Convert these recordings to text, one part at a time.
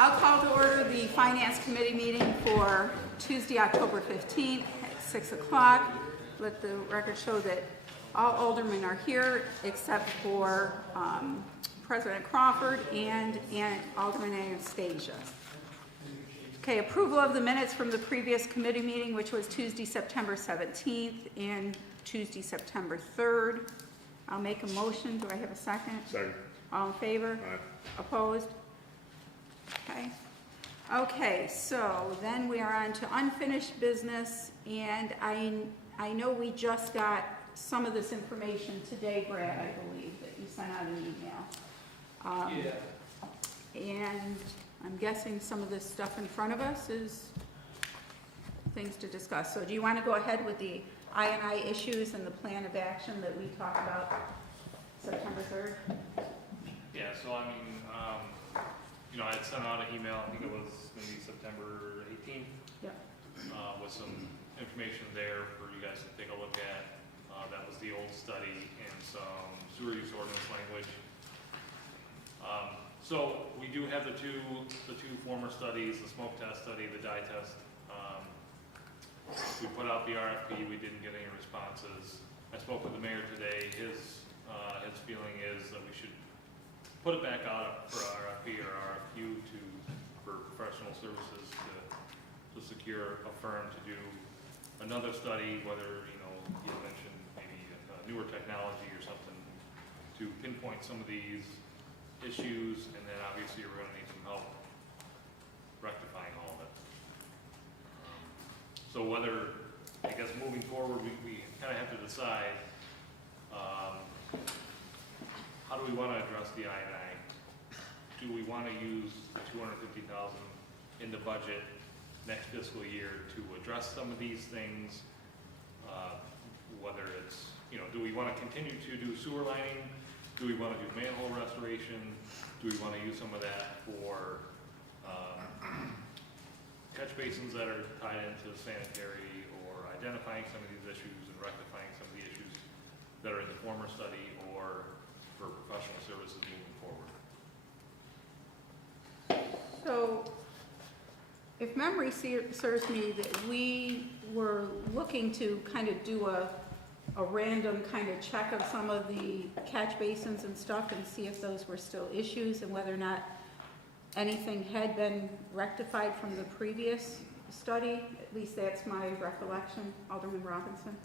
I'll call to order the Finance Committee meeting for Tuesday, October 15th at 6 o'clock. Let the record show that all aldermen are here except for President Crawford and Alderman Anastasia. Okay, approval of the minutes from the previous committee meeting, which was Tuesday, September 17th and Tuesday, September 3rd. I'll make a motion. Do I have a second? Second. All in favor? Aye. Opposed? Okay. Okay, so then we are on to unfinished business, and I know we just got some of this information today, Brad, I believe, that you sent out an email. And I'm guessing some of this stuff in front of us is things to discuss. So do you want to go ahead with the I&I issues and the plan of action that we talked about September 3rd? Yeah, so I mean, I had sent out an email, I think it was maybe September 18th, Yep. with some information there for you guys to take a look at. That was the old study and some sewer use ordinance language. So we do have the two former studies, the smoke test study, the dye test. We put out the RFP, we didn't get any responses. I spoke with the mayor today. His feeling is that we should put it back out for RFP or RFQ for professional services to secure a firm to do another study, whether, you mentioned maybe newer technology or something to pinpoint some of these issues, and then obviously we're going to need some help rectifying all of it. So whether, I guess moving forward, we kind of have to decide how do we want to address the I&I? Do we want to use the $250,000 in the budget next fiscal year to address some of these things? Whether it's, do we want to continue to do sewer lining? Do we want to do manhole restoration? Do we want to use some of that for catch basins that are tied into sanitary, or identifying some of these issues and rectifying some of the issues that are in the former study, or for professional services moving forward? So, if memory serves me, that we were looking to kind of do a random kind of check of some of the catch basins and stuff and see if those were still issues and whether or not anything had been rectified from the previous study. At least that's my recollection. Alderman Robinson?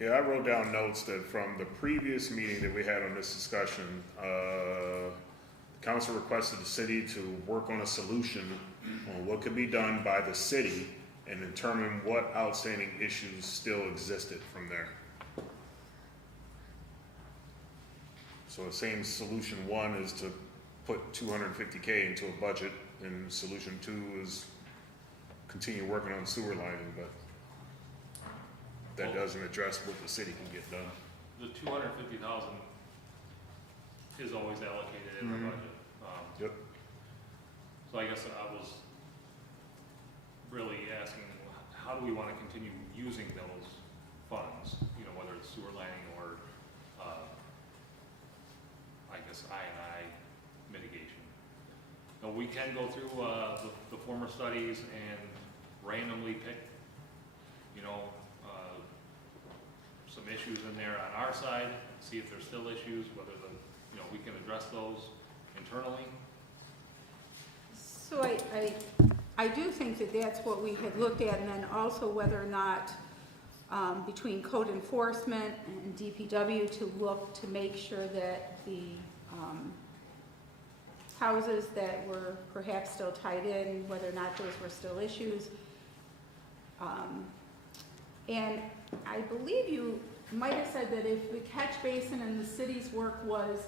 Yeah, I wrote down notes that from the previous meeting that we had on this discussion, the council requested the city to work on a solution on what could be done by the city and determine what outstanding issues still existed from there. So the same solution one is to put $250K into a budget, and solution two is continue working on sewer lining, but that doesn't address what the city can get done. The $250,000 is always allocated in the budget. Yep. So I guess I was really asking, how do we want to continue using those funds? Whether it's sewer lining or, I guess, I&I mitigation. Now, we can go through the former studies and randomly pick, some issues in there on our side, see if there's still issues, whether we can address those internally. So I do think that that's what we had looked at, and then also whether or not between code enforcement and DPW to look to make sure that the houses that were perhaps still tied in, whether or not those were still issues. And I believe you might have said that if the catch basin and the city's work was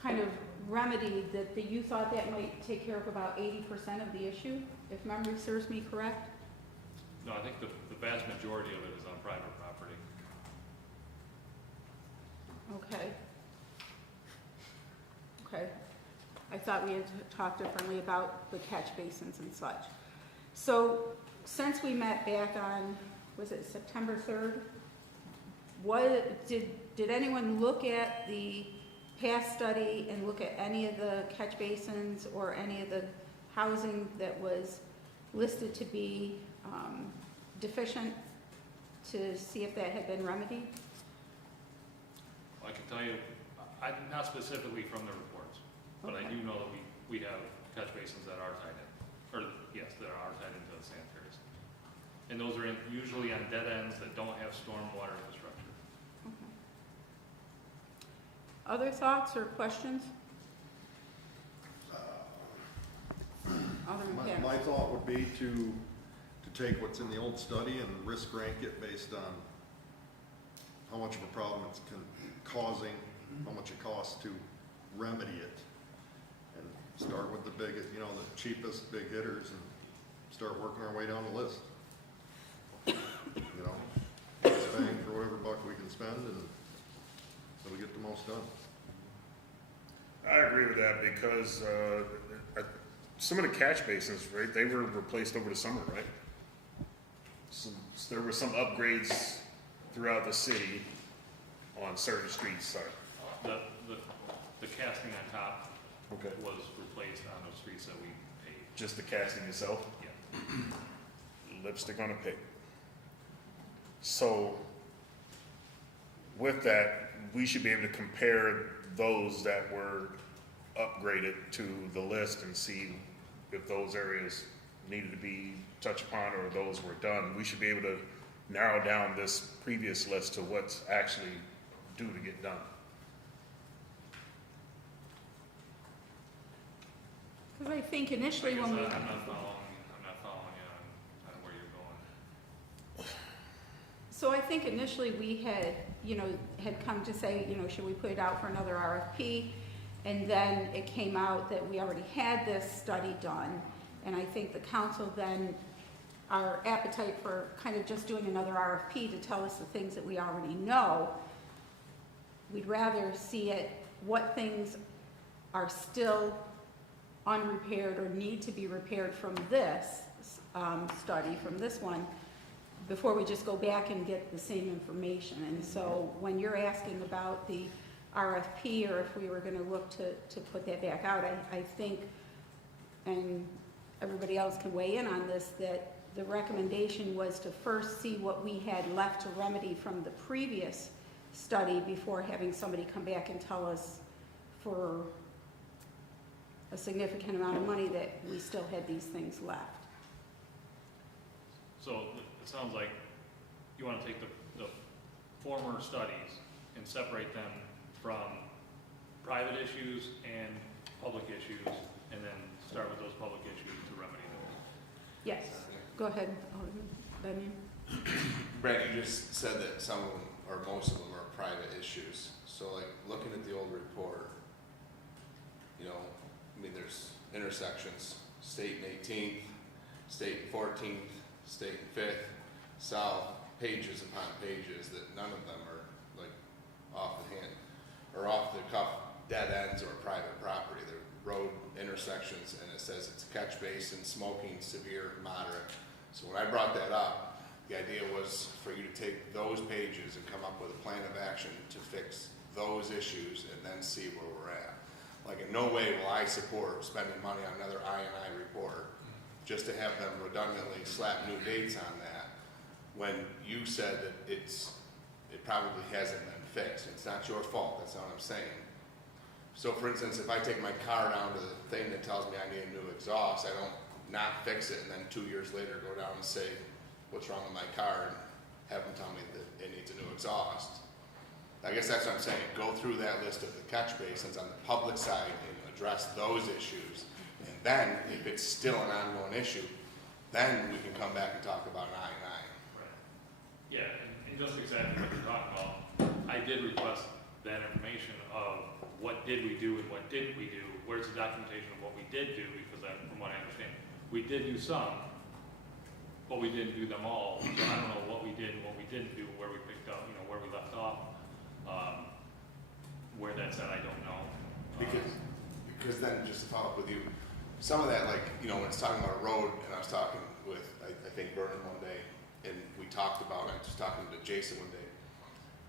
kind of remedied, that you thought that might take care of about 80% of the issue, if memory serves me correct? No, I think the vast majority of it is on private property. Okay. Okay. I thought we had talked differently about the catch basins and such. So, since we met back on, was it September 3rd? Did anyone look at the past study and look at any of the catch basins or any of the housing that was listed to be deficient, to see if that had been remedied? I can tell you, not specifically from the reports, but I Okay. do know that we have catch basins that are tied in, or yes, that are tied into the sanitaries. And those are usually on dead ends that don't have stormwater infrastructure. Okay. Other thoughts or questions? Alderman Campbell. My thought would be to take what's in the old study and risk rank it based on how much of a problem it's causing, how much it costs to remedy it. And start with the biggest, the cheapest big hitters and start working our way down the list. Bang for whatever buck we can spend and so we get the most done. I agree with that because some of the catch basins, right, they were replaced over the summer, right? There were some upgrades throughout the city on certain streets. The casting on top Okay. was replaced on those streets that we paved. Just the casting itself? Yeah. Lipstick on a pig. So with that, we should be able to compare those that were upgraded to the list and see if those areas needed to be touched upon or those were done. We should be able to narrow down this previous list to what's actually due to get done. Because I think initially when we, I'm not following you on where you're going. so I think initially we had, had come to say, should we put it out for another RFP? And then it came out that we already had this study done. And I think the council then, our appetite for kind of just doing another RFP to tell us the things that we already know, we'd rather see it, what things are still unrepaired or need to be repaired from this study, from this one, before we just go back and get the same information. And so when you're asking about the RFP or if we were going to look to put that back out, I think, and everybody else can weigh in on this, that the recommendation was to first see what we had left to remedy from the previous study before having somebody come back and tell us for a significant amount of money that we still had these things left. So it sounds like you want to take the former studies and separate them from private issues and public issues, and then start with those public issues to remedy those. Yes, go ahead, Alderman Benyon. Brad, you just said that some of them, or most of them, are private issues. So like, looking at the old report, there's intersections, State and 18th, State and 14th, State and 5th, South, pages upon pages that none of them are like off the hand, or off the cuff dead ends or private property. They're road intersections, and it says it's a catch basin, smoking, severe, moderate. So when I brought that up, the idea was for you to take those pages and come up with a plan of action to fix those issues and then see where we're at. Like, in no way will I support spending money on another I&I report just to have them redundantly slap new dates on that when you said that it probably hasn't been fixed. It's not your fault, that's not what I'm saying. So for instance, if I take my car down to the thing that tells me I need a new exhaust, I don't not fix it and then 2 years later go down and say, what's wrong with my car, and have them tell me that it needs a new exhaust. I guess that's what I'm saying. Go through that list of the catch basins on the public side and address those issues. And then, if it's still an ongoing issue, then we can come back and talk about an I&I. Right. Yeah, and just exactly what you're talking about. I did request that information of what did we do and what didn't we do. Where's the documentation of what we did do? Because from what I understand, we did do some, but we didn't do them all. So I don't know what we did and what we didn't do, where we picked up, where we left off. Where that's at, I don't know. Because then, just to follow up with you, some of that, like, when it's talking about a road, and I was talking with, I think, Vernon one day, and we talked about, I was talking to Jason one day,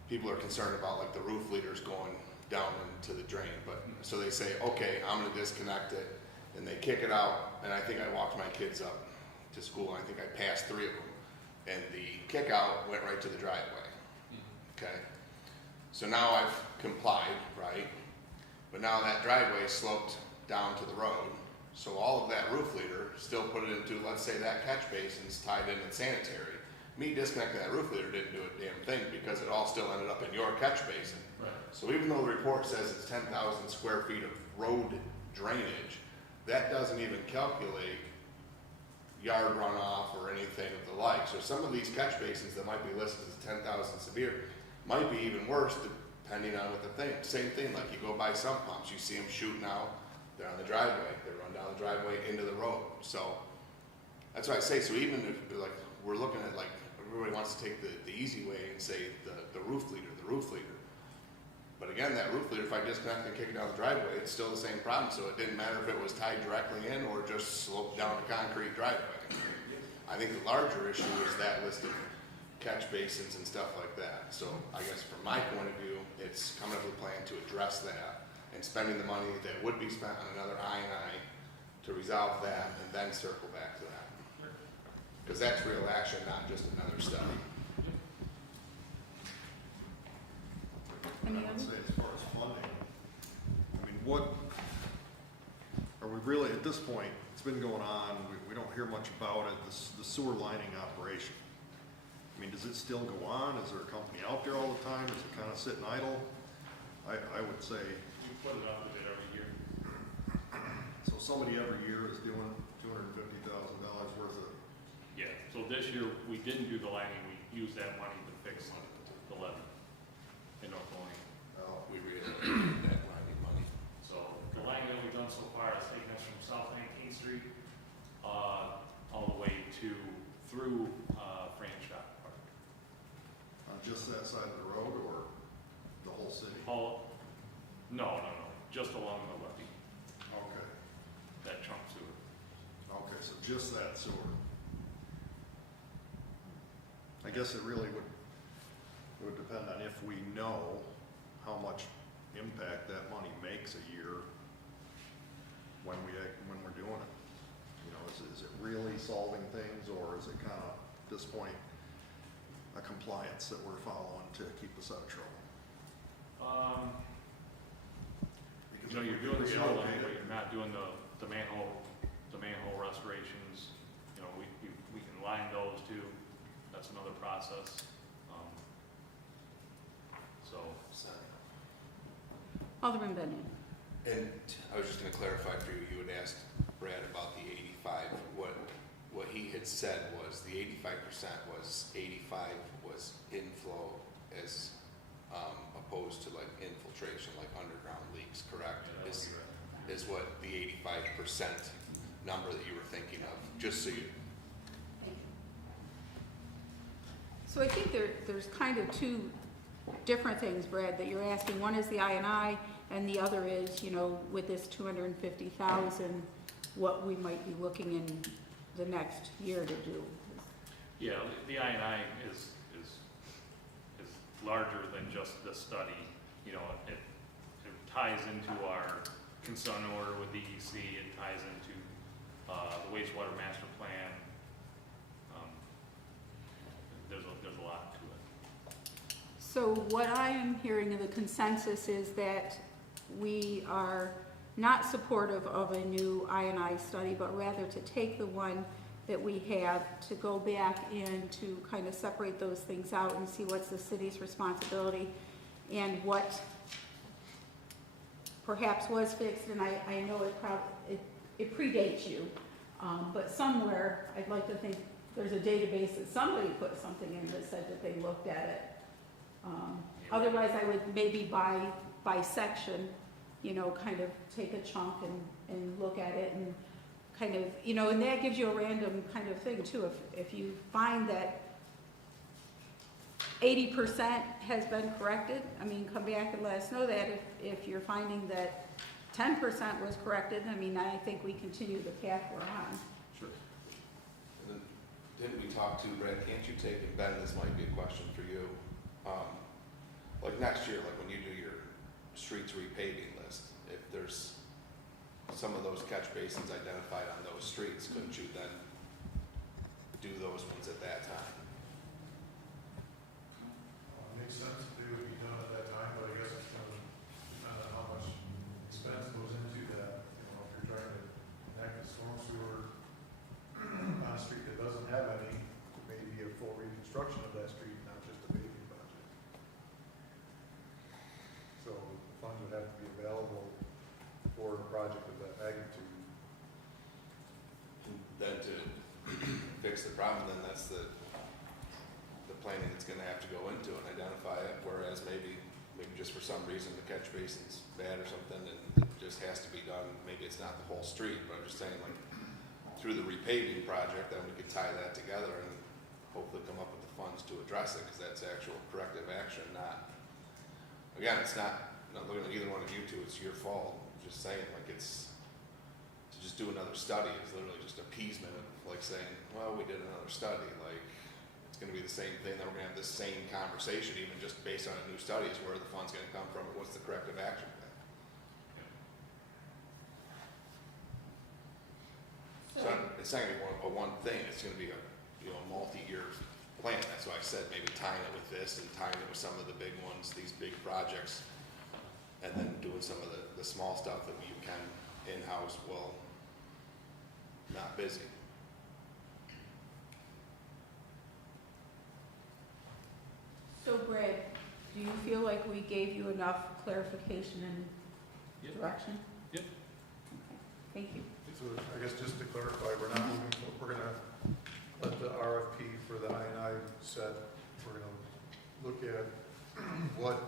people are concerned about, like, the roof leaders going down into the drain, but, so they say, okay, I'm gonna disconnect it, and they kick it out, and I think I walked my kids up to school, and I think I passed 3 of them, and the kick out went right to the driveway. Okay? So now I've complied, right? But now that driveway sloped down to the road, so all of that roof leader still put it into, let's say that catch basin's tied in and sanitary. Me disconnecting that roof leader didn't do a damn thing because it all still ended up in your catch basin. Right. So even though the report says it's 10,000 square feet of road drainage, that doesn't even calculate yard runoff or anything of the like. So some of these catch basins that might be listed as 10,000 severe might be even worse depending on what the thing. Same thing, like you go by sump pumps, you see them shooting out, they're on the driveway, they run down the driveway into the road. So that's why I say, so even if like we're looking at like everybody wants to take the easy way and say the roof leader. But again, that roof leader, if I disconnect and kick it down the driveway, it's still the same problem. So it didn't matter if it was tied directly in or just sloped down a concrete driveway. I think the larger issue is that list of catch basins and stuff like that. So I guess from my point of view, it's coming up with a plan to address that and spending the money that would be spent on another I&I to resolve that and then circle back to that. Because that's real action, not just another study. And I would say as far as funding, I mean, what, are we really, at this point, it's been going on, we don't hear much about it, the sewer lining operation. I mean, does it still go on? Is there a company out there all the time? Is it kind of sitting idle? I would say, We put it up a bit every year. so somebody every year is doing $250,000 worth of, Yeah, so this year, we didn't do the lining, we used that money to fix the levee in North Olean. We reiterated that lining money. So the lining that we've done so far is taking us from South 19th Street, all the way through Frank Shop Park. on just that side of the road or the whole city? No, just along the levee, Okay, that chunk sewer. okay, so just that sewer. I guess it really would depend on if we know how much impact that money makes a year when we're doing it. You know, is it really solving things, or is it kind of, at this point, a compliance that we're following to keep us out of trouble? Because You know, if you're we doing the really sewer allocate line, but it- you're not doing the manhole restorations. You know, we can line those too. That's another process. So, Alderman Benyon. And I was just gonna clarify for you, you had asked Brad about the 85. What he had said was the 85% was 85 was inflow as opposed to like infiltration, like underground leaks, correct? yeah, that would be right. Is what the 85% number that you were thinking of, just so you, So I think there's kind of two different things, Brad, that you're asking. One is the I&I, and the other is, you know, with this 250,000, what we might be looking in the next year to do. Yeah, the I&I is larger than just the study. You know, it ties into our consent order with DEC, it ties into the wastewater master plan. There's a lot to it. So what I am hearing in the consensus is that we are not supportive of a new I&I study, but rather to take the one that we have, to go back and to kind of separate those things out and see what's the city's responsibility and what perhaps was fixed. And I know it predates you, but somewhere I'd like to think there's a database that somebody put something in that said that they looked at it. Otherwise, I would maybe by section, you know, kind of take a chunk and look at it and kind of, you know, and that gives you a random kind of thing too. If you find that 80% has been corrected, I mean, come back and let us know that. If you're finding that 10% was corrected, I mean, I think we continue the path we're on. Sure. and then didn't we talk to, Brad, can't you take, and Ben, this might be a question for you. Like next year, like when you do your streets repaving list, if there's some of those catch basins identified on those streets, couldn't you then do those ones at that time? Makes sense if they would be done at that time, but I guess it's gonna depend on how much expense goes into that. You know, if you're trying to connect a storm sewer on a street that doesn't have any, it may be a full reconstruction of that street, not just a paving project. So the funds would have to be available for a project of that magnitude. Then to fix the problem, then that's the planning that's gonna have to go into and identify it, whereas maybe just for some reason the catch basin's bad or something and it just has to be done, maybe it's not the whole street, but I'm just saying like through the repaving project, then we could tie that together and hopefully come up with the funds to address it, because that's actual corrective action, not, again, it's not looking at either one of you two, it's your fault, I'm just saying, like, it's, to just do another study is literally just appeasement of, like, saying, well, we did another study, like, it's gonna be the same thing, then we're gonna have this same conversation, even just based on a new study, is where the fund's gonna come from, and what's the corrective action plan? So it's not gonna be a one thing, it's gonna be a, multi-year plan, that's why I said maybe tying it with this and tying it with some of the big ones, these big projects, and then doing some of the small stuff that you can in-house while not busy. So Brad, do you feel like we gave you enough clarification and Yep. direction? Yep. Okay, thank you. So I guess just to clarify, we're not moving, we're gonna let the RFP for the I&I set, we're gonna look at what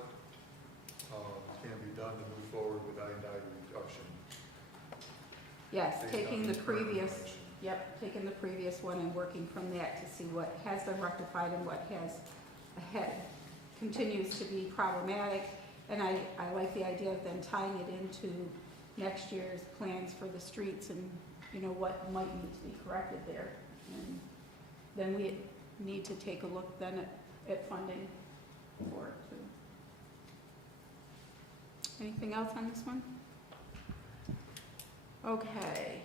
can be done to move forward with I&I reduction. Yes, based taking on the current previous, information. yep, taking the previous one and working from that to see what has been rectified and what has ahead continues to be problematic. And I like the idea of then tying it into next year's plans for the streets and, what might need to be corrected there. And then we need to take a look then at funding for it too. Anything else on this one? Okay.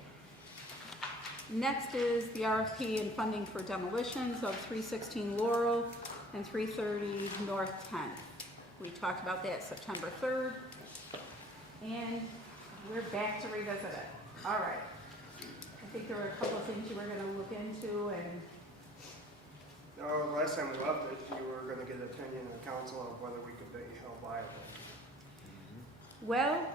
Next is the RFP and funding for demolitions of 316 Laurel and 330 North 10th. We talked about that September 3rd, and we're back to revisit it. All right. I think there were a couple of things you were gonna look into, and No, last time we left it, you were gonna get an opinion of the council of whether we could be held liable. well,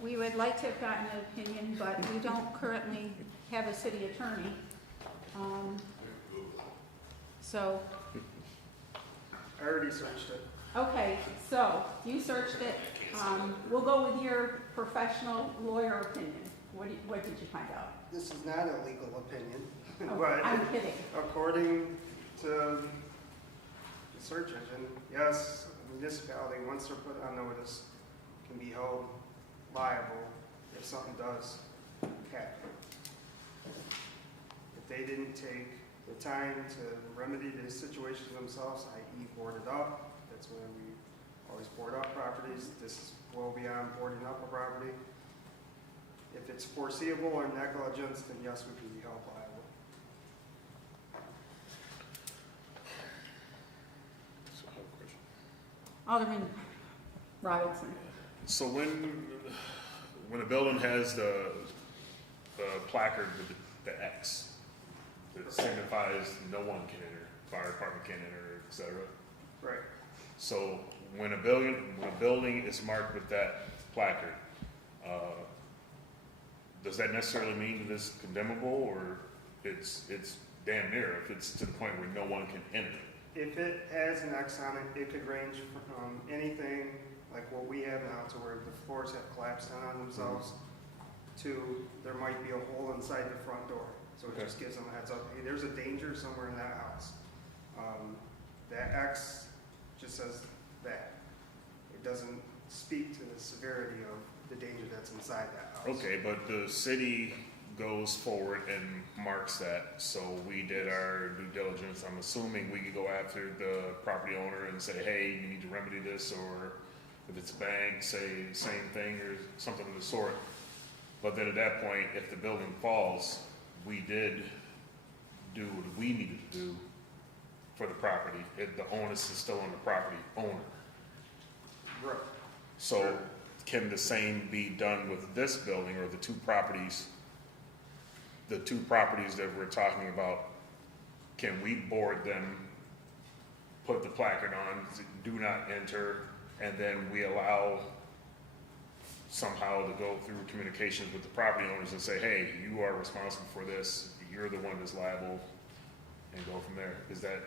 we would like to have gotten an opinion, but we don't currently have a city attorney. So, I already searched it. okay, so you searched it. We'll go with your professional lawyer opinion. What did you find out? This is not a legal opinion, Oh, but I'm kidding. according to the search engine, yes, a municipality, once they're put on notice, can be held liable if something does happen. If they didn't take the time to remedy the situation themselves, i.e. board it up, that's when we always board up properties. This is well beyond boarding up a property. If it's foreseeable or negligence, then yes, we can be held liable. So I have a question. Alderman Robinson. So when a building has the placard with the X, that signifies no one can enter, fire department can't enter, et cetera. Right. So when a building is marked with that placard, does that necessarily mean that it's condemnable, or it's damn near if it's to the point where no one can enter? If it has an X on it, it could range from anything like what we have now to where the floors have collapsed in on themselves to there might be a hole inside the front door. So it just gives them a heads up, hey, there's a danger somewhere in that house. That X just says that. It doesn't speak to the severity of the danger that's inside that house. Okay, but the city goes forward and marks that, so we did our due diligence. I'm assuming we could go after the property owner and say, hey, you need to remedy this, or if it's a bank, say the same thing or something of the sort. But then at that point, if the building falls, we did do what we needed to do for the property. The onus is still on the property owner. Right. So can the same be done with this building or the two properties? The two properties that we're talking about, can we board them, put the placard on, do not enter, and then we allow somehow to go through communications with the property owners and say, hey, you are responsible for this, you're the one that's liable, and go from there? Is that,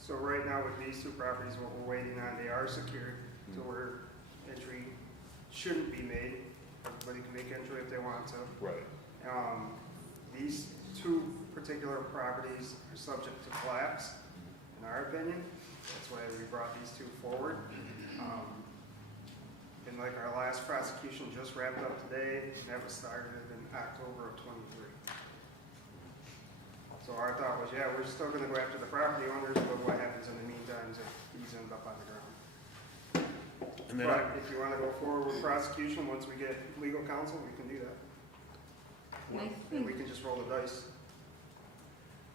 So right now with these two properties, what we're waiting on, they are secured, so where entry shouldn't be made. Everybody can make entry if they want to. right? These two particular properties are subject to collapse, in our opinion. That's why we brought these two forward. And like our last prosecution just wrapped up today, that was started in October of '23. So our thought was, yeah, we're still gonna go after the property owners, but what happens in the meantime is if these end up on the ground. And then, But if you wanna go forward with prosecution, once we get legal counsel, we can do that. And I And we think, can just roll the dice.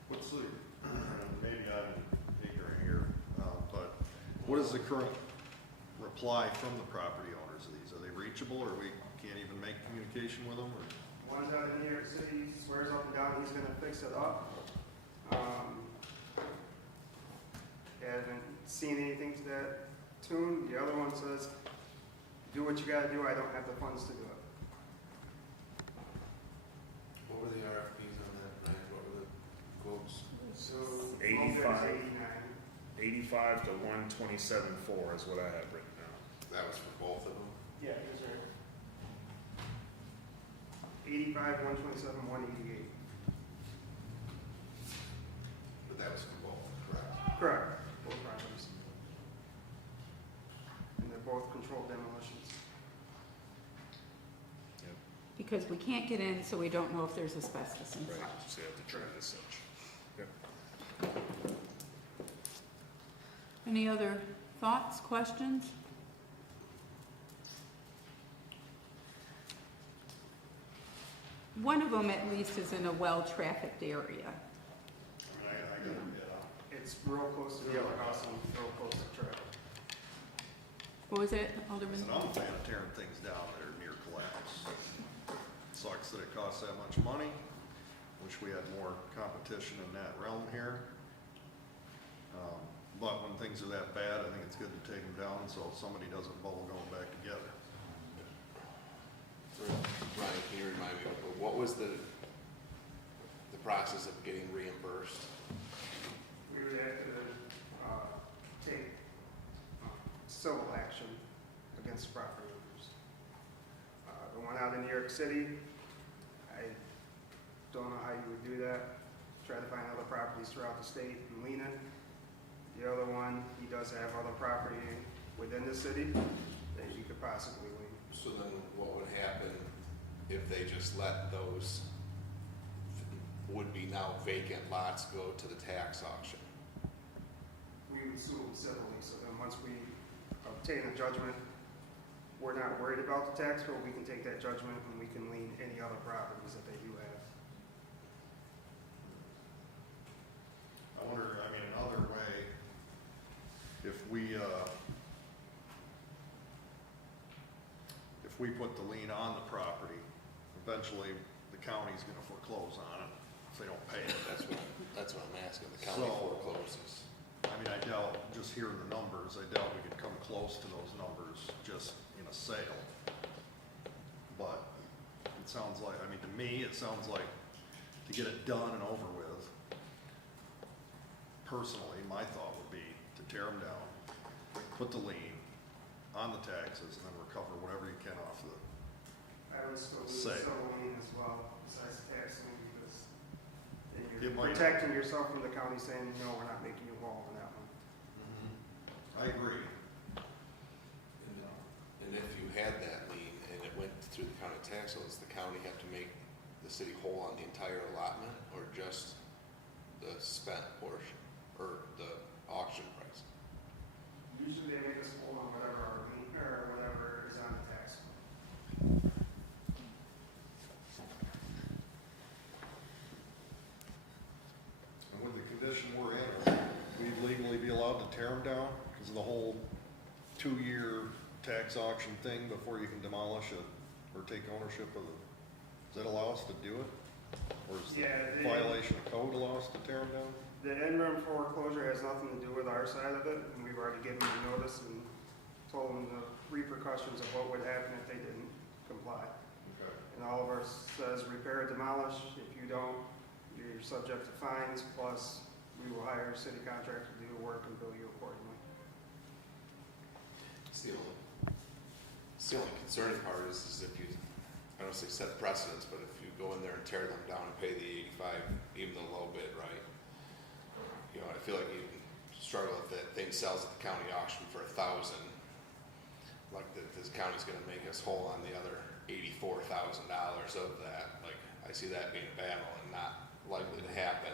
What's the, maybe I'm ignorant here, but what is the current reply from the property owners of these? Are they reachable, or we can't even make communication with them, or? One's out in New York City, swears up and down he's gonna fix it up. Haven't seen anything to that tune. The other one says, do what you gotta do, I don't have the funds to do it. What were the RFPs on that, Brian? What were the quotes? So. 85. 89. 85 to 127.4 is what I have written down. That was for both of them? Yeah, that's right. 85, 127, 188. But that was for both, correct? Correct, both properties. And they're both controlled demolitions. because we can't get in, so we don't know if there's asbestos inside. Right, so you have to treat it as such. Yep. Any other thoughts, questions? One of them at least is in a well-trafficked area. I gotta get out. It's real close to the other house and real close to traffic. What was it, Alderman? And I'm a fan of tearing things down that are near collapse. Sucks that it costs that much money. Wish we had more competition in that realm here. But when things are that bad, I think it's good to take them down so somebody doesn't bubble going back together. Ryan, can you remind me, what was the process of getting reimbursed? We would have to take civil action against property owners. The one out in New York City, I don't know how you would do that. Try to find other properties throughout the state and lien it. The other one, he does have other property within the city that he could possibly lien. So then what would happen if they just let those would-be now vacant lots go to the tax auction? We would sue them civilly, so then once we obtain a judgment, we're not worried about the tax bill, we can take that judgment and we can lien any other properties that they do have. I wonder, I mean, another way, if we put the lien on the property, eventually the county's gonna foreclose on it if they don't pay it. That's what I'm asking, the county So- forecloses. I mean, I doubt, just hearing the numbers, I doubt we could come close to those numbers just in a sale. But it sounds like, I mean, to me, it sounds like to get it done and over with, personally, my thought would be to tear them down, put the lien on the taxes, and then recover whatever you can off the, I would still do Say. civil lien as well, besides the tax lien, because then It you're might- protecting yourself from the county saying, no, we're not making you whole on that one. I agree. And if you had that lien and it went through the county tax sale, does the county have to make the city whole on the entire allotment or just the spent portion or the auction price? Usually they make us whole on whatever our lien, or whatever is on the tax. is the whole 2-year tax auction thing before you can demolish it or take ownership of it? Does that allow us to do it? Or is the Yeah, violation of code allow us to tear them down? The interim foreclosure has nothing to do with our side of it, and we've already given them notice and told them the repercussions of what would happen if they didn't comply. Okay. And all of ours says repair or demolish. If you don't, you're subject to fines, plus we will hire a city contractor to do the work and bill you accordingly. It's the only concerning part is if you, I don't say set precedents, but if you go in there and tear them down and pay the 85, even the low bid, right? You know, I feel like you struggle if that thing sells at the county auction for 1,000. Like this county's gonna make us whole on the other $84,000 of that. Like, I see that being a battle and not likely to happen.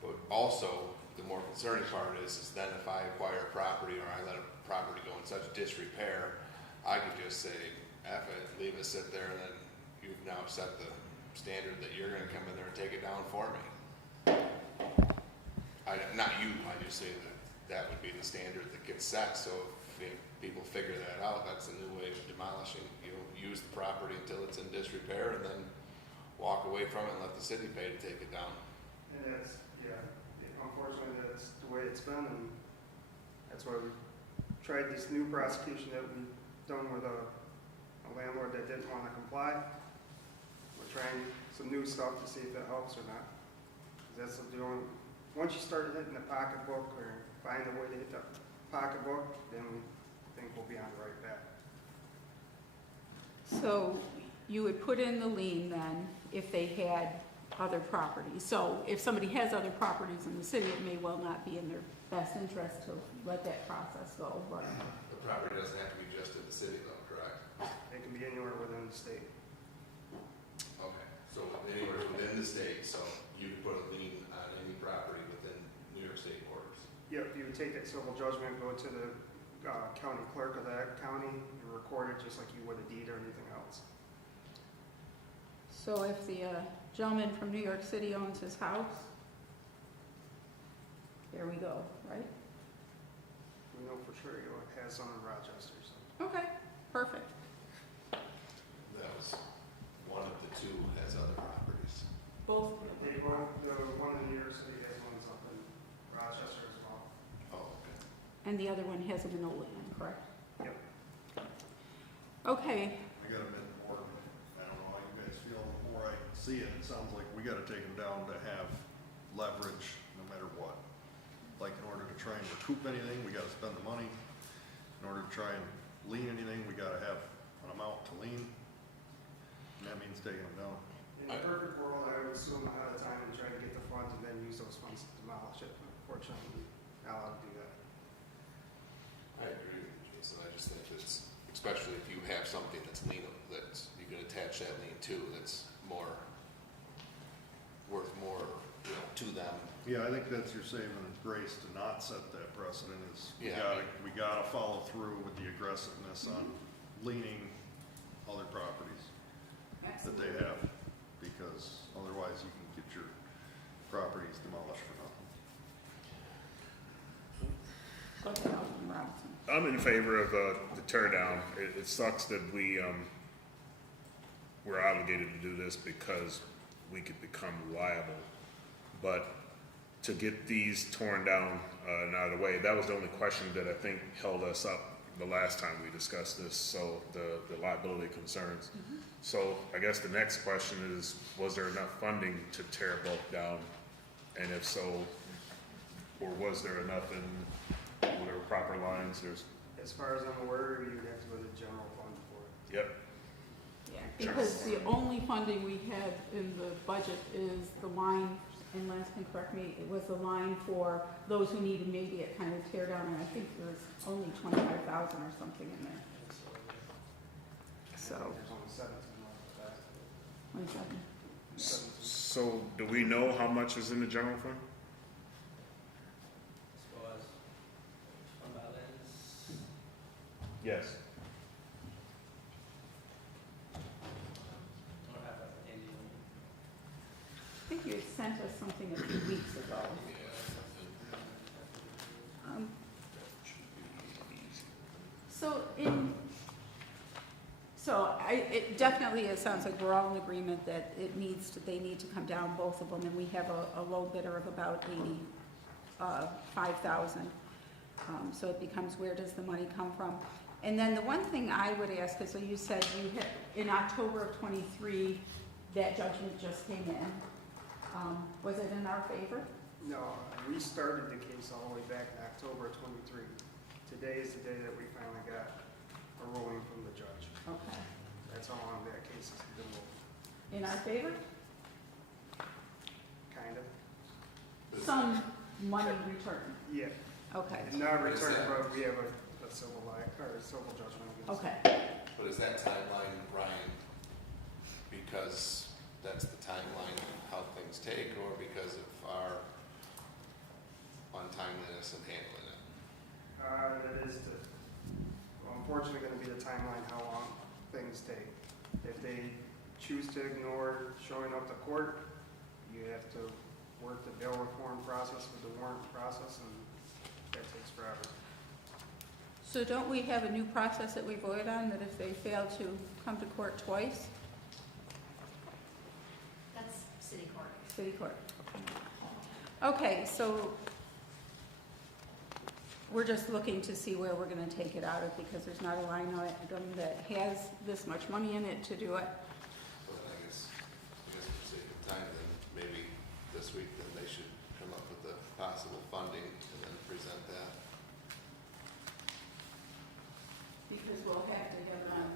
But also, the more concerning part is then if I acquire a property or I let a property go in such disrepair, I could just say, F it, leave it sit there, and then you've now set the standard that you're gonna come in there and take it down for me. Not you, I just say that that would be the standard that gets set, so if people figure that out, that's a new way of demolishing. You use the property until it's in disrepair and then walk away from it and let the city pay to take it down. And that's, yeah, unfortunately, that's the way it's been, and that's why we tried this new prosecution that we've done with a landlord that didn't want to comply. We're trying some new stuff to see if that helps or not. 'Cause that's the only, once you start hitting the pocketbook or find a way to hit the pocketbook, then we think we'll be on the right path. So you would put in the lien then if they had other properties. So if somebody has other properties in the city, it may well not be in their best interest to let that process go, but. The property doesn't have to be just in the city though, correct? They can be anywhere within the state. Okay, so anywhere within the state, so you could put a lien on any property within New York State borders. Yep, you would take that civil judgment, go to the county clerk of that county, and record it just like you would a deed or anything else. So if the gentleman from New York City owns his house, there we go, right? We know for sure you has some in Rochester, so. Okay, perfect. That was one of the two has other properties. Both. They both, the one in New York City has ones up in Rochester as well. Oh, okay. And the other one has them in Olean, correct? Yep. Okay, I gotta admit, the board, I don't know how you guys feel, the more I see it, it sounds like we gotta take them down to have leverage no matter what. Like in order to try and recoup anything, we gotta spend the money. In order to try and lien anything, we gotta have an amount to lien. And that means taking them down. In a perfect world, I would assume ahead of time and try to get the funds and then use those funds to demolish it. Unfortunately, not allowed to do that. I agree with you, Jason. I just think it's, especially if you have something that's lien, that's, you can attach that lien to, that's more, worth more, you know, to them. Yeah, I think that's your saving grace to not set that precedent is Yeah. we gotta follow through with the aggressiveness on liening other properties that they have, because otherwise you can get your properties demolished for nothing. go ahead, Alderman Robinson. I'm in favor of the tear down. It sucks that we're obligated to do this because we could become liable. But to get these torn down and out of the way, that was the only question that I think held us up the last time we discussed this, so the liability concerns. So I guess the next question is, was there enough funding to tear both down? And if so, or was there enough in whatever proper lines? There's, As far as I'm aware, you would have to go to the general fund for it. yep, Yeah, because the only funding we have in the budget is the line, and Lance can correct me, it was the line for those who need immediate kind of tear down, and I think there was only 25,000 or something in there. So, There's only 17 left of that. 27. 17. so do we know how much is in the general fund? As far as fund balance, Yes. I don't have that handy. I think you had sent us something a few weeks ago. Yeah. Um, It definitely, it sounds like we're all in agreement that they need to come down, both of them, and we have a low bidder of about 85,000. So it becomes, where does the money come from? And then the one thing I would ask is, so you said you had, in October of '23, that judgment just came in. Was it in our favor? No, we started the case all the way back in October of '23. Today is the day that we finally got a ruling from the judge. Okay. That's how long that case has been moving, In our favor? kind of. Some money returned. Yeah, Okay. not What is returned, that? but we have a civil or a civil judgment against. Okay. But is that timeline, Ryan, because that's the timeline of how things take, or because of our untimeliness in handling it? That is unfortunately gonna be the timeline, how long things take. If they choose to ignore showing up to court, you have to work the bail reform process with the warrant process, and that takes forever. So don't we have a new process that we voted on, that if they fail to come to court twice? That's city court. City court. Okay, so we're just looking to see where we're gonna take it out of, because there's not a line item that has this much money in it to do it. But I guess for the sake of time, then maybe this week, then they should come up with the possible funding and then present that. Because we'll have to get on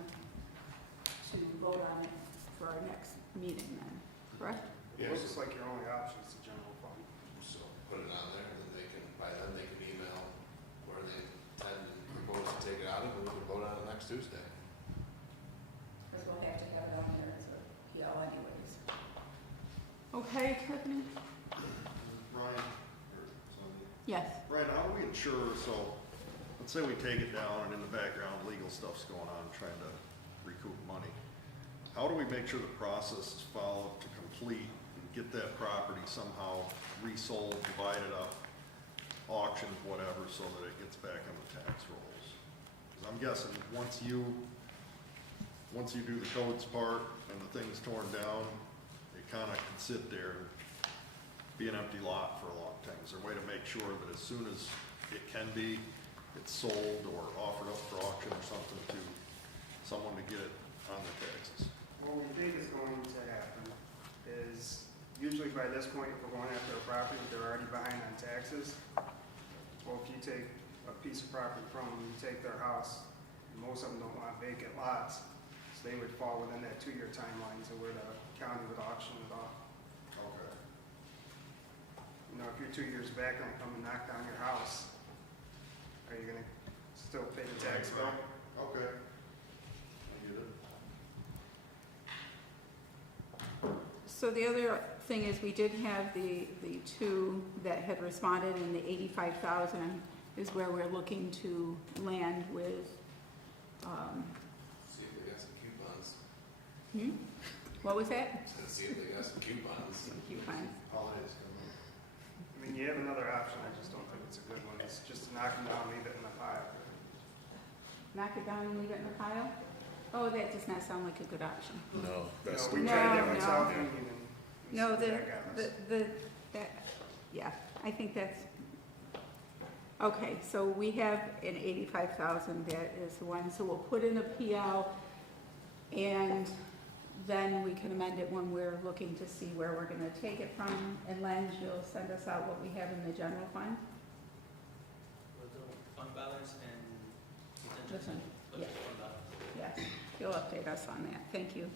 to vote on it for our next meeting then, correct? It looks like your only option is the general fund. So put it on there, and then they can, by then they can email where they intend and propose to take it out of, and we can vote on it next Tuesday. Because we'll have to have it on there as a PL anyways. Okay, Tiffany? Brian, or somebody. Yes. Brian, how do we ensure, so, let's say we take it down and in the background, legal stuff's going on, trying to recoup money. How do we make sure the process is followed to complete and get that property somehow resold, divided up, auctioned, whatever, so that it gets back on the tax rolls? Because I'm guessing, once you do the codes part and the thing's torn down, it kinda can sit there and be an empty lot for a long time. Is there a way to make sure that as soon as it can be, it's sold or offered up for auction or something to someone to get it on their taxes? What we think is going to happen is, usually by this point, if we're going after a property, they're already behind on taxes. Well, if you take a piece of property from them, you take their house, most of them don't want vacant lots, so they would fall within that 2-year timeline to where the county would auction it off. Okay. You know, if you're 2 years back and I come and knock down your house, are you gonna still pay the tax bill? Okay. I get it. So the other thing is, we did have the two that had responded, and the 85,000 is where we're looking to land with, See if they got some coupons. what was that? See if they got some coupons. Coupons. Holidays coming. I mean, you have another option, I just don't think it's a good one, it's just to knock them down, leave it in the pile. Knock it down and leave it in the pile? Oh, that does not sound like a good option. No, that's No, we the, tried that No, with no. South Union and we No, see what that got us. yeah, I think that's, okay, so we have an 85,000, that is the one, so we'll put in a PL, and then we can amend it when we're looking to see where we're gonna take it from, and Len, you'll send us out what we have in the general fund? We'll do fund balance and This one, budget yeah. fund balance. Yes, you'll update us on that, thank you.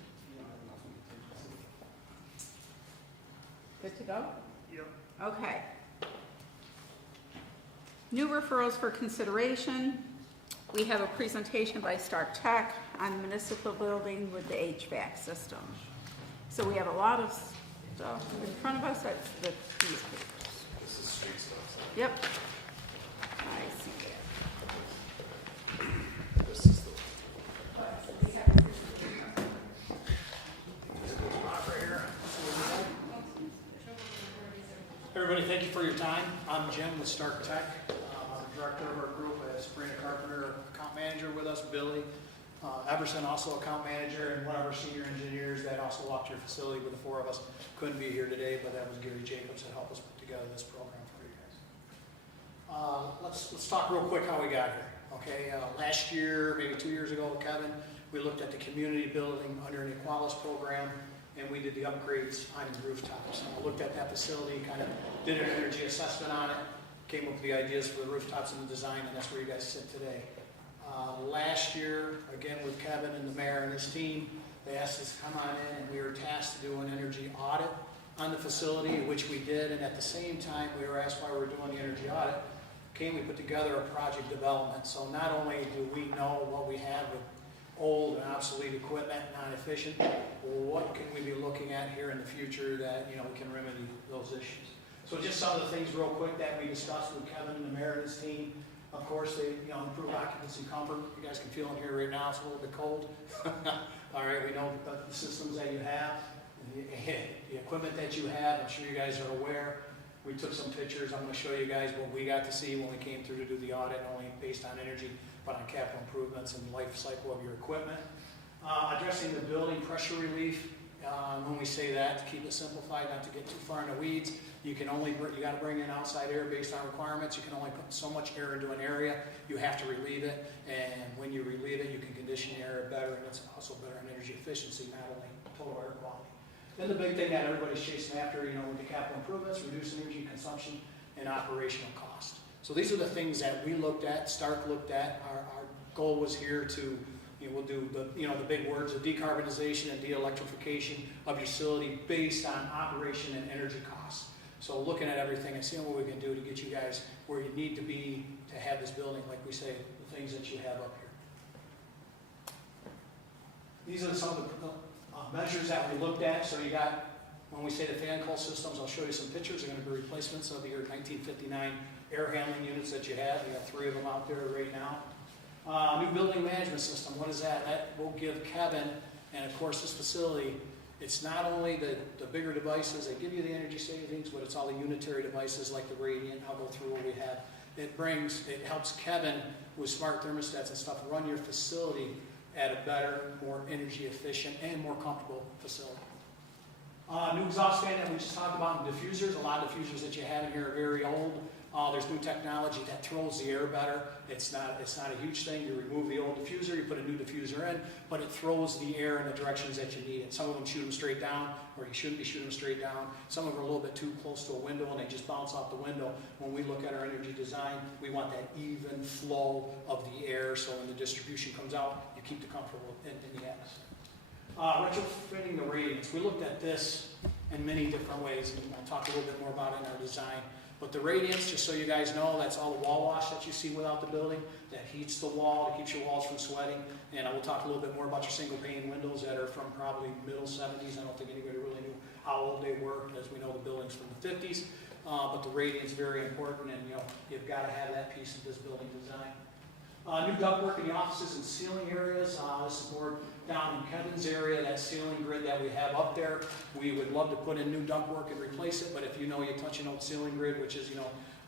Good to go? Yep. Okay. New referrals for consideration. We have a presentation by Stark Tech on municipal building with the HVAC system. So we have a lot of stuff in front of us, that's these papers. This is street stuff. So Yep. I see that. this is the. Everybody, thank you for your time. I'm Jim with Stark Tech. I'm the director of our group at Sabrina Carpenter, account manager with us, Billy. Everson, also account manager, and one of our senior engineers that also walked your facility with the four of us. Couldn't be here today, but that was Gary Jacobs that helped us put together this program for you guys. Let's talk real quick how we got here. Okay, last year, maybe 2 years ago, Kevin, we looked at the community building under an Equalis program, and we did the upgrades on the rooftops. I looked at that facility, kind of did an energy assessment on it, came up with the ideas for the rooftops and the design, and that's where you guys sit today. Last year, again with Kevin and the mayor and his team, they asked us to come on in, and we were tasked to do an energy audit on the facility, which we did, and at the same time, we were asked why we were doing the energy audit. We put together a project development. So not only do we know what we have with old and obsolete equipment, non-efficient, what can we be looking at here in the future that, we can remedy those issues. So just some of the things real quick that we discussed with Kevin and the mayor and his team. Of course, they, improve occupancy comfort. You guys can feel in here right now, it's a little bit cold. All right, we know the systems that you have, the equipment that you have, I'm sure you guys are aware. We took some pictures. I'm going to show you guys what we got to see when we came through to do the audit, not only based on energy, but on capital improvements and life cycle of your equipment. Addressing the building pressure relief. When we say that, to keep it simplified, not to get too far in the weeds, you got to bring in outside air based on requirements. You can only put so much air into an area. You have to relieve it, and when you relieve it, you can condition the area better, and it's also better on energy efficiency, not only total air quality. Then the big thing that everybody's chasing after, with the capital improvements, reduce energy consumption and operational cost. So these are the things that we looked at, Stark looked at. Our goal was here to, we'll do the big words of decarbonization and de-electrification of your facility based on operation and energy costs. So looking at everything and seeing what we can do to get you guys where you need to be to have this building, like we say, the things that you have up here. These are some of the measures that we looked at. So you got, when we say the fan coil systems, I'll show you some pictures. They're going to be replacements of your 1959 air handling units that you have. You got 3 of them out there right now. New building management system, what is that? That will give Kevin, and of course this facility, it's not only the bigger devices that give you the energy savings, but it's all the unitary devices like the radiant. I'll go through what we have. It helps Kevin with smart thermostats and stuff run your facility at a better, more energy efficient, and more comfortable facility. New exhaust fan that we just talked about, and diffusers. A lot of diffusers that you have in here are very old. There's new technology that throws the air better. It's not a huge thing. You remove the old diffuser, you put a new diffuser in, but it throws the air in the directions that you need it. Some of them shoot them straight down, or you shouldn't be shooting them straight down. Some of them are a little bit too close to a window, and they just bounce off the window. When we look at our energy design, we want that even flow of the air, so when the distribution comes out, you keep the comfortable in the atmosphere. Retrofitting the radiance. We looked at this in many different ways, and I'll talk a little bit more about it in our design. But the radiance, just so you guys know, that's all the wall wash that you see without the building. That heats the wall, it keeps your walls from sweating. And I will talk a little bit more about your single pane windows that are from probably middle 70s. I don't think anybody really knew how old they were, as we know the building's from the 50s. But the radiance is very important, and you've got to have that piece of this building design. New ductwork in the offices and ceiling areas. This is more down in Kevin's area, that ceiling grid that we have up there. We would love to put in new ductwork and replace it, but if you touch an old ceiling grid, which is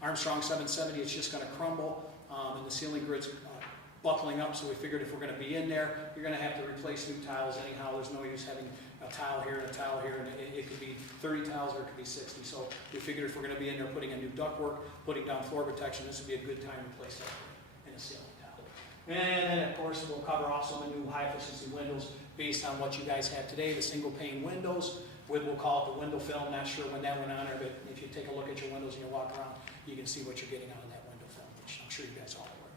Armstrong 770, it's just going to crumble, and the ceiling grid's buckling up. So we figured if we're going to be in there, you're going to have to replace new tiles anyhow. There's no use having a tile here and a tile here, and it could be 30 tiles or it could be 60. So we figured if we're going to be in there putting in new ductwork, putting down floor protection, this would be a good time to replace that in a ceiling. And then, of course, we'll cover off some of the new high-efficiency windows based on what you guys have today, the single-pane windows. We'll call it the window film. Not sure when that went on there, but if you take a look at your windows and you walk around, you can see what you're getting out of that window film, which I'm sure you guys all are aware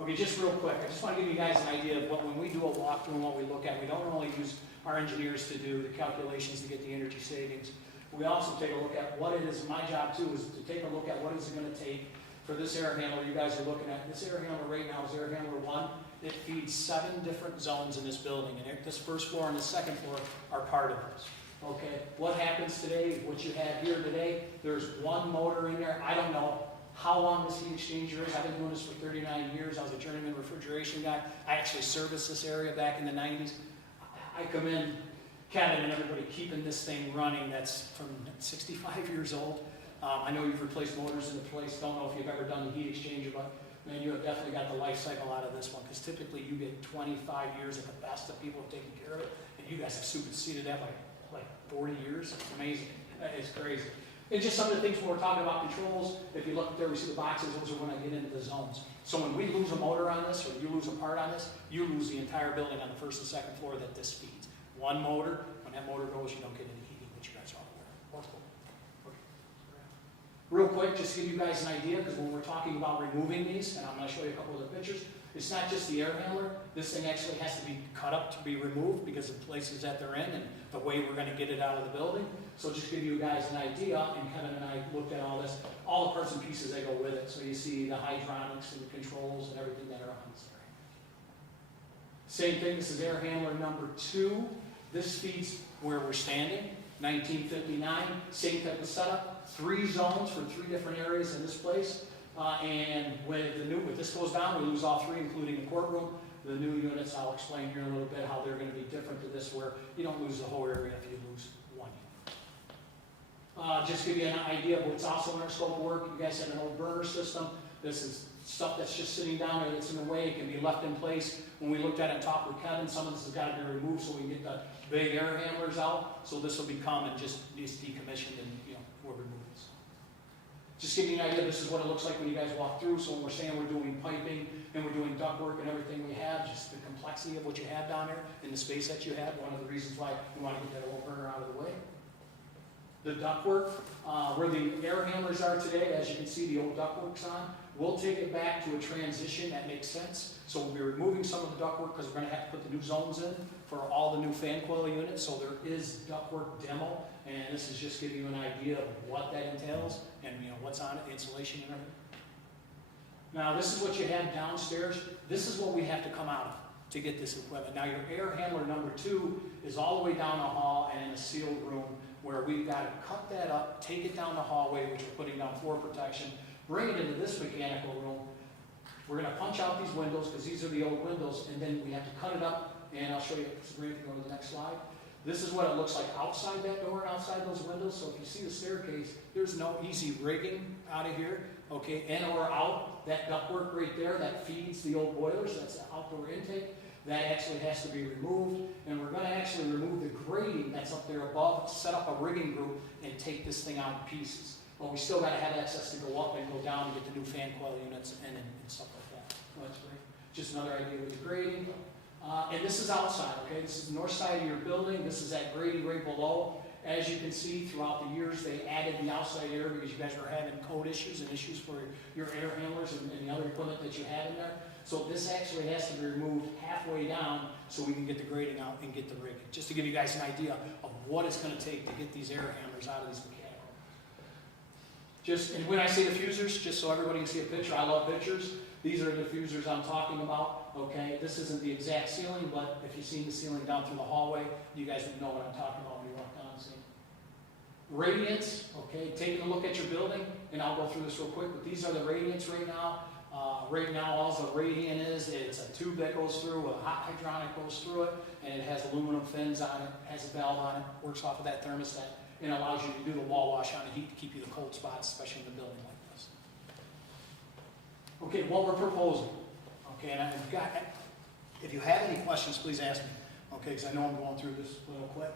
of. Okay, just real quick, I just want to give you guys an idea of when we do a walkthrough and what we look at. We don't only use our engineers to do the calculations to get the energy savings. We also take a look at what it is. My job, too, is to take a look at what is it going to take for this air handler you guys are looking at. This air handler right now is air handler 1. It feeds 7 different zones in this building, and this first floor and the second floor are part of this. Okay, what happens today, what you have here today, there's one motor in there. I don't know how long this heat exchanger is. I've been doing this for 39 years. I was a journeyman refrigeration guy. I actually serviced this area back in the 90s. I come in, Kevin and everybody keeping this thing running that's from 65 years old. I know you've replaced motors in the place. Don't know if you've ever done the heat exchanger, but man, you have definitely got the life cycle out of this one, because typically you get 25 years at the best of people have taken care of it, and you guys have superseded that by like 40 years. It's amazing. It's crazy. And just some of the things when we're talking about controls, if you look up there, we see the boxes, those are when I get into the zones. So when we lose a motor on this, or you lose a part on this, you lose the entire building on the first and second floor that this feeds. One motor, when that motor goes, you don't get any heating, which you guys are all aware of. Real quick, just to give you guys an idea, because when we're talking about removing these, and I'm going to show you a couple of the pictures, it's not just the air handler. This thing actually has to be cut up to be removed because of the places that they're in and the way we're going to get it out of the building. So just to give you guys an idea, and Kevin and I looked at all this, all the parts and pieces that go with it. So you see the hydronics and the controls and everything that are on this area. Same thing, this is air handler number 2. This feeds where we're standing, 1959, same type of setup, 3 zones for 3 different areas in this place. And when this goes down, we lose all 3, including the courtroom. The new units, I'll explain here in a little bit how they're going to be different to this, where you don't lose the whole area if you lose one unit. Just to give you an idea of what's also in our scope of work, you guys have an old burner system. This is stuff that's just sitting down there that's in the way. It can be left in place. When we looked at it and talked with Kevin, some of this has got to be removed so we can get the big air handlers out. So this will become and just needs decommissioned and we'll remove this. Just to give you an idea, this is what it looks like when you guys walk through. So when we're saying we're doing piping and we're doing ductwork and everything we have, just the complexity of what you have down there and the space that you have, one of the reasons why we want to get that old burner out of the way. The ductwork, where the air handlers are today, as you can see the old ductwork's on, we'll take it back to a transition that makes sense. So we'll be removing some of the ductwork because we're going to have to put the new zones in for all the new fan coil units. So there is ductwork demo, and this is just giving you an idea of what that entails and what's on it, insulation and everything. Now this is what you have downstairs. This is what we have to come out of to get this equipment. Now your air handler number 2 is all the way down the hall and in a sealed room where we've got to cut that up, take it down the hallway, which we're putting down floor protection, bring it into this mechanical room. We're going to punch out these windows because these are the old windows, and then we have to cut it up, and I'll show you, Sabrina, if you go to the next slide. This is what it looks like outside that door and outside those windows. So if you see the staircase, there's no easy rigging out of here, okay, in or out. That ductwork right there that feeds the old boilers, that's the outdoor intake, that actually has to be removed, and we're going to actually remove the grating that's up there above, set up a rigging group, and take this thing out in pieces. But we still got to have access to go up and go down and get the new fan coil units and stuff like that. So that's great. Just another idea with the grading. And this is outside, okay? This is the north side of your building. This is that grading right below. As you can see, throughout the years, they added the outside area because you guys were having code issues and issues for your air handlers and the other equipment that you had in there. So this actually has to be removed halfway down so we can get the grading out and get the rigging. Just to give you guys an idea of what it's going to take to get these air handlers out of these mechanical. And when I say diffusers, just so everybody can see a picture, I love pictures. These are the diffusers I'm talking about, okay? This isn't the exact ceiling, but if you've seen the ceiling down through the hallway, you guys would know what I'm talking about when you walk down and see. Radiants, okay? Taking a look at your building, and I'll go through this real quick, but these are the radiants right now. Right now, all the radiant is, it's a tube that goes through, a hot hydronic goes through it, and it has aluminum fins on it, has a valve on it, works off of that thermostat, and allows you to do the wall wash on the heat to keep you the cold spots, especially in a building like this. Okay, what we're proposing, okay, and I've got, if you have any questions, please ask me, okay, because I know I'm going through this a little quick.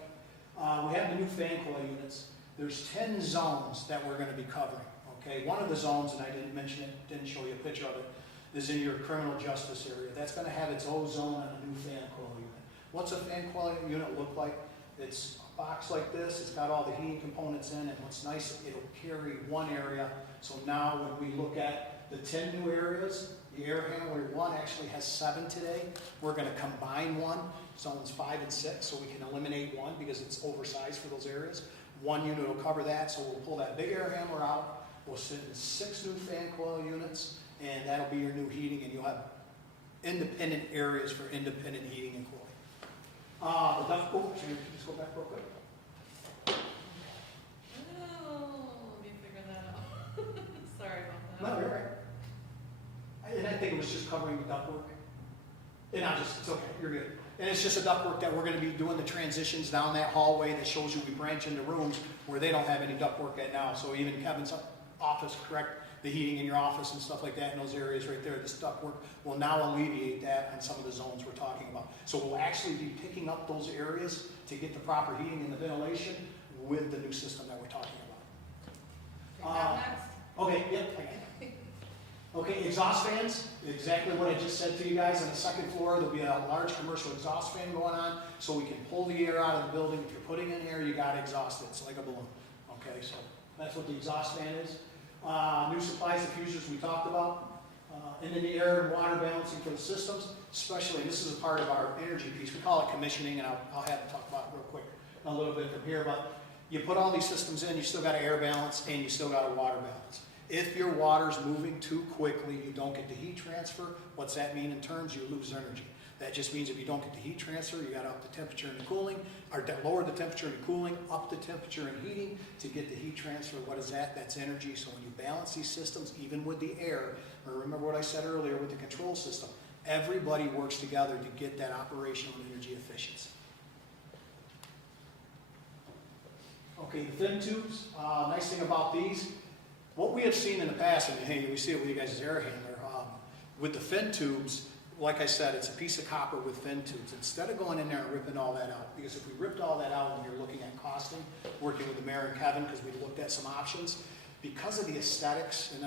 We have the new fan coil units. There's 10 zones that we're going to be covering. Okay, one of the zones, and I didn't mention it, didn't show you a picture of it, is in your criminal justice area. That's going to have its own zone and a new fan coil unit. What's a fan coil unit look like? It's a box like this. It's got all the heating components in, and what's nice, it'll carry one area. So now when we look at the 10 new areas, the air handler 1 actually has 7 today. We're going to combine 1, zones 5 and 6, so we can eliminate 1 because it's oversized for those areas. 1 unit will cover that, so we'll pull that big air handler out. We'll sit in 6 new fan coil units, and that'll be your new heating, and you'll have independent areas for independent heating and cooling. Just go back real quick. Oh, let me figure that out. Sorry about that. No, you're right. And I think it was just covering the ductwork. And it's okay, you're good. And it's just a ductwork that we're going to be doing the transitions down that hallway that shows you we branch into rooms where they don't have any ductwork at now. So even Kevin's office, correct, the heating in your office and stuff like that in those areas right there, this ductwork will now alleviate that on some of the zones we're talking about. So we'll actually be picking up those areas to get the proper heating and the ventilation with the new system that we're talking about. Take that next. Okay, yep. I got it. Okay, exhaust fans, exactly what I just said to you guys. On the second floor, there'll be a large commercial exhaust fan going on, so we can pull the air out of the building. If you're putting in air, you gotta exhaust it. It's like a balloon. Okay, so that's what the exhaust fan is. New supplies, diffusers we talked about. And then the air and water balancing for the systems, especially, this is a part of our energy piece. We call it commissioning, and I'll have to talk about it real quick a little bit from here. But you put all these systems in, you still got an air balance, and you still got a water balance. If your water's moving too quickly, you don't get the heat transfer. What's that mean in terms? You lose energy. That just means if you don't get the heat transfer, you got to up the temperature and the cooling, or lower the temperature and the cooling, up the temperature and heating to get the heat transfer. What is that? That's energy. So when you balance these systems, even with the air, or remember what I said earlier with the control system, everybody works together to get that operational energy efficiency. Okay, the fin tubes, nice thing about these, what we have seen in the past, and hey, we see it with you guys as air handler, with the fin tubes, like I said, it's a piece of copper with fin tubes. Instead of going in there and ripping all that out, because if we ripped all that out when you're looking at costing, working with the mayor and Kevin, because we looked at some options, because of the aesthetics, and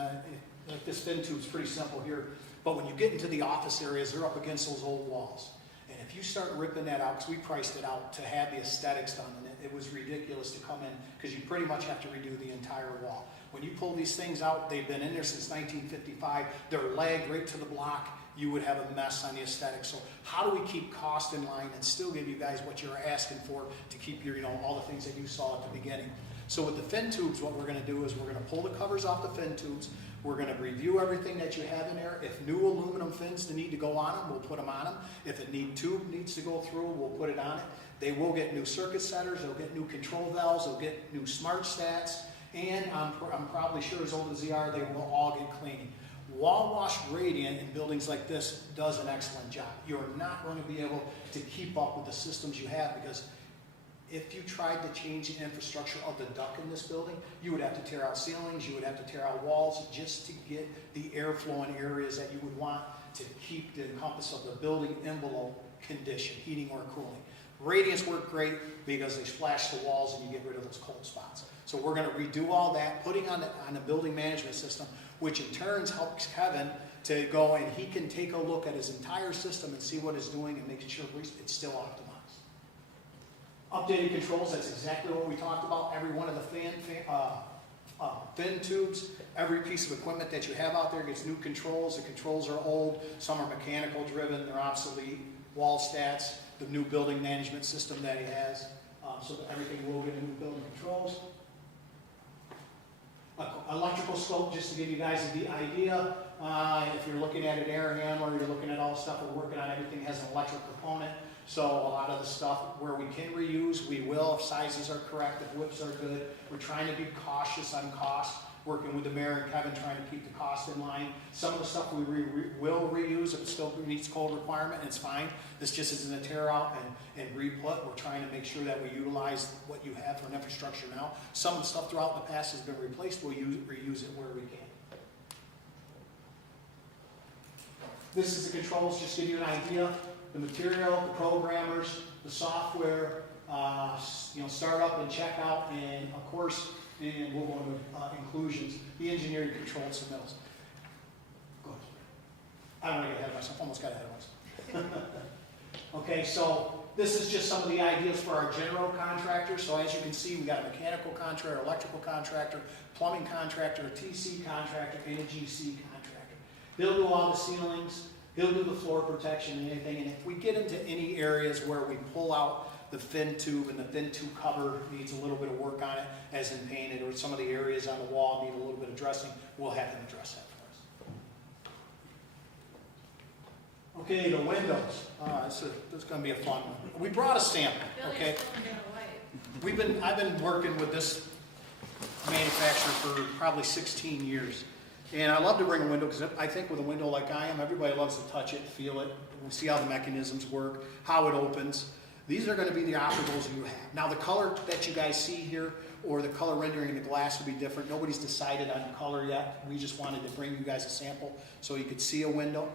like this fin tube's pretty simple here, but when you get into the office areas, they're up against those old walls. And if you start ripping that out, because we priced it out to have the aesthetics done, and it was ridiculous to come in, because you pretty much have to redo the entire wall. When you pull these things out, they've been in there since 1955, they're lagged right to the block, you would have a mess on the aesthetics. So how do we keep cost in line and still give you guys what you're asking for to keep your, all the things that you saw at the beginning? So with the fin tubes, what we're going to do is we're going to pull the covers off the fin tubes. We're going to review everything that you have in there. If new aluminum fins need to go on them, we'll put them on them. If a tube needs to go through, we'll put it on it. They will get new circuit setters. They'll get new control valves. They'll get new smart stats. And I'm probably sure as old as they are, they will all get cleaning. Wall wash gradient in buildings like this does an excellent job. You're not going to be able to keep up with the systems you have, because if you tried to change the infrastructure of the duct in this building, you would have to tear out ceilings, you would have to tear out walls just to get the airflow in areas that you would want to keep the compass of the building envelope condition, heating or cooling. Radiants work great because they splash the walls and you get rid of those cold spots. So we're going to redo all that, putting on the building management system, which in turn helps Kevin to go and he can take a look at his entire system and see what it's doing and making sure it's still optimized. Updated controls, that's exactly what we talked about. Every one of the fin tubes, every piece of equipment that you have out there gets new controls. The controls are old, some are mechanical driven, they're obsolete. Wall stats, the new building management system that he has, so that everything will get new building controls. Electrical scope, just to give you guys the idea, if you're looking at an air handler, you're looking at all the stuff we're working on, everything has an electric component. So a lot of the stuff where we can reuse, we will, if sizes are correct, if whips are good. We're trying to be cautious on cost, working with the mayor and Kevin, trying to keep the cost in line. Some of the stuff we will reuse if it still meets code requirement, and it's fine. This just isn't a tear out and re-put. We're trying to make sure that we utilize what you have for an infrastructure now. Some of the stuff throughout the past has been replaced. We'll reuse it where we can. This is the controls, just to give you an idea. The material, the programmers, the software, start up and check out, and of course, and we'll go into inclusions, the engineering controlled submittals. Go ahead. I don't want to get ahead of myself, almost got ahead of myself. Okay, so this is just some of the ideas for our general contractors. So as you can see, we got a mechanical contractor, electrical contractor, plumbing contractor, a TC contractor, and a GC contractor. They'll do all the ceilings, he'll do the floor protection and anything. And if we get into any areas where we pull out the fin tube and the fin tube cover needs a little bit of work on it, as in painted, or some of the areas on the wall need a little bit of dressing, we'll have them address that for us. Okay, the windows. This is going to be a fun one. We brought a sample. Okay. I've been working with this manufacturer for probably 16 years. And I love to bring a window because I think with a window like I am, everybody loves to touch it, feel it, see how the mechanisms work, how it opens. These are gonna be the operables you have. Now, the color that you guys see here, or the color rendering in the glass will be different. Nobody's decided on color yet. We just wanted to bring you guys a sample so you could see a window,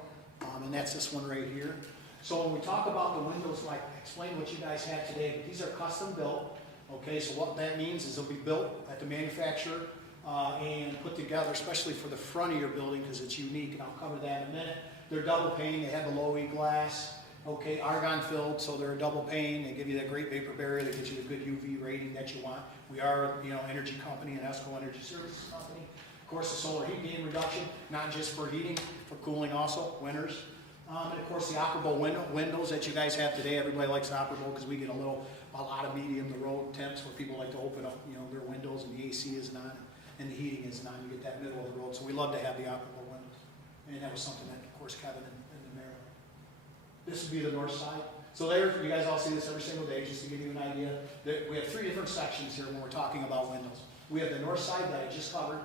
and that's this one right here. So when we talk about the windows, like explain what you guys have today, but these are custom built. Okay, so what that means is they'll be built at the manufacturer and put together, especially for the front of your building because it's unique, and I'll cover that in a minute. They're double pane, they have the low E glass, okay, argon filled, so they're a double pane. They give you that great vapor barrier that gives you the good UV rating that you want. We are, energy company, an ESCO energy services company. Of course, the solar heat gain reduction, not just for heating, for cooling also, winters. And of course, the operable windows that you guys have today. Everybody likes operable because we get a lot of medium to road temps where people like to open up, their windows and the AC isn't on and the heating isn't on. You get that middle of the road. So we love to have the operable windows. And that was something that, of course, Kevin and the mayor. This would be the north side. So there, you guys all see this every single day, just to give you an idea. We have 3 different sections here when we're talking about windows. We have the north side that I just covered.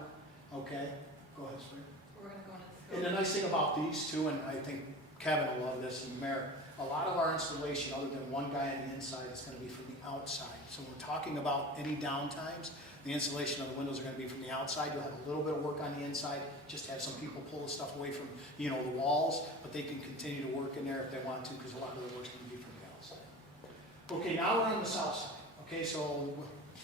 Okay, go ahead, Spring. We're gonna go into And the nice thing about these two, and I think Kevin will love this, and the mayor, a lot of our installation, other than one guy on the inside, is going to be from the outside. So when we're talking about any downtimes, the installation of the windows are going to be from the outside. You'll have a little bit of work on the inside, just have some people pull the stuff away from, the walls, but they can continue to work in there if they want to, because a lot of the work's going to be from the outside. Okay, now we're on the south side. Okay, so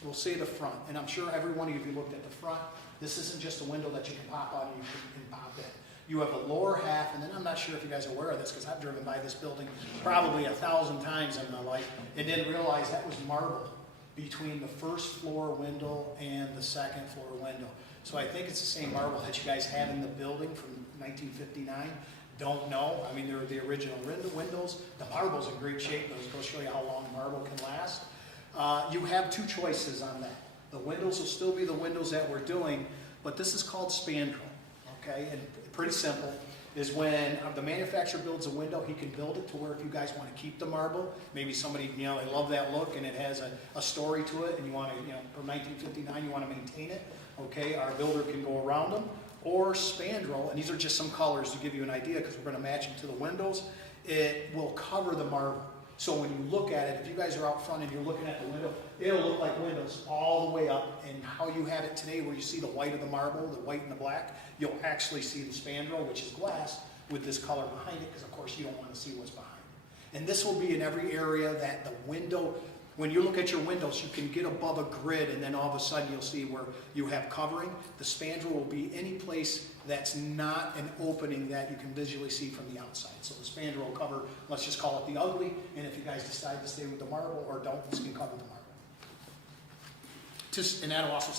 we'll see the front, and I'm sure every one of you looked at the front. This isn't just a window that you can pop on and you can pop in. You have a lower half, and then I'm not sure if you guys are aware of this, because I've driven by this building probably 1,000 times in my life and didn't realize that was marble between the first floor window and the second floor window. So I think it's the same marble that you guys have in the building from 1959. Don't know. I mean, they're the original windows. The marble's in great shape. Those go show you how long marble can last. You have 2 choices on that. The windows will still be the windows that we're doing, but this is called spandrel. Okay, and pretty simple, is when the manufacturer builds a window, he can build it to where if you guys want to keep the marble, maybe somebody, they love that look and it has a story to it and you want to, from 1959, you want to maintain it, okay, our builder can go around them. Or spandrel, and these are just some colors to give you an idea because we're going to match them to the windows, it will cover the marble. So when you look at it, if you guys are out front and you're looking at the window, it'll look like windows all the way up. And how you have it today, where you see the white of the marble, the white and the black, you'll actually see the spandrel, which is glass, with this color behind it, because of course you don't want to see what's behind it. And this will be in every area that the window, when you look at your windows, you can get above a grid, and then all of a sudden you'll see where you have covering. The spandrel will be any place that's not an opening that you can visually see from the outside. So the spandrel will cover, let's just call it the ugly, and if you guys decide to stay with the marble or don't, this can cover the marble. And that'll also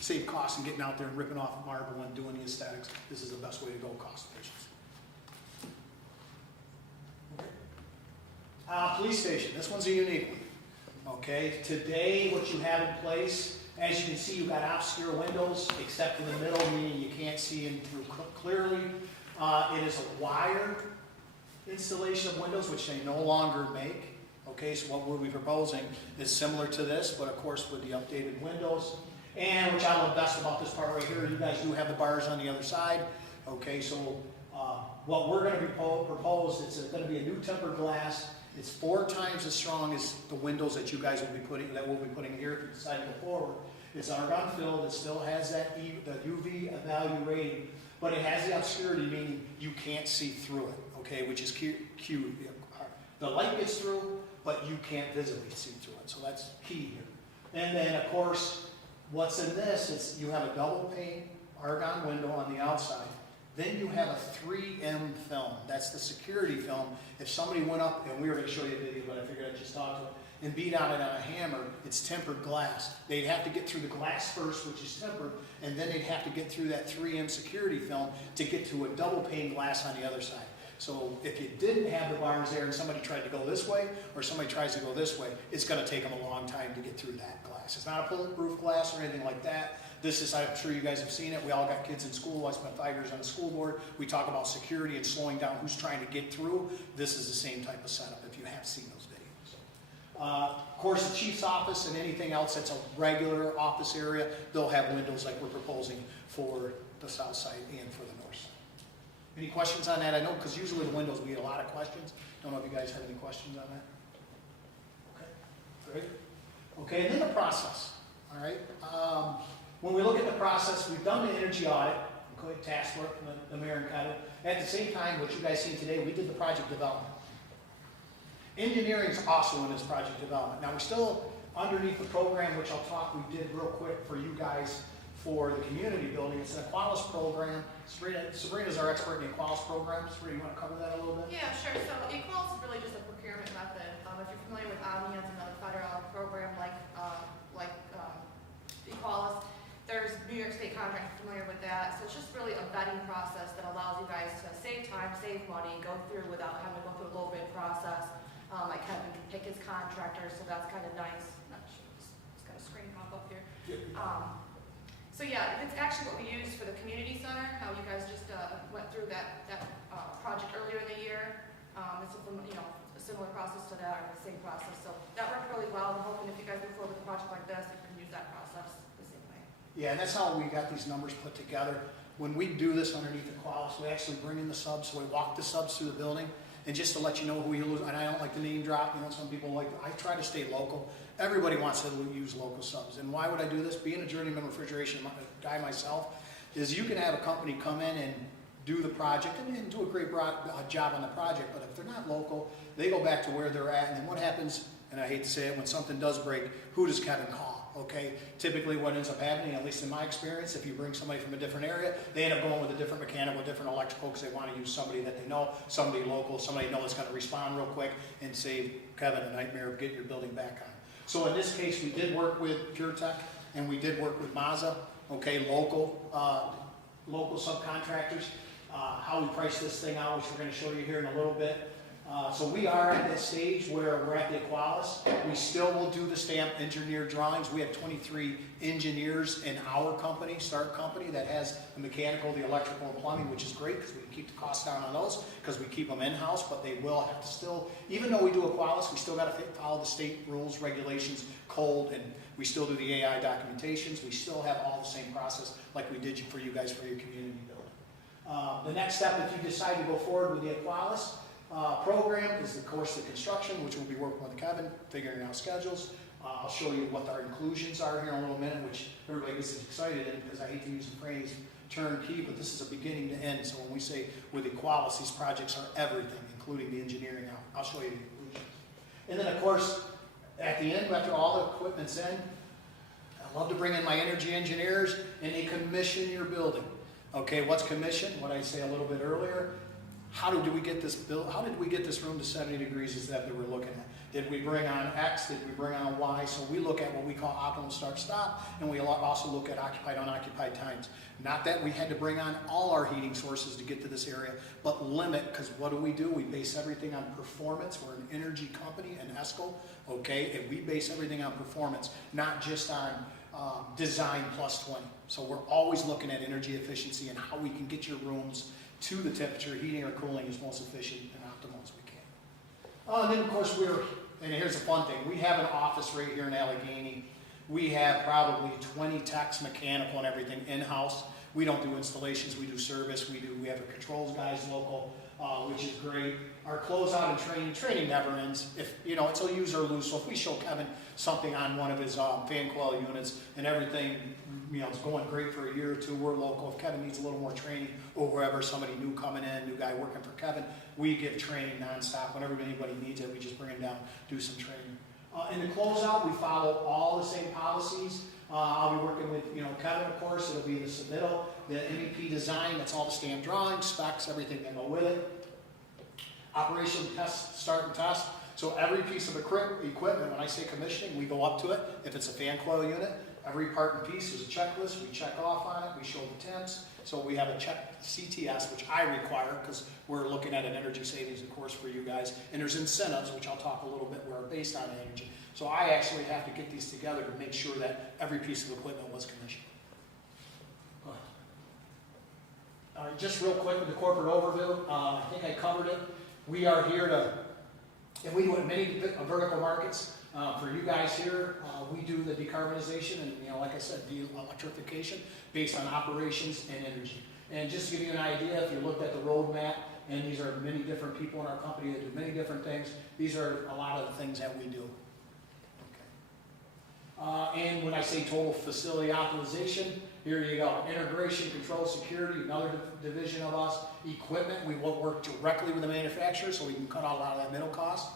save costs in getting out there and ripping off marble and doing the aesthetics. This is the best way to go, cost efficiency. Police station, this one's a unique one. Okay, today what you have in place, as you can see, you've got obscure windows, except in the middle, meaning you can't see in through clearly. It is a wire installation of windows, which they no longer make. Okay, so what we'll be proposing is similar to this, but of course with the updated windows. And which I love best about this part right here, you guys do have the bars on the other side. Okay, so what we're going to be proposed, it's going to be a new tempered glass. It's 4 times as strong as the windows that you guys will be putting, here if you decide to go forward. It's argon filled. It still has that the UV value rating, but it has the obscurity, meaning you can't see through it. Okay, which is cute. The light gets through, but you can't visibly see through it. So that's key here. And then of course, what's in this is you have a double pane argon window on the outside. Then you have a 3M film. That's the security film. If somebody went up, and we were going to show you a video, but I figured I'd just talk to them, and beat on it on a hammer, it's tempered glass. They'd have to get through the glass first, which is tempered, and then they'd have to get through that 3M security film to get to a double pane glass on the other side. So if you didn't have the bars there and somebody tried to go this way, or somebody tries to go this way, it's going to take them a long time to get through that glass. It's not a bulletproof glass or anything like that. This is, I'm sure you guys have seen it. We all got kids in school. I spent 5 years on the school board. We talk about security and slowing down who's trying to get through. This is the same type of setup if you have seen those videos. Of course, the chief's office and anything else that's a regular office area, they'll have windows like we're proposing for the south side and for the north side. Any questions on that? I know because usually the windows we get a lot of questions. Don't know if you guys have any questions on that. Great. Okay, and then the process, all right? When we look at the process, we've done the energy audit, including task work from the mayor and Kevin. At the same time, what you guys see today, we did the project development. Engineering is also in this project development. Now, we're still underneath the program, which I'll talk, we did real quick for you guys for the community building. It's an Equalis program. Sabrina's our expert in the Equalis program. Sabrina, you want to cover that a little bit? Yeah, sure. So Equals is really just a procurement method. If you're familiar with Olean, it's another federal program like Equalis. There's New York State contract, familiar with that. So it's just really a vetting process that allows you guys to save time, save money, go through without having to go through a low bid process. Like Kevin can pick his contractor, so that's kind of nice. Not sure, it's got a screen pop up here. So yeah, it's actually what we use for the community center, how you guys just went through that project earlier in the year. It's a similar process to that, or the same process. So that worked really well. I'm hoping if you guys move forward with a project like this, you can use that process the same way. Yeah, and that's how we got these numbers put together. When we do this underneath the Equalis, we actually bring in the subs, so we walk the subs through the building. And just to let you know who you lose, and I don't like to name drop, some people like, I try to stay local. Everybody wants to use local subs. And why would I do this? Being a journeyman refrigeration guy myself, is you can have a company come in and do the project and do a great job on the project, but if they're not local, they go back to where they're at, and then what happens, and I hate to say it, when something does break, who does Kevin call? Okay, typically what ends up happening, at least in my experience, if you bring somebody from a different area, they end up going with a different mechanical, different electrical, because they want to use somebody that they know, somebody local, somebody knows that's going to respond real quick and save Kevin a nightmare of getting your building back on. So in this case, we did work with PureTech and we did work with Mazda, okay, local subcontractors. How we price this thing out, which we're going to show you here in a little bit. So we are at that stage where we're at the Equalis. We still will do the stamped engineer drawings. We have 23 engineers in our company, Start Company, that has the mechanical, the electrical, and plumbing, which is great because we can keep the costs down on those because we keep them in-house, but they will have to still, even though we do Equalis, we still got to follow the state rules, regulations, code, and we still do the AI documentations. We still have all the same process like we did for you guys for your community building. The next step, if you decide to go forward with the Equalis, program is, of course, the construction, which we'll be working with Kevin, figuring out schedules. I'll show you what our inclusions are here in a little minute, which everybody gets excited in because I hate to use the phrase turnkey, but this is a beginning to end. So when we say with Equalis, these projects are everything, including the engineering. I'll show you the inclusions. And then, of course, at the end, after all the equipment's in, I love to bring in my energy engineers and they commission your building. Okay, what's commission? What I say a little bit earlier. How did we get this room to 70 degrees is that we're looking at? Did we bring on X? Did we bring on Y? So we look at what we call optimal start-stop, and we also look at occupied, unoccupied times. Not that we had to bring on all our heating sources to get to this area, but limit, because what do? We base everything on performance. We're an energy company, an ESCO, okay? And we base everything on performance, not just on design plus 20. So we're always looking at energy efficiency and how we can get your rooms to the temperature, heating or cooling is most efficient and optimal as we can. And then of course and here's the fun thing, we have an office right here in Allegheny. We have probably 20 techs, mechanical and everything in-house. We don't do installations, we do service, we have a controls guys local, which is great. Our closeout and training never ends. If, it's a use or lose, so if we show Kevin something on one of his fan coil units and everything, it's going great for a year or two, we're local. If Kevin needs a little more training or wherever, somebody new coming in, new guy working for Kevin, we give training nonstop. Whenever anybody needs it, we just bring him down, do some training. In the closeout, we follow all the same policies. I'll be working with, Kevin, of course. It'll be the submittal, the MEP design, that's all the stamped drawings, specs, everything that go with it. Operation test, start and test. So every piece of equipment, when I say commissioning, we go up to it. If it's a fan coil unit, every part and piece is a checklist. We check off on it. We show the temps. So we have a check CTS, which I require because we're looking at an energy savings, of course, for you guys. And there's incentives, which I'll talk a little bit, where are based on energy. So I actually have to get these together to make sure that every piece of equipment was commissioned. All right, just real quick with the corporate overview. I think I covered it. We are here and we do it in many vertical markets. For you guys here, we do the decarbonization and, like I said, the electrification based on operations and energy. And just to give you an idea, if you looked at the roadmap, and these are many different people in our company that do many different things, these are a lot of the things that we do. Okay. And when I say total facility optimization, here you go. Integration, control, security, another division of us. Equipment, we will work directly with the manufacturer so we can cut out a lot of that middle cost.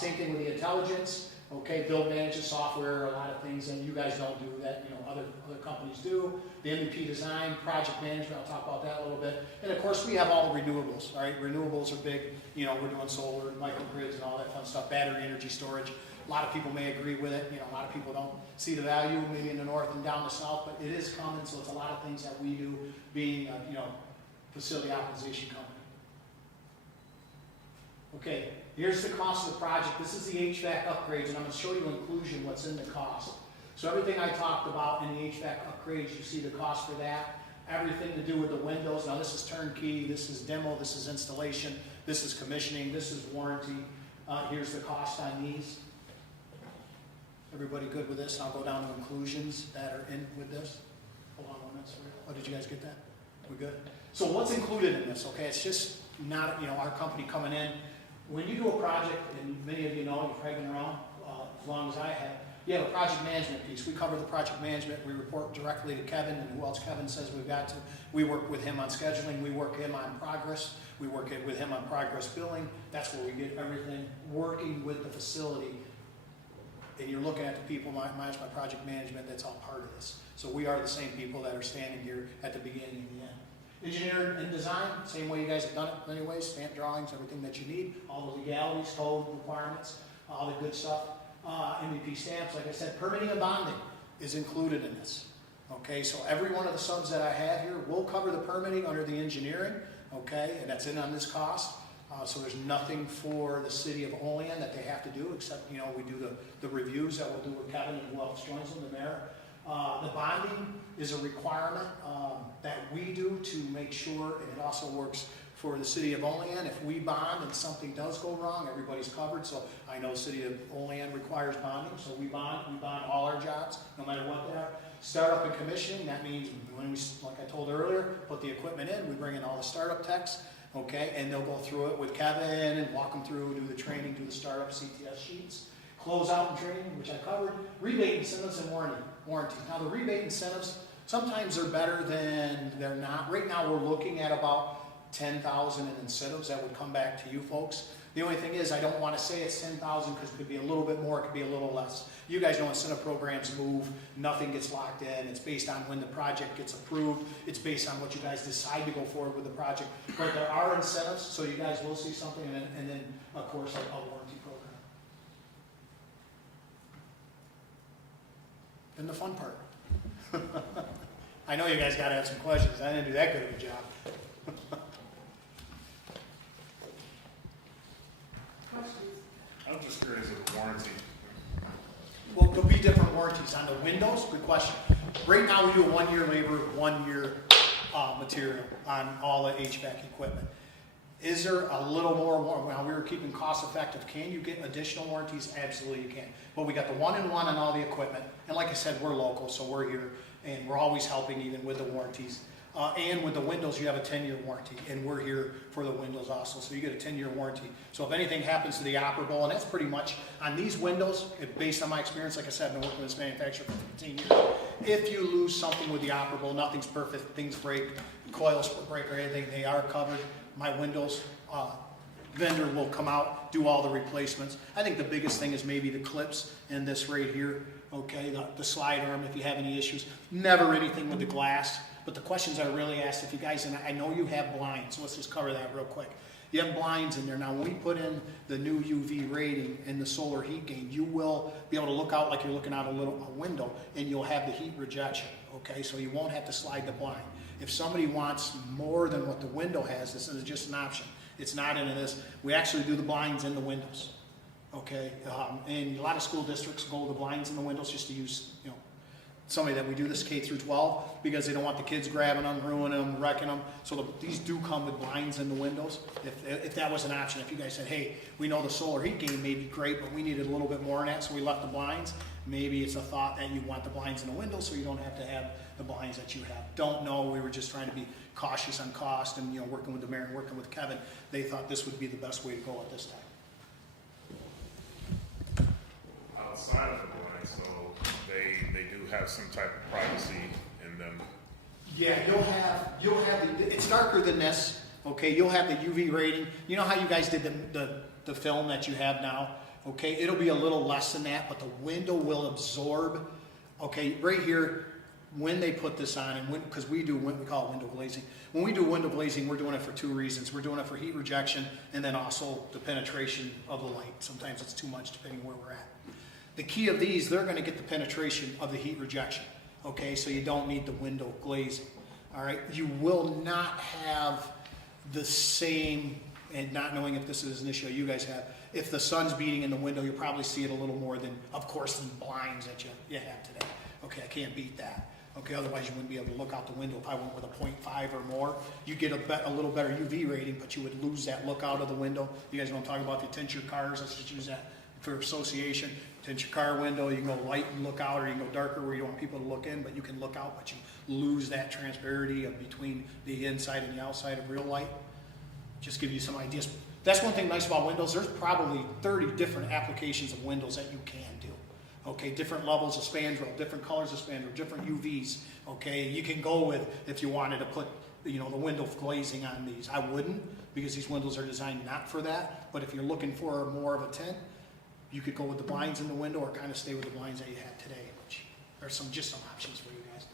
Same thing with the intelligence. Okay, build management software, a lot of things that you guys don't do that, other companies do. The MVP design, project management, I'll talk about that a little bit. And of course, we have all the renewables, all right? Renewables are big, we're doing solar, microgrids and all that fun stuff, battery energy storage. A lot of people may agree with it, a lot of people don't see the value, maybe in the north and down the south, but it is coming, so it's a lot of things that we do being, facility optimization company. Okay, here's the cost of the project. This is the HVAC upgrades, and I'm going to show you inclusion, what's in the cost. So everything I talked about in the HVAC upgrades, you see the cost for that. Everything to do with the windows. Now this is turnkey, this is demo, this is installation, this is commissioning, this is warranty. Here's the cost on these. Everybody good with this? I'll go down to inclusions that are in with this. Hold on 1 minute. Oh, did you guys get that? We good? So what's included in this? Okay, it's just not, our company coming in. When you do a project, and many of you know, you've probably been around as long as I have, you have a project management piece. We cover the project management. We report directly to Kevin, and who else Kevin says we've got to. We work with him on scheduling. We work him on progress. We work with him on progress billing. That's where we get everything working with the facility. And you're looking at the people, my project management, that's all part of this. So we are the same people that are standing here at the beginning and the end. Engineering and design, same way you guys have done it anyways, stamp drawings, everything that you need, all the legalities, code requirements, all the good stuff. MVP stamps, like I said, permitting and bonding is included in this. Okay, so every one of the subs that I have here will cover the permitting under the engineering, okay, and that's in on this cost. So there's nothing for the city of Olean that they have to do, except, we do the reviews that we'll do with Kevin and who else joins them, the mayor. The bonding is a requirement that we do to make sure, and it also works for the city of Olean. If we bond and something does go wrong, everybody's covered. So I know the city of Olean requires bonding, so we bond all our jobs, no matter what they are. Startup and commissioning, that means when we, like I told earlier, put the equipment in, we bring in all the startup techs, okay, and they'll go through it with Kevin and walk them through, do the training, do the startup CTS sheets. Closeout and training, which I covered. Rebate incentives and warranty. Now the rebate incentives, sometimes they're better than they're not. Right now we're looking at about 10,000 in incentives that would come back to you folks. The only thing is I don't want to say it's 10,000 because it could be a little bit more, it could be a little less. You guys know incentive programs move, nothing gets locked in. It's based on when the project gets approved. It's based on what you guys decide to go forward with the project. But there are incentives, so you guys will see something, and then of course a warranty program. And the fun part. I know you guys got to have some questions. I didn't do that good of a job. I'm just curious of warranty. Well, there'll be different warranties on the windows. Good question. Right now, we do a 1-year labor, 1-year material on all the HVAC equipment. Is there a little more? Well, we were keeping cost effective. Can you get additional warranties? Absolutely, you can. But we got the 1-in-1 on all the equipment. And like I said, we're local, so we're here, and we're always helping even with the warranties. And with the windows, you have a 10-year warranty, and we're here for the windows also. So you get a 10-year warranty. So if anything happens to the operable, and that's pretty much on these windows, based on my experience, like I said, I've been working with this manufacturer for 15 years. If you lose something with the operable, nothing's perfect, things break, coils break or anything, they are covered. My windows vendor will come out, do all the replacements. I think the biggest thing is maybe the clips in this right here, okay, the slide arm if you have any issues. Never anything with the glass. But the questions I really asked, if you guys, and I know you have blinds, so let's just cover that real quick. You have blinds in there. Now, when we put in the new UV rating and the solar heat gain, you will be able to look out like you're looking out a window, and you'll have the heat rejection, okay? So you won't have to slide the blind. If somebody wants more than what the window has, this is just an option. It's not into this. We actually do the blinds in the windows, okay? And a lot of school districts go the blinds in the windows just to use, somebody that we do this K through 12 because they don't want the kids grabbing them, ruining them, wrecking them. So these do come with blinds in the windows. If that was an option, if you guys said, hey, we know the solar heat gain may be great, but we needed a little bit more in that, so we left the blinds. Maybe it's a thought that you want the blinds in the windows so you don't have to have the blinds that you have. Don't know. We were just trying to be cautious on cost and working with the mayor and working with Kevin. They thought this would be the best way to go at this time. Outside of the blinds, so have some type of privacy in them. Yeah, you'll have it's darker than this, okay? You'll have the UV rating. You know how you guys did the film that you have now? Okay, it'll be a little less than that, but the window will absorb. Okay, right here, when they put this on, and because we call it window glazing. When we do window glazing, we're doing it for two reasons. We're doing it for heat rejection and then also the penetration of the light. Sometimes it's too much depending where we're at. The key of these, they're going to get the penetration of the heat rejection. Okay, so you don't need the window glazing. All right, you will not have the same, and not knowing if this is an issue you guys have, if the sun's beating in the window, you'll probably see it a little more than, of course, than blinds that you have today. Okay, I can't beat that. Okay, otherwise you wouldn't be able to look out the window. If I went with a 0.5 or more, you get a little better UV rating, but you would lose that look out of the window. You guys want to talk about if you tint your cars? Let's just use that for association. Tint your car window, you can go light and look out, or you can go darker where you don't want people to look in, but you can look out, but you lose that transparency of between the inside and the outside of real light. Just give you some ideas. That's one thing nice about windows. There's probably 30 different applications of windows that you can do. Okay, different levels of spandrel, different colors of spandrel, different UVs. Okay, you can go with, if you wanted to put, the window glazing on these. I wouldn't, because these windows are designed not for that. But if you're looking for more of a tint, you could go with the blinds in the window or kind of stay with the blinds that you have today, which are just some options for you guys.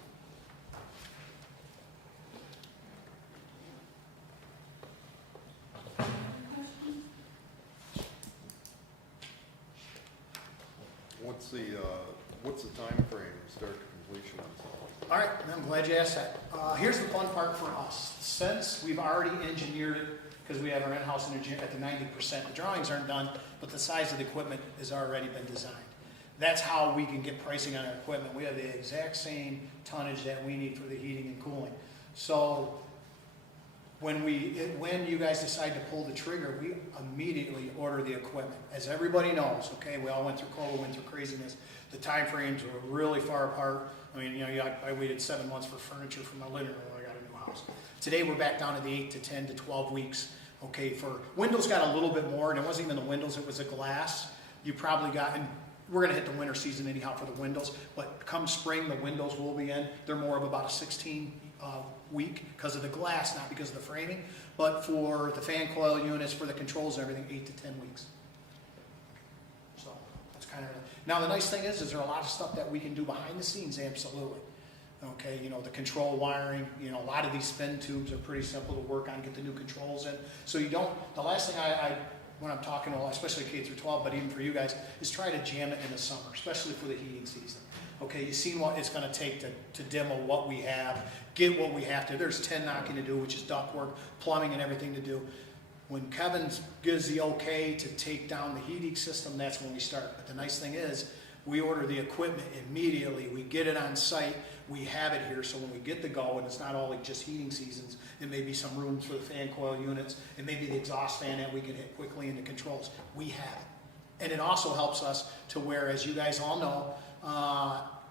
What's the time frame, start to completion on something? All right, I'm glad you asked that. Here's the fun part for us. Since we've already engineered it, because we have our in-house engineer at the 90%, the drawings aren't done, but the size of the equipment has already been designed. That's how we can get pricing on our equipment. We have the exact same tonnage that we need for the heating and cooling. So when you guys decide to pull the trigger, we immediately order the equipment. As everybody knows, okay, we all went through COVID, went through craziness. The time frames were really far apart. I mean, I waited 7 months for furniture for my living room when I got a new house. Today we're back down to the 8 to 10 to 12 weeks. Okay, for windows got a little bit more, and it wasn't even the windows, it was the glass. You probably got, and we're gonna hit the winter season anyhow for the windows, but come spring, the windows will be in. They're more of about a 16 week because of the glass, not because of the framing, but for the fan coil units, for the controls and everything, 8 to 10 weeks. So that's kind of, now the nice thing is there a lot of stuff that we can do behind the scenes, absolutely. Okay, the control wiring, a lot of these spin tubes are pretty simple to work on, get the new controls in. So you don't, the last thing when I'm talking, especially K through 12, but even for you guys, is try to jam it in the summer, especially for the heating season. Okay, you've seen what it's going to take to demo what we have, get what we have to. There's 10 knocking to do, which is ductwork, plumbing, and everything to do. When Kevin gives the okay to take down the heating system, that's when we start. But the nice thing is, we order the equipment immediately. We get it on site. We have it here, so when we get the go, and it's not all like just heating seasons, it may be some rooms for the fan coil units, it may be the exhaust fan that we can hit quickly into controls. We have it. And it also helps us to where, as you guys all know,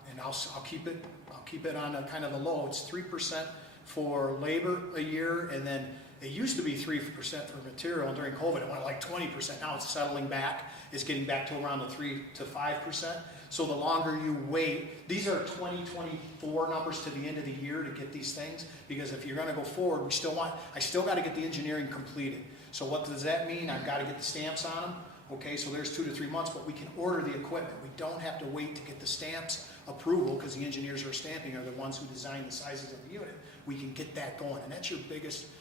and I'll keep it on a kind of a low, it's 3% for labor a year, and then it used to be 3% for material, and during COVID it went like 20%. Now it's settling back. It's getting back to around the 3 to 5%. So the longer you wait, these are 2024 numbers to the end of the year to get these things, because if you're going to go forward, I still got to get the engineering completed. So what does that mean? I've got to get the stamps on them. Okay, so there's 2 to 3 months, but we can order the equipment. We don't have to wait to get the stamps approval, because the engineers who are stamping are the ones who design the sizes of the unit. We can get that going, and that's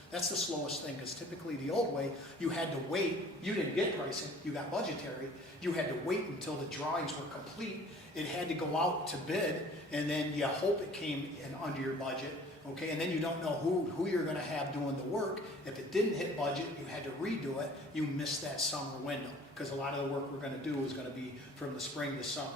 that's the slowest thing, because typically the old way, you had to wait. You didn't get pricing, you got budgetary. You had to wait until the drawings were complete. It had to go out to bid, and then you hope it came in under your budget. Okay, and then you don't know who you're going to have doing the work. If it didn't hit budget, you had to redo it. You missed that summer window, because a lot of the work we're going to do is going to be from the spring to summer.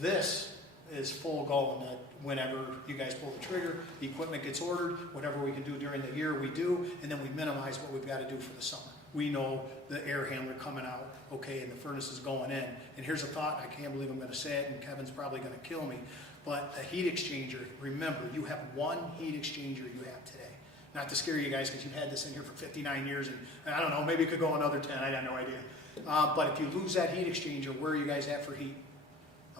This is full go, and that whenever you guys pull the trigger, the equipment gets ordered. Whatever we can do during the year, we do, and then we minimize what we've got to do for the summer. We know the air handler coming out, okay, and the furnace is going in. And here's a thought, I can't believe I'm going to say it, and Kevin's probably going to kill me. But a heat exchanger, remember, you have one heat exchanger you have today. Not to scare you guys, because you've had this in here for 59 years, and I don't know, maybe it could go another 10, I got no idea. But if you lose that heat exchanger, where are you guys at for heat?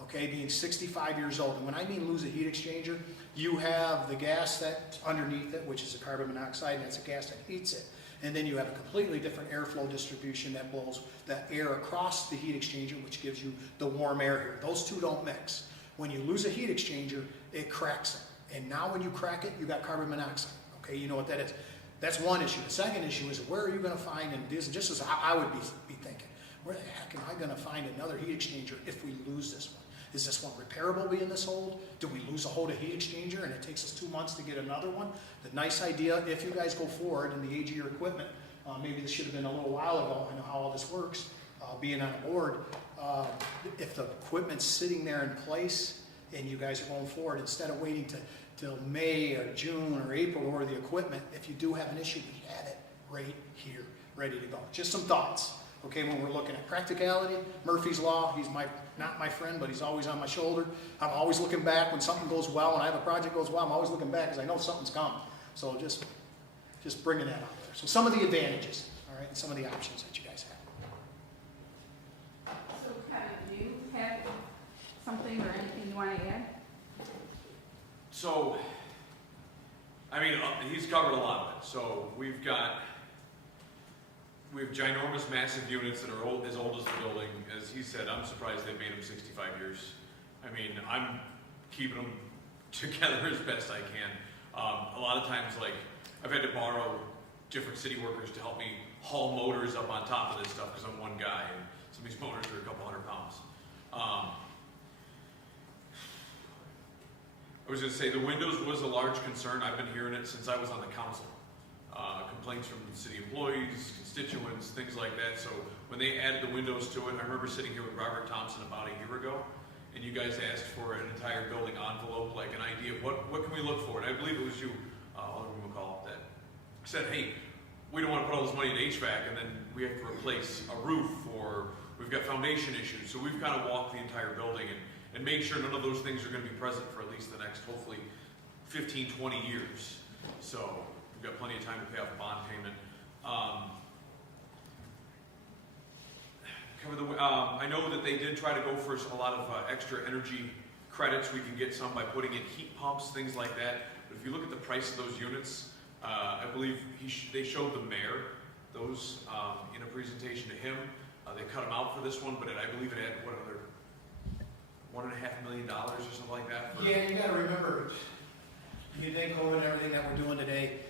okay, being 65 years old. And when I mean lose a heat exchanger, you have the gas that's underneath it, which is the carbon monoxide, and that's the gas that heats it. And then you have a completely different airflow distribution that blows that air across the heat exchanger, which gives you the warm air here. Those two don't mix. When you lose a heat exchanger, it cracks it. And now when you crack it, you got carbon monoxide. Okay, you know what that is. That's one issue. The second issue is where are you going to find, and this is just as I would be thinking, where the heck am I going to find another heat exchanger if we lose this one? Is this one repairable being this old? Do we lose a hold of heat exchanger and it takes us 2 months to get another one? The nice idea, if you guys go forward in the age of your equipment, maybe this should have been a little while ago, I know how all this works, being on a board, if the equipment's sitting there in place and you guys are going forward, instead of waiting till May or June or April or the equipment, if you do have an issue, we have it right here, ready to go. Just some thoughts. Okay, when we're looking at practicality, Murphy's Law, he's not my friend, but he's always on my shoulder. I'm always looking back when something goes well, when I have a project goes well, I'm always looking back because I know something's coming. So just bringing that out there. So some of the advantages, all right, and some of the options that you guys have. So Kevin, do you have something or anything you want to add? So, I mean, he's covered a lot of it. So we have ginormous, massive units that are as old as the building. As he said, I'm surprised they made them 65 years. I mean, I'm keeping them together as best I can. A lot of times, like, I've had to borrow different city workers to help me haul motors up on top of this stuff because I'm one guy, and some of these motors are a couple hundred pounds. I was going to say, the windows was a large concern. I've been hearing it since I was on the council. Complaints from city employees, constituents, things like that. So when they added the windows to it, I remember sitting here with Robert Thompson about a year ago, and you guys asked for an entire building envelope, like an idea of what can we look for. And I believe it was you, Alderman McCall, that said, hey, we don't want to put all this money in HVAC, and then we have to replace a roof, or we've got foundation issues. So we've kind of walked the entire building and made sure none of those things are going to be present for at least the next, hopefully, 15, 20 years. So we've got plenty of time to pay off a bond payment. I know that they did try to go for a lot of extra energy credits. We can get some by putting in heat pumps, things like that. But if you look at the price of those units, I believe they showed the mayor those in a presentation to him. They cut them out for this one, but I believe it had, what, other $1.5 million or something like that? Yeah, you got to remember, you think COVID and everything that we're doing today,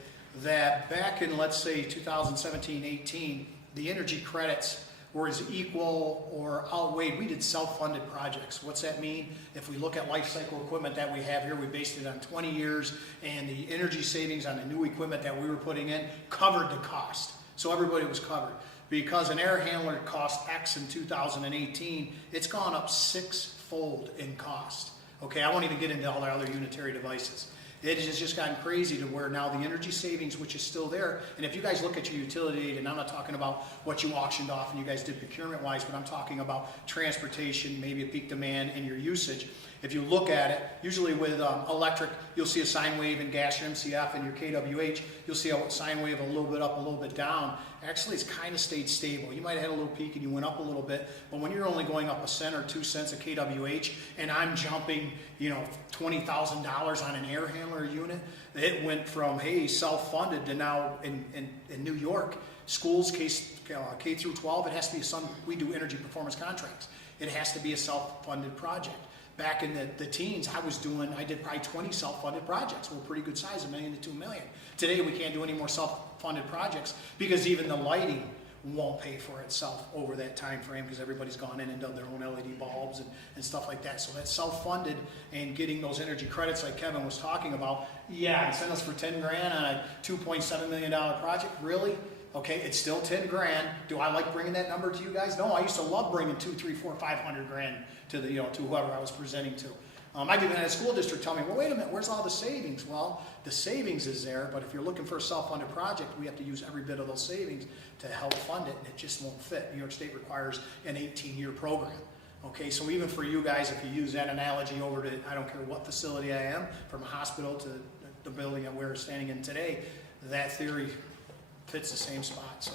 that back in, let's say, 2017-18, the energy credits were as equal or outweighed. We did self-funded projects. What's that mean? If we look at life cycle equipment that we have here, we based it on 20 years, and the energy savings on the new equipment that we were putting in covered the cost. So everybody was covered. Because an air handler cost X in 2018, it's gone up 6-fold in cost. Okay, I won't even get into all the other unitary devices. It has just gotten crazy to where now the energy savings, which is still there, and if you guys look at your utility aid, and I'm not talking about what you auctioned off and you guys did procurement-wise, but I'm talking about transportation, maybe a peak demand, and your usage. If you look at it, usually with electric, you'll see a sine wave in gas, your MCF, and your KWH. You'll see a sine wave a little bit up, a little bit down. Actually, it's kind of stayed stable. You might have had a little peak and you went up a little bit, but when you're only going up 1 cent or 2 cents a KWH, and I'm jumping, $20,000 on an air handler unit, it went from, hey, self-funded to now in New York, schools, K through 12, it has to be we do energy performance contracts. It has to be a self-funded project. Back in the teens, I did probably 20 self-funded projects. We're pretty good size, $1 million to $2 million. Today, we can't do any more self-funded projects because even the lighting won't pay for itself over that time frame because everybody's gone in and done their own LED bulbs and stuff like that. So that's self-funded, and getting those energy credits like Kevin was talking about. Yeah, and send us for 10 grand on a $2.7 million project. Really? Okay, it's still 10 grand. Do I like bringing that number to you guys? No, I used to love bringing 2, 3, 4, 500 grand to to whoever I was presenting to. I've even had a school district tell me, well, wait a minute, where's all the savings? Well, the savings is there, but if you're looking for a self-funded project, we have to use every bit of those savings to help fund it, and it just won't fit. New York State requires an 18-year program. Okay, so even for you guys, if you use that analogy over to, I don't care what facility I am, from a hospital to the building that we're standing in today, that theory fits the same spot. So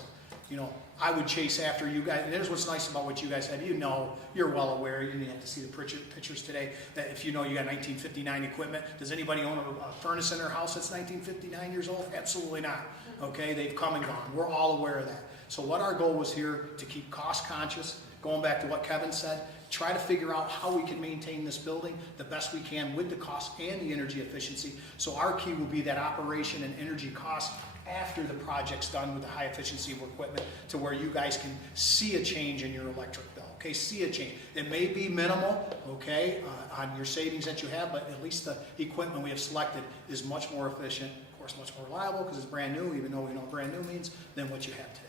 I would chase after you guys. And here's what's nice about what you guys have. You're well aware, you didn't have to see the pictures today, that if you got 1959 equipment, does anybody own a furnace in their house that's 1959 years old? Absolutely not. Okay, they've come and gone. We're all aware of that. So what our goal was here, to keep cost conscious, going back to what Kevin said, try to figure out how we can maintain this building the best we can with the cost and the energy efficiency. So our key will be that operation and energy cost after the project's done with the high efficiency of equipment, to where you guys can see a change in your electric bill. Okay, see a change. It may be minimal, okay, on your savings that you have, but at least the equipment we have selected is much more efficient, of course, much more reliable because it's brand new, even though we know what brand new means, than what you have today.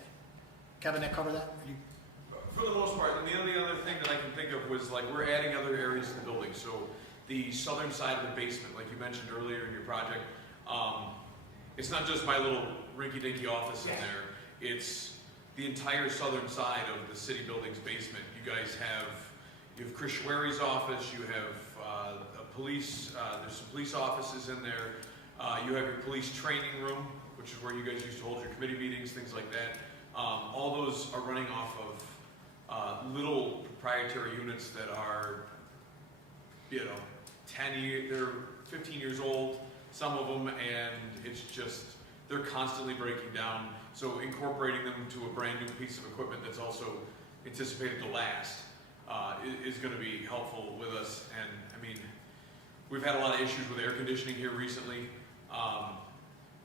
Kevin, that cover that? For the most part, and the only other thing that I can think of was, like, we're adding other areas to the building. So the southern side of the basement, like you mentioned earlier in your project, it's not just my little rinky-dinky office in there. It's the entire southern side of the city building's basement. You have Chris Schweri's office, you have a police, there's some police offices in there. You have your police training room, which is where you guys used to hold your committee meetings, things like that. All those are running off of little proprietary units that are, they're 15 years old, some of them, and it's just, they're constantly breaking down. So incorporating them to a brand new piece of equipment that's also anticipated to last is going to be helpful with us. And I mean, we've had a lot of issues with air conditioning here recently.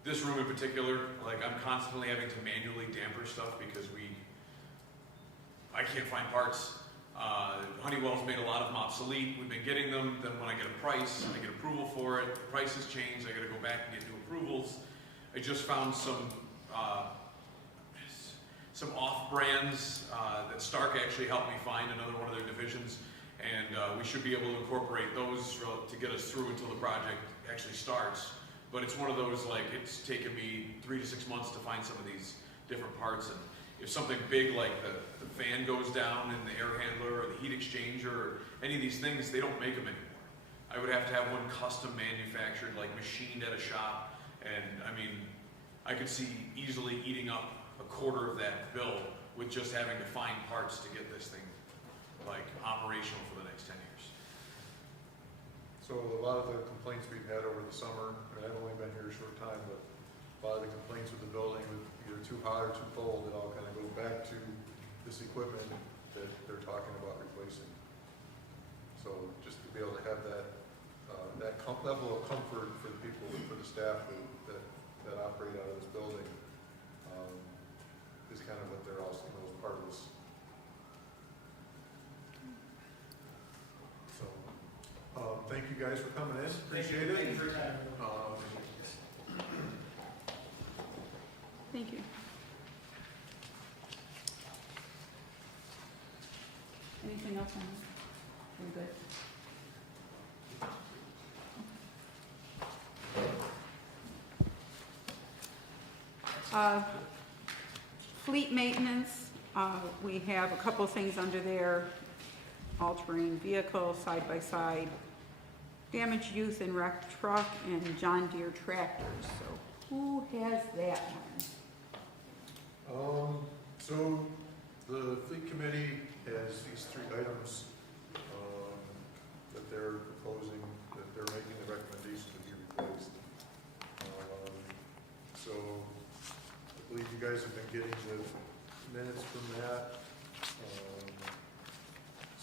This room in particular, like, I'm constantly having to manually damper stuff because I can't find parts. Honeywell's made a lot of them obsolete. We've been getting them. Then when I get a price, I get approval for it. The prices change. I got to go back and get new approvals. I just found some off-brands that Stark actually helped me find, another one of their divisions, and we should be able to incorporate those to get us through until the project actually starts. But it's one of those, like, it's taken me 3 to 6 months to find some of these different parts, and if something big like the fan goes down in the air handler or the heat exchanger or any of these things, they don't make them anymore. I would have to have one custom manufactured, like machined at a shop, and I mean, I could see easily eating up a quarter of that bill with just having to find parts to get this thing, like, operational for the next 10 years. So a lot of the complaints we've had over the summer, and I've only been here a short time, but a lot of the complaints with the building, with either too hot or too cold, it all kind of goes back to this equipment that they're talking about replacing. So just to be able to have that, level of comfort for the people, for the staff that operate out of this building, is kind of what they're also, part of this. So, thank you guys for coming in, appreciate it. Thank you for your time. Thank you. Anything else on this? We're good. Fleet maintenance, we have a couple things under there: all-terrain vehicle, side-by-side, damaged youth and wrecked truck, and John Deere tractors. So who has that one? So the fleet committee has these 3 items, that they're proposing, that they're making the recommendation to be replaced. So I believe you guys have been getting the minutes from that.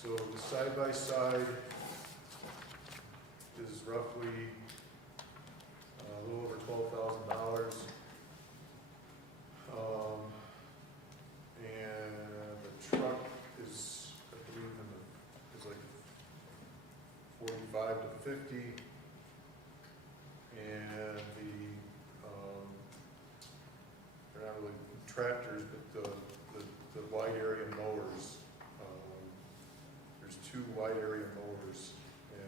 So the side-by-side is roughly a little over $12,000. And the truck is, I believe, is like 45 to 50. And they're not really tractors, but the wide area mowers. There's 2 wide area mowers, and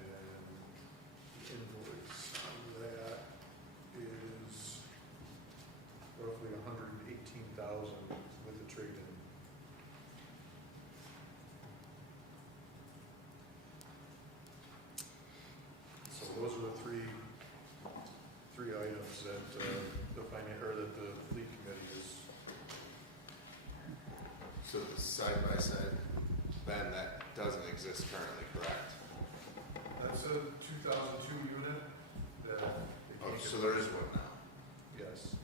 the invoice on that is roughly $118,000 with the trade-in. So those are the three items that the fleet committee So the side-by-side, Ben, that doesn't exist currently, correct? That's a 2002 unit that. they Oh, can't so get- there is one now. Yes.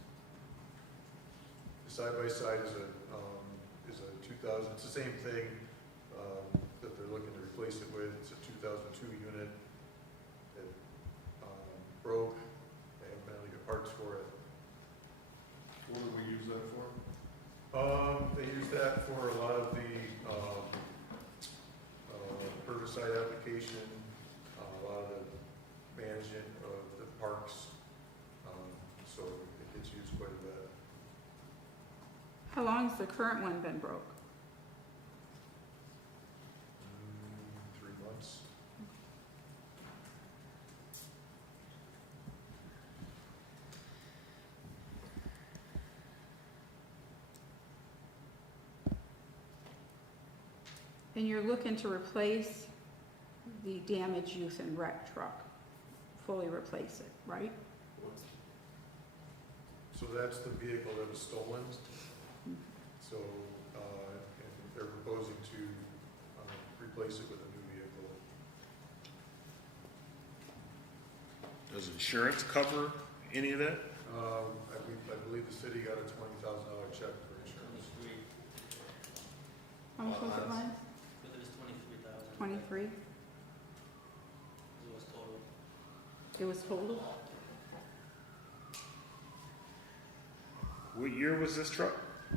The side-by-side is a 2000, it's the same thing, that they're looking to replace it with. It's a 2002 unit. It, broke. They haven't been able to get parts for it. What do we use that for? They use that for a lot of the, herbicide application, a lot of the management of the parks. So it gets used quite a bit. How long has the current one been broke? 3 months. And you're looking to replace the damaged youth and rec truck, fully replace it, right? So that's the vehicle that was stolen. So, and they're proposing to, replace it with a new vehicle. Does insurance cover any of that? I believe the city got a $20,000 check for insurance. How much was it, Lance? But it was 23,000. 23? It was total. It was total? What year was this truck? I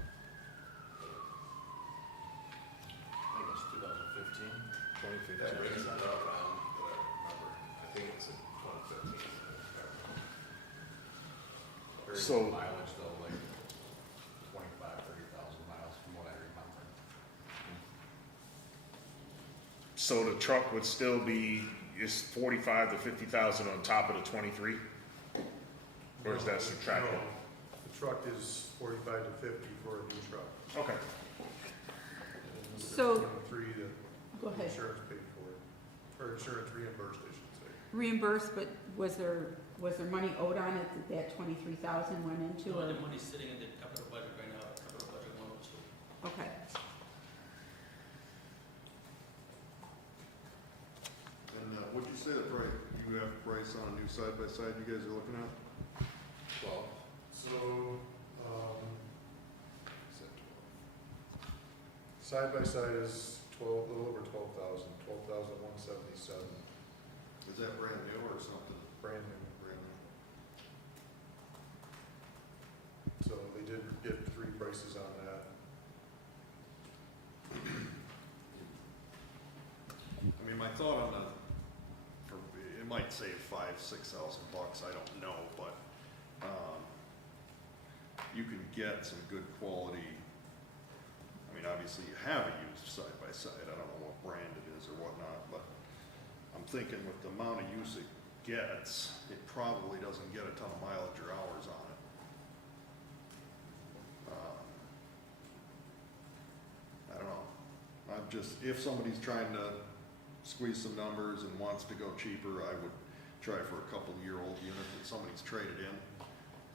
think it was 2015. 2015. That brings it up around, but I remember, I think it's in 2015. Very So- low mileage though, like 30,000 miles from what I remember. So the truck would still be, is 45 to 50,000 on top of the 23? Or is that subtracted? No, the truck is 45 to 50 for a new truck. Okay. And this is So- 23 that Go ahead. insurance paid for it, or insurance reimbursed, I should say. Reimbursed, but was there money owed on it that that 23,000 went into, So or? the money's sitting in the capital budget right now, capital budget 102. Okay. And what'd you say the price, you have price on a new side-by-side you guys are looking at? 12. So, Is that 12? side by side is a little over 12,000, 12,177, Is that brand new or something? brand new. Brand new. So they did get 3 prices on that. I mean, my thought on it might save $5,000-6,000, I don't know, but, you can get some good quality. I mean, obviously you have a used side-by-side, I don't know what brand it is or whatnot, but I'm thinking with the amount of use it gets, it probably doesn't get a ton of mileage or hours on it. I don't know. I'm just, if somebody's trying to squeeze some numbers and wants to go cheaper, I would try for a couple-year-old unit that somebody's traded in.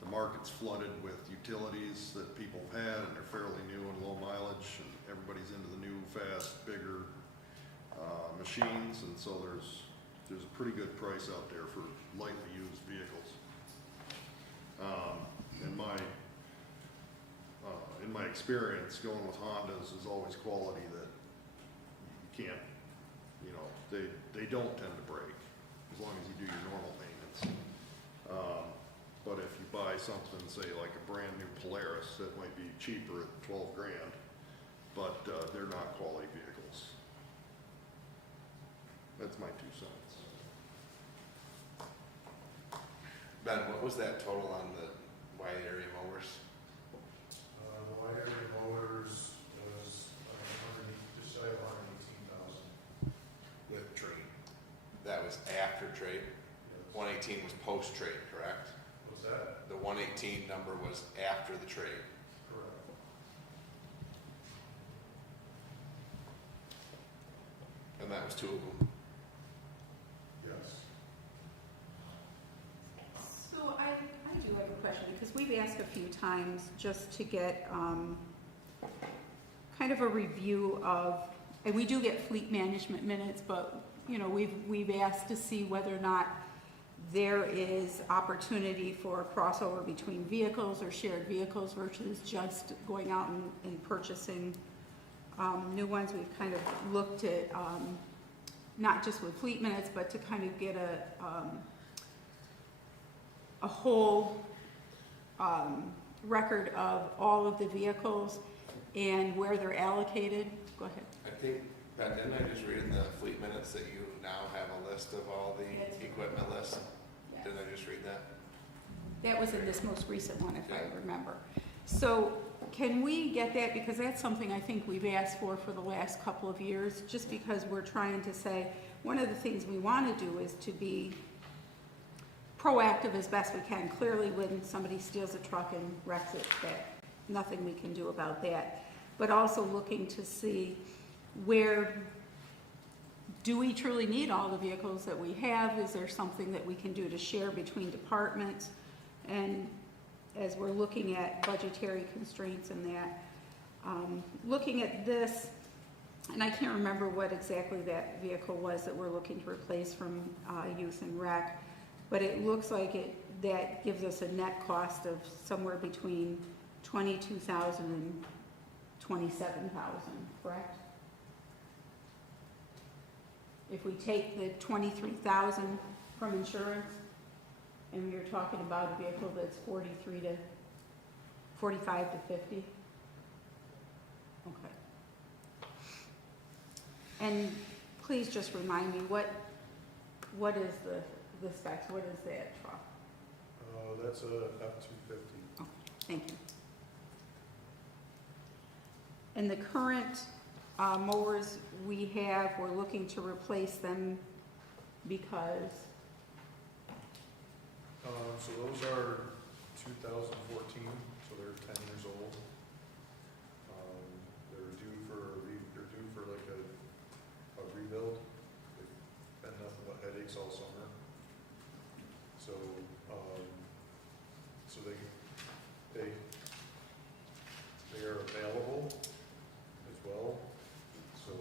The market's flooded with utilities that people have had, and they're fairly new and low mileage, and everybody's into the new, fast, bigger machines, and so there's a pretty good price out there for lightly used vehicles. In my experience, going with Hondas is always quality that you can't, they don't tend to break, as long as you do your normal maintenance. But if you buy something, say like a brand new Polaris, that might be cheaper at 12 grand, but they're not quality vehicles. That's my 2 cents. Ben, what was that total on the wide area mowers? The wide area mowers was just shy of 118,000. With trade. That was after trade? 118 was post-trade, correct? What's that? The 118 number was after the trade. Correct. And that was 2 of them. Yes. So I do have a question, because we've asked a few times just to get kind kind of a review of, and we do get fleet management minutes, but, you know, we've asked to see whether or not there is opportunity for a crossover between vehicles or shared vehicles versus just going out and purchasing new ones. We've kind of looked at, not just with fleet minutes, but to kind of get a whole record of all of the vehicles and where they're allocated. Go ahead. I think, Pat, didn't I just read in the fleet minutes that you now have a list of all the Yes. equipment lists? Yes. Didn't I just read that? That was in this most recent one, if I remember. So can we get that, because that's something I think we've asked for the last couple of years, just because we're trying to say, one of the things we want to do is to be proactive as best we can. Clearly, when somebody steals a truck and wrecks it, that nothing we can do about that. But also looking to see where do we truly need all the vehicles that we have? Is there something that we can do to share between departments? And as we're looking at budgetary constraints and that, looking at this, and I can't remember what exactly that vehicle was that we're looking to replace from Youth and Rec, but it looks like that gives us a net cost of somewhere between $22,000 and $27,000, correct? If we take the $23,000 from insurance, and you're talking about a vehicle that's 45 to 50. Okay. And please just remind me, what is the specs? What is that truck? That's a F-250. Oh, thank you. And the current mowers we have, we're looking to replace them because, So those are 2014, so they're 10 years old. They're due for like a rebuild. They've been nothing but headaches all summer. So, so they are available as well. So,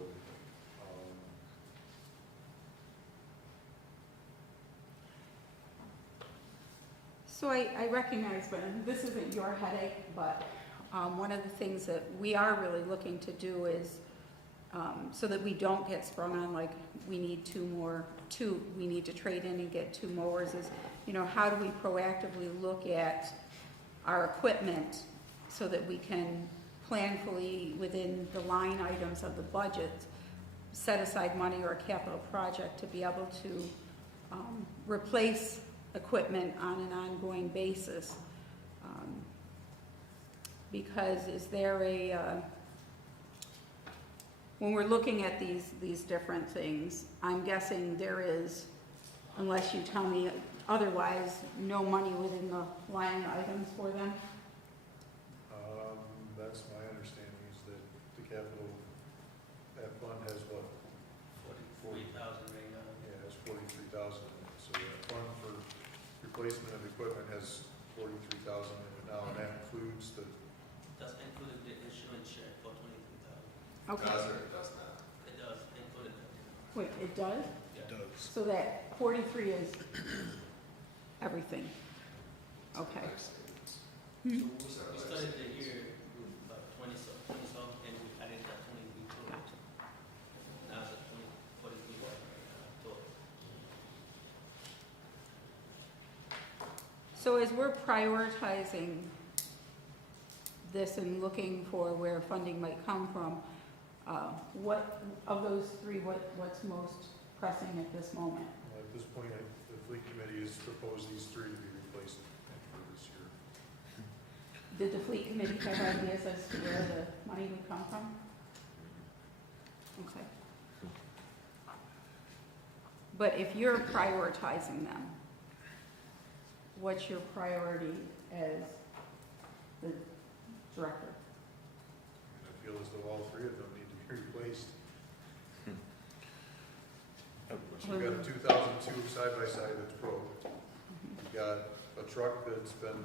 so I recognize, but this isn't your headache, but one of the things that we are really looking to do is, so that we don't get sprung on like we need we need to trade in and get 2 mowers, is, you know, how do we proactively look at our equipment so that we can planfully, within the line items of the budget, set aside money or a capital project to be able to replace equipment on an ongoing basis. Because is there when we're looking at these different things, I'm guessing there is, unless you tell me otherwise, no money within the line items for them? that's my understanding, is that the capital, that fund has what? 43,000 right now. Yeah, it has 43,000 in it. So that fund for replacement of equipment has 43,000 in it now, and that includes the, Does include the insurance share for 23,000. Okay. Does or it does not? It does include it. Wait, it does? it does. So that 43 is everything? Okay. Nice. We started the year with about 20 some, and we added that 20 we to it. Now it's at 43 total. So as we're prioritizing this and looking for where funding might come from, what of those 3, what's most pressing at this moment? At this point, the fleet committee has proposed these 3 to be replaced for this year. Did the fleet committee have ideas as to where the money would come from? Okay. But if you're prioritizing them, what's your priority as the director? And I feel as though all 3 of them need to be replaced. You've got a 2002 side-by-side that's broke. You've got a truck that's been,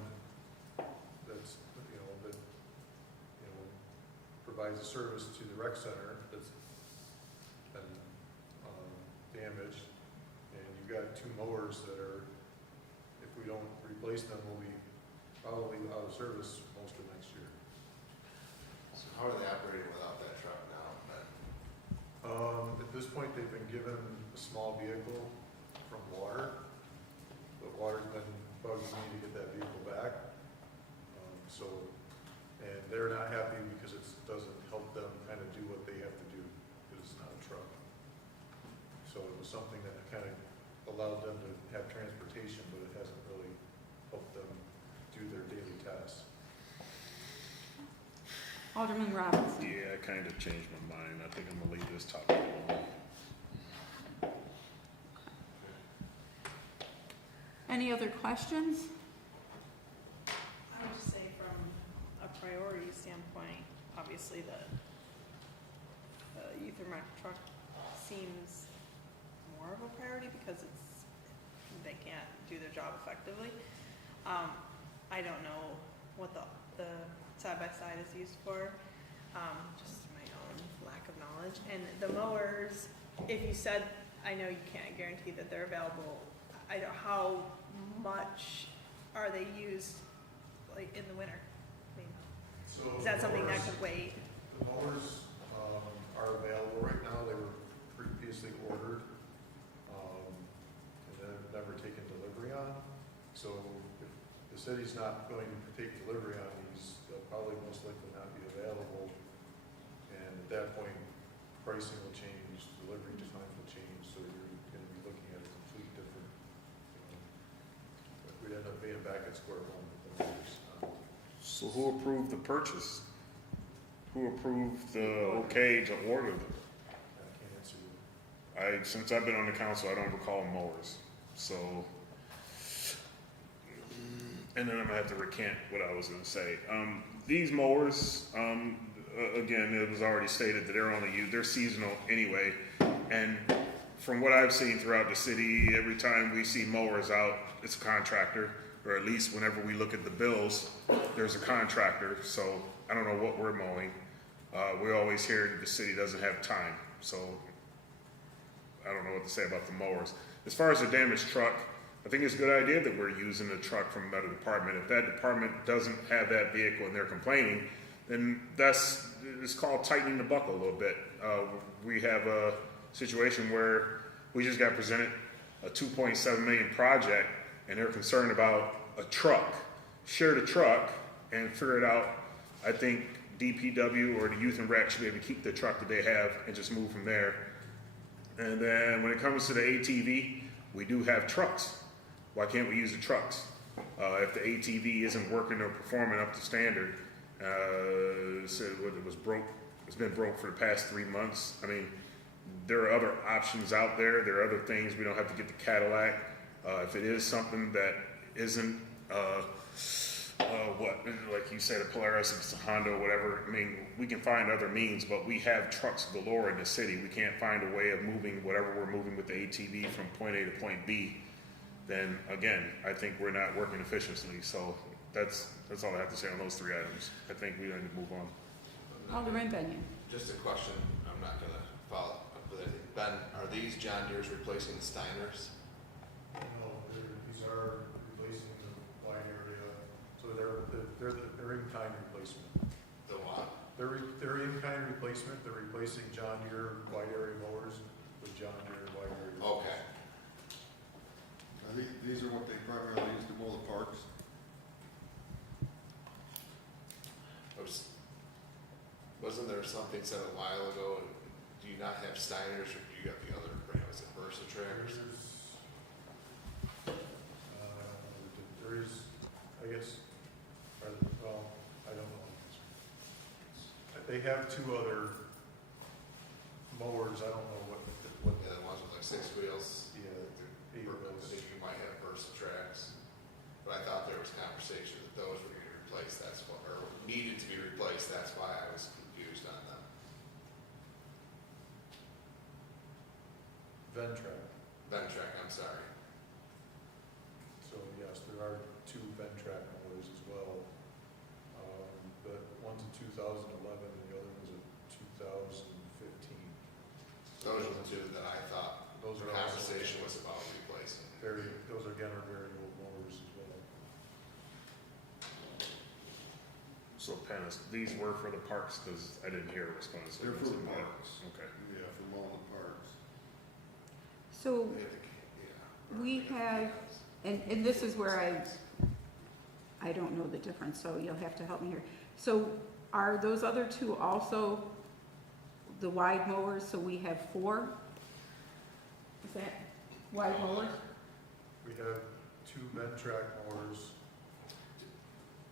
provides a service to the rec center that's been damaged. And you've got 2 mowers that are, if we don't replace them, will be probably out of service most of next year. So how are they operating without that truck now? At this point, they've been given a small vehicle from Water. But Water's been bugging me to get that vehicle back. And they're not happy because it doesn't help them kind of do what they have to do, because it's not a truck. So it was something that kind of allowed them to have transportation, but it hasn't really helped them do their daily tasks. Alderman Robinson. Yeah, I kind of changed my mind. I think I'm gonna leave this topic alone. Any other questions? I would just say from a priority standpoint, obviously the youth and rec truck seems more of a priority because they can't do their job effectively. I don't know what the side-by-side is used for, just my own lack of knowledge. And the mowers, if you said, I know you can't guarantee that they're available, I don't, how much are they used like in the winter? I mean, So is that something that mowers- could wait? The mowers are available right now. They were previously ordered and then never taken delivery on. So if the city's not going to take delivery on these, they'll probably most likely not be available. And at that point, pricing will change, delivery times will change, so you're going to be looking at a complete different, we'd end up being back at square one with the mowers. So who approved the purchase? Who approved the okay to order them? I can't answer you. Since I've been on the council, I don't recall mowers, so. And then I'm gonna have to recant what I was gonna say. These mowers, again, it was already stated that they're seasonal anyway. And from what I've seen throughout the city, every time we see mowers out, it's a contractor, or at least whenever we look at the bills, there's a contractor, so I don't know what we're mowing. We always hear that the city doesn't have time, so I don't know what to say about the mowers. As far as the damaged truck, I think it's a good idea that we're using the truck from another department. If that department doesn't have that vehicle and they're complaining, then it's called tightening the buckle a little bit. We have a situation where we just got presented a $2.7 million project and they're concerned about a truck. Share the truck and figure it out. I think DPW or the youth and rec should be able to keep the truck that they have and just move from there. And then when it comes to the ATV, we do have trucks. Why can't we use the trucks? If the ATV isn't working or performing up to standard, so it was broke, it's been broke for the past 3 months. I mean, there are other options out there. There are other things. We don't have to get the Cadillac. If it is something that isn't, like you said, a Polaris, if it's a Honda or whatever, I mean, we can find other means, but we have trucks galore in the city. We can't find a way of moving whatever we're moving with the ATV from point A to point B. Then again, I think we're not working efficiently. So that's all I have to say on those 3 items. I think we need to move on. Alderman Benyon. Just a question, I'm not gonna follow up with anything. Ben, are these John Deere's replacing the Steiners? No, these are replacing the wide area, so they're in-kind replacement. The what? They're in-kind replacement, they're replacing John Deere wide area mowers with John Deere wide area. Okay. I think these are what they primarily use to mow the parks. Wasn't there something said a while ago, do you not have Steiners or do you have the other brand, was it Versa Trailers? There is, I guess, well, I don't know. They have 2 other mowers, I don't know what. Yeah, the ones with like 6 wheels. Yeah, 8 of those. I think you might have Versa Tracks, but I thought there was conversation that those were getting replaced, that's what, or needed to be replaced, that's why I was confused on them. Ventrac, I'm sorry. So yes, there are 2 Ventrac mowers as well. The one's a 2011 and the other one's a Those are the two that I thought Those the are also conversation was about replacing. those again are very old mowers as well. So Dennis, these were for the parks, because I didn't hear a response. They're for the parks. Okay. Yeah, for mowing the parks. So we have, and this is where I don't know the difference, so you'll have to help me here. So are those other two also the wide mowers, so we have 4? Is that wide mowers? We have 2 bent track mowers.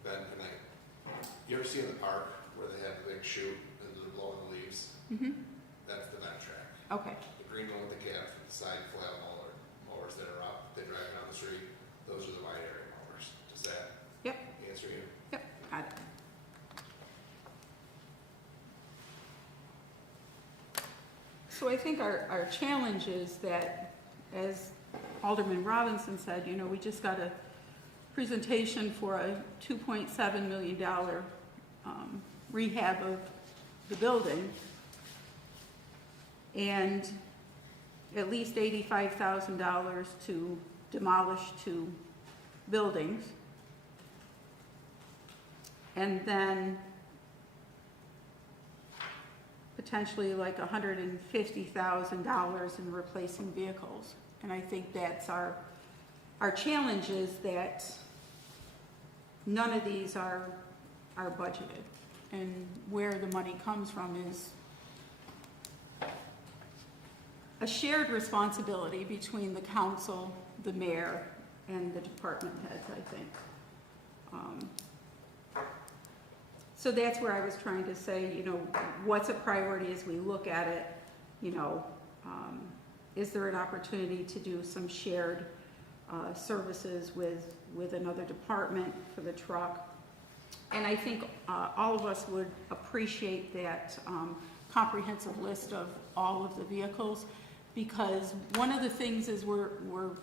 Ben, can you ever see in the park where they have the big chute and they're blowing the leaves? Mm-hmm. That's the vent track. Okay, The green one with the cap and the side flail mowers that are up, they drive down the street, those are the wide area mowers. Does that Yep. answer you? yep, got it. So I think our challenge is that, as Alderman Robinson said, you know, we just got a presentation for a $2.7 million rehab of the building, and at least $85,000 to demolish 2 buildings, and then potentially like $150,000 in replacing vehicles. And I think that's our challenge, is that none of these are budgeted. And where the money comes from is a shared responsibility between the council, the mayor, and the department heads, I think. So that's where I was trying to say, you know, what's a priority as we look at it? You know, is there an opportunity to do some shared services with another department for the truck? And I think all of us would appreciate that comprehensive list of all of the vehicles, because one of the things is we're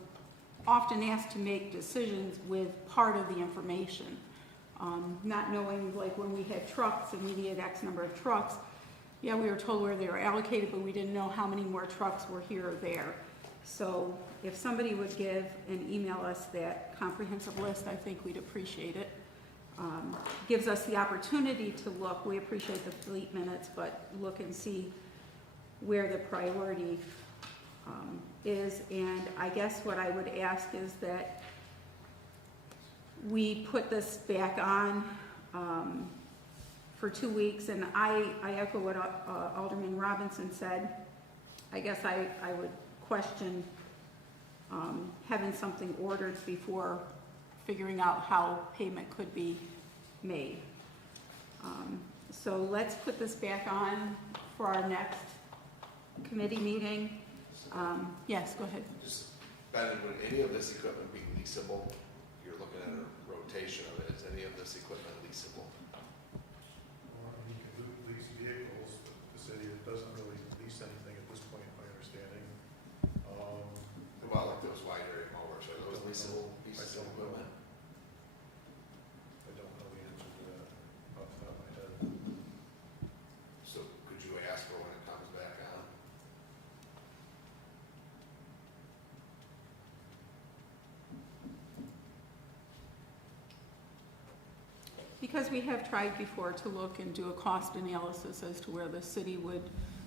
often asked to make decisions with part of the information. Not knowing, like when we had trucks and we needed X number of trucks, yeah, we were told where they were allocated, but we didn't know how many more trucks were here or there. So if somebody would give and email us that comprehensive list, I think we'd appreciate it. Gives us the opportunity to look, we appreciate the fleet minutes, but look and see where the priority is. And I guess what I would ask is that we put this back on for 2 weeks, and I echo what Alderman Robinson said. I guess I would question having something ordered before figuring out how payment could be made. So let's put this back on for our next committee meeting. Yes, go ahead. Just, Ben, would any of this equipment be leasable? You're looking at a rotation of it. Is any of this equipment leasable? Well, you can lease vehicles, but the city doesn't really lease anything at this point, my understanding. About like those wide area mowers, are those leasable pieces of equipment? I don't know the answer to that off the top of my head. So could you ask for when it comes back on? Because we have tried before to look and do a cost analysis as to where the city would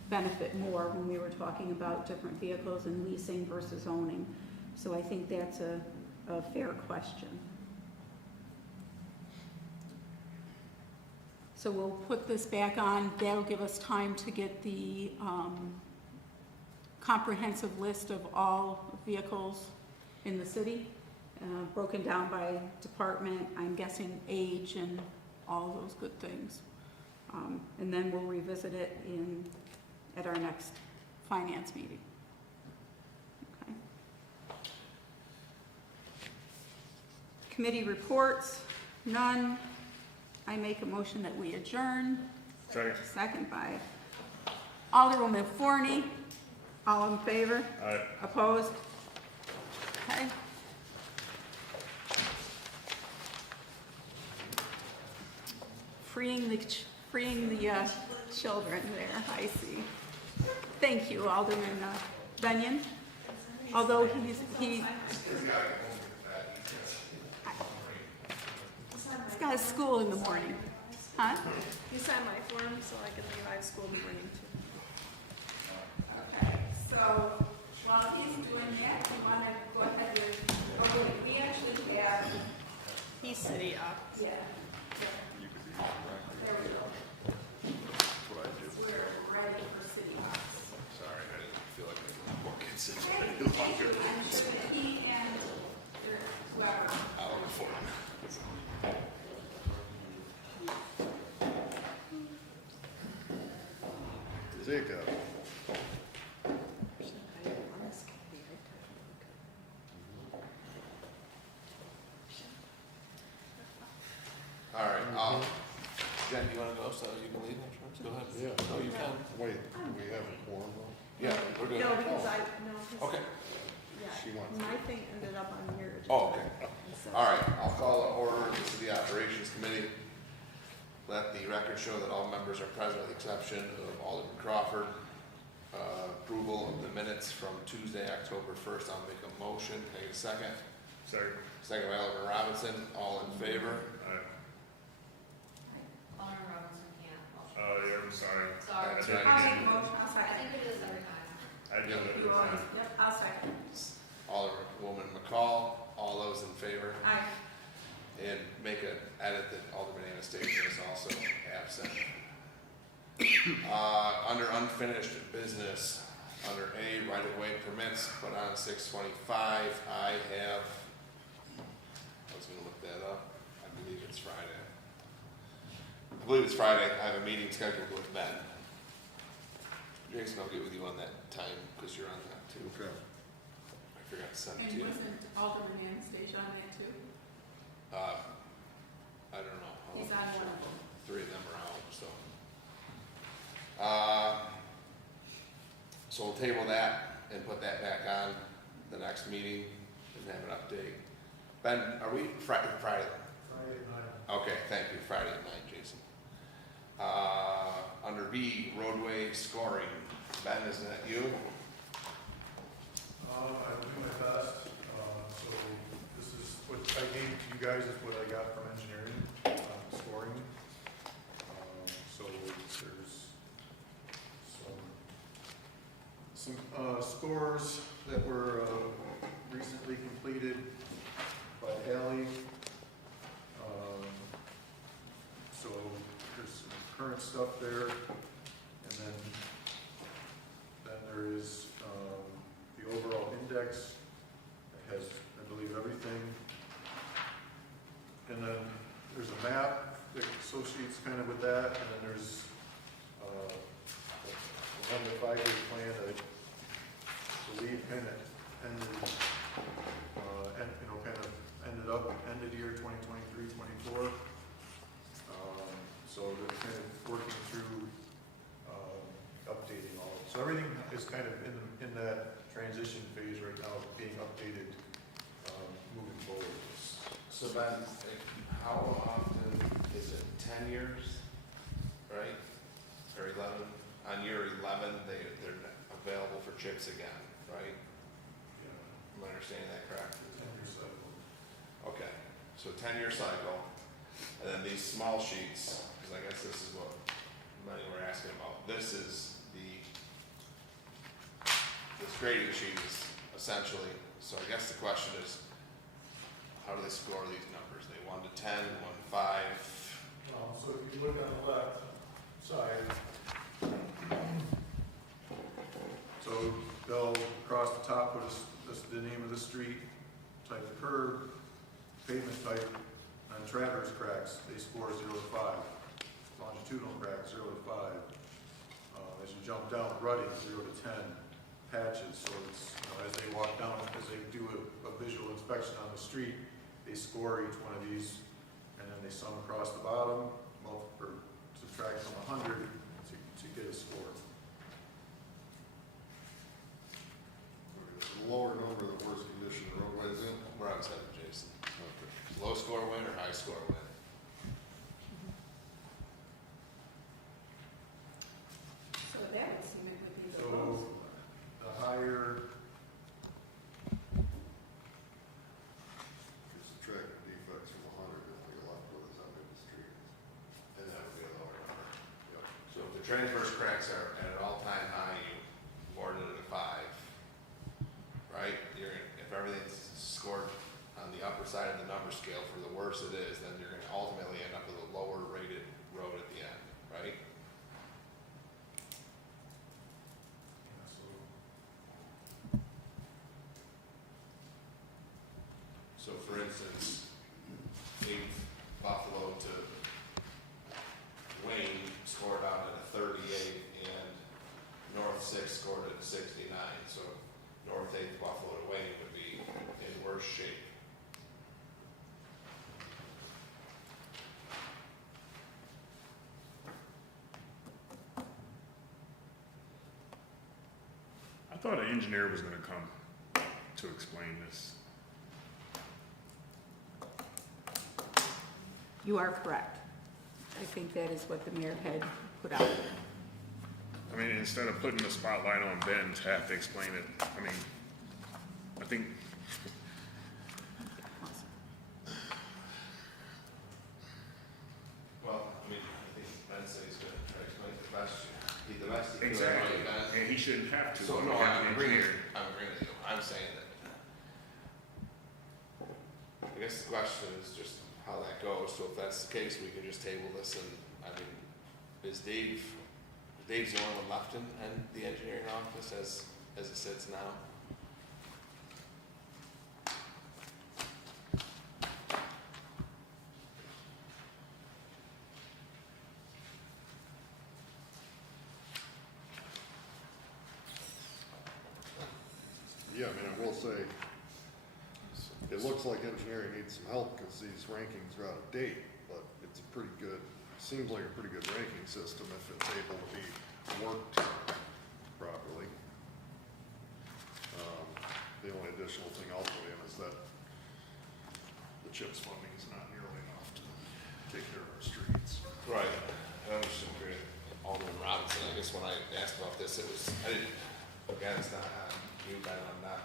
benefit more when we were talking about different vehicles and leasing versus owning. So I think that's a fair question. So we'll put this back on. That'll give us time to get the comprehensive list of all vehicles in the city, broken down by department, I'm guessing age and all those good things. And then we'll revisit it at our next finance meeting. Okay. Committee reports, none. I make a motion that we adjourn. Second. Second by Alderwoman Forney. All in favor? Aye. Opposed? Okay. Freeing the children there, I see. Thank you, Alderman Benyon. Although he's got a school in the morning, huh? You signed my form, so I can leave. I have school in the morning too. Okay, so while he's doing that, you want to go ahead with, oh, wait, we actually have, He's city up. yeah. There we go. We're ready for city office. Sorry, I didn't feel like making more consistent. Thank you. I'm sure that he and whoever. I'll afford it. Zika. All right, Jen, you wanna go, so you can lead insurance? Go ahead. Yeah. Oh, you can. Wait, do we have a quorum though? Yeah, we're good. No, because no, 'cause, Okay, She yeah, wants my thing ended up on your agenda. oh, okay. So- All right, I'll call to order the city operations committee. Let the record show that all members are present with the exception of Alderman Crawford. Approval of the minutes from Tuesday, October 1st. I'll make a motion. Can I get a second? Sorry. Second by Alderman Robinson. All in favor? Alderman Robinson can't. Yeah, I'm sorry. Sorry. That's I did right. I'll it make a again. motion, I'll I second. think we do this every time. I did it You every always, time. yep, I'll second. Alderwoman McCall. All those in favor? Aye. And make an edit that Alderman Anastasia is also absent. Under unfinished business, under A, right-of-way permits, put on 6/25, I was gonna look that up, I believe it's Friday. I have a meeting scheduled with Ben. Jason, I'll get with you on that time, because you're on that too. Okay. I forgot to send it to And you. wasn't Alderman Anastasia on that too? I don't know. He's on one of them. 3 of them are out, so. So we'll table that and put that back on the next meeting and have an update. Ben, are we Friday? Friday night. Okay, thank you, Friday at 9, Jason. Under B, roadway scoring. Ben, isn't that you? I will do my best. So this is what I gave to you guys is what I got from engineering, scoring. So there's some scores that were recently completed by Ally. So there's some current stuff there, and then there is the overall index that has, I believe, everything. And then there's a map that associates kind of with that, and then there's a 1 to 5 year plan that I believe kind of ended, ended year 2023, 24. So they're kind of working through updating all of it. So everything is kind of in that transition phase right now, being updated moving forward. So Ben, how often is it? 10 years, right? Or 11? On year 11, they're available for chips again, right? Yeah, Am I understanding that correct? 10-year cycle. Okay, so 10-year cycle, and then these small sheets, because I guess this is what many were asking about. This is this grading sheet is essentially, so I guess the question is, how do they score these numbers? They 1 to 10, 1 to 5? So if you look on the left side, so they'll across the top put the name of the street, type the curb, pavement type, on traverse cracks, they score 0 to 5. Longitudinal cracks, 0 to 5. As you jump down, rutting, 0 to 10. Patches, so it's, as they walk down, as they do a visual inspection on the street, they score each one of these, and then they sum across the bottom, or subtract from 100 to get a score. The lower number, the worse condition the roadway's in. Where I was headed, Jason. Low score win or high score win? So that was some good with these. So transverse cracks are at an all-time high, you awarded it a 5, right? If everything's scored on the upper side of the number scale for the worse it is, then you're gonna ultimately end up with a lower rated road at the end, right? So for instance, 8th Buffalo to Wayne scored out at a 38, and North 6 scored at a 69. So North 8th Buffalo to Wayne would be in worse shape. I thought an engineer was gonna come to explain this. You are correct. I think that is what the mayor had put out. I mean, instead of putting the spotlight on Ben to have to explain it, I mean, I think, Well, I mean, I think Ben said he's going to try to explain it the best he can. exactly, Ben. and he shouldn't have to. So when no, we have I'm an agreeing. engineer. I'm agreeing with you. I'm saying that. I guess the question is just how that goes. So if that's the case, we can just table this. And I mean, is Dave's the only one left in the engineering office as it sits now? Yeah, I mean, I will say, it looks like engineering needs some help because these rankings are out of date, but it's a pretty good, seems like a pretty good ranking system if it's able to be worked properly. The only additional thing I'll put in is that the CHIPS funding is not nearly enough to take care of our streets. Right. I understand. Alderman Robinson, I guess when I asked about this, it was, I didn't, again, it's not on you, Ben, I'm not,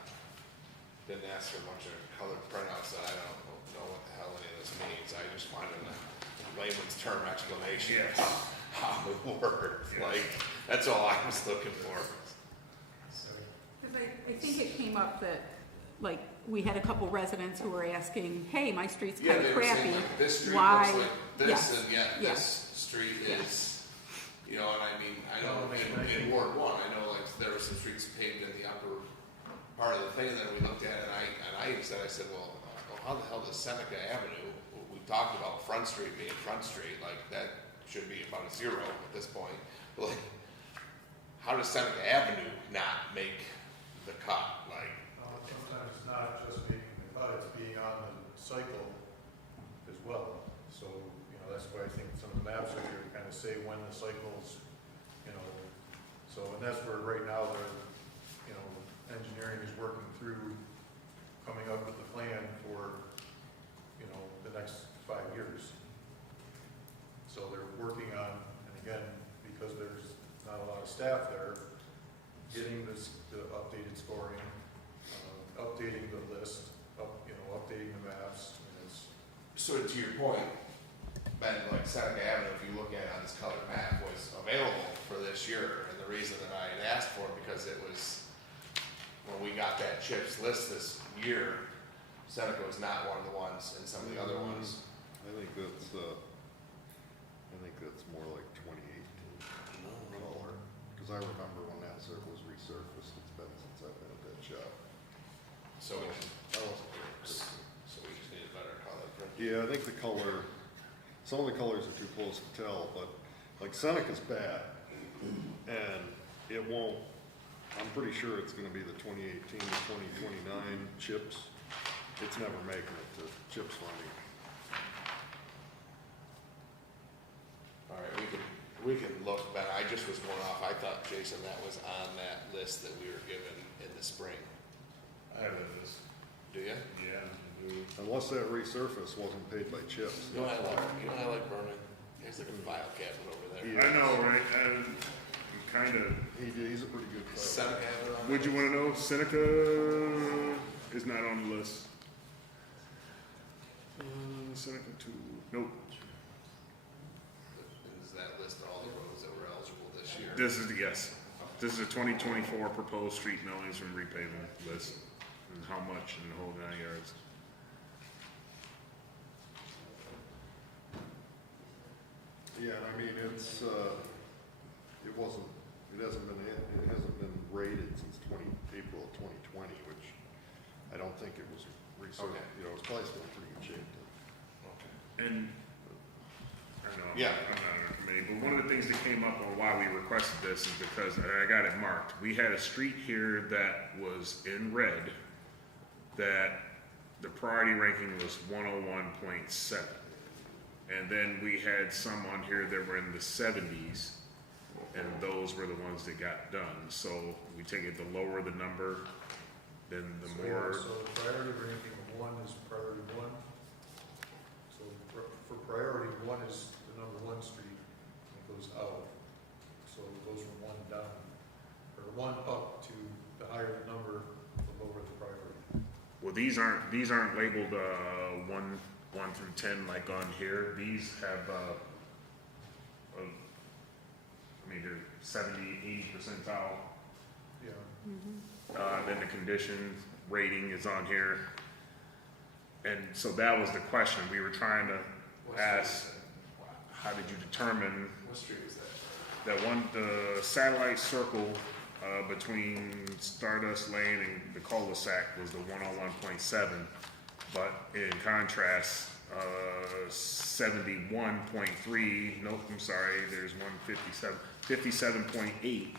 didn't ask for a bunch of colored printouts that I don't know what the hell any of this means. I just wanted a layman's term explanation of how it worked. Yes. Like, that's all I was looking for. Because I think it came up that, like, we had a couple residents who were asking, hey, my street's Yeah, kind they of were saying, crappy. like, this street Why? looks like this, Yes. and yet Yes. this street Yes. is, you know, and I mean, I know in Ward 1, I know like there were some streets paved in the upper part of the thing that we looked at, and I said, well, how the hell does Seneca Avenue, we talked about Front Street being Front Street, like that should be about a 0 at this point, but like, how does Seneca Avenue not make the cut, like? Sometimes it's not just making the cut, it's being on the cycle as well. So, you know, that's why I think some of the maps are here to kind of say when the cycles, you know, so, and that's where right now they're, you know, engineering is working through coming up with the plan for, you know, the next 5 years. So they're working on, and again, because there's not a lot of staff there, getting the updated scoring, updating the list, updating the maps, and it's, So to your point, Ben, like Seneca Avenue, if you look at it on this colored map, was available for this year, and the reason that I had asked for it, because it was, when we got that CHIPS list this year, Seneca was not one of the ones, and some of the other ones. I think that's more like 2018 color, because I remember when that circle was resurfaced, it's been since I've been at that shop. So we, I wasn't there. so we just need a better color print. Yeah, I think the color, some of the colors are too close to tell, but like Seneca's bad, and it won't, I'm pretty sure it's gonna be the 2018 to 2029 CHIPS. It's never making it to CHIPS funding. All right, we can look, Ben, I just was going off, I thought, Jason, that was on that list that we were given in the spring. I have this, Do you? yeah, I do. Unless that resurface wasn't paid by CHIPS. You know I like Vernon. There's like a file cabinet over there. Yeah. I know, right, and kind of, He's a pretty good player. Seneca Avenue on would there? you want to know, Seneca is not on the list. Seneca 2, nope. Is that list all the roads that were eligible this This is, yes, this is a 2024 proposed street millings from repaving list, and how much in the whole 9 yards. Yeah, I mean, it hasn't been rated since April of 2020, which I don't think it was researched, Okay. it's probably still in pretty good shape. And, I know, Yeah. I'm not on the committee, but one of the things that came up on why we requested this is because, and I got it marked, we had a street here that was in red, that the priority ranking was 101.7. And then we had some on here that were in the 70s, and those were the ones that got done. So we take it, the lower the number, then the So, more. So the priority ranking of 1 is priority 1. So for priority 1 is the number 1 street, and it goes out. So it goes from 1 down, or 1 up to the higher the number, the lower the priority. Well, these aren't labeled 1 through 10 like on here. These have I mean, they're 70, 80 percentile. Yeah. Then the condition rating is on here. And so that was the question. We were trying to ask, how did you determine What street is that? that one, the satellite circle between Stardust Lane and the cul-de-sac was the 101.7, but in contrast, 71.3, nope, I'm sorry, there's 57.8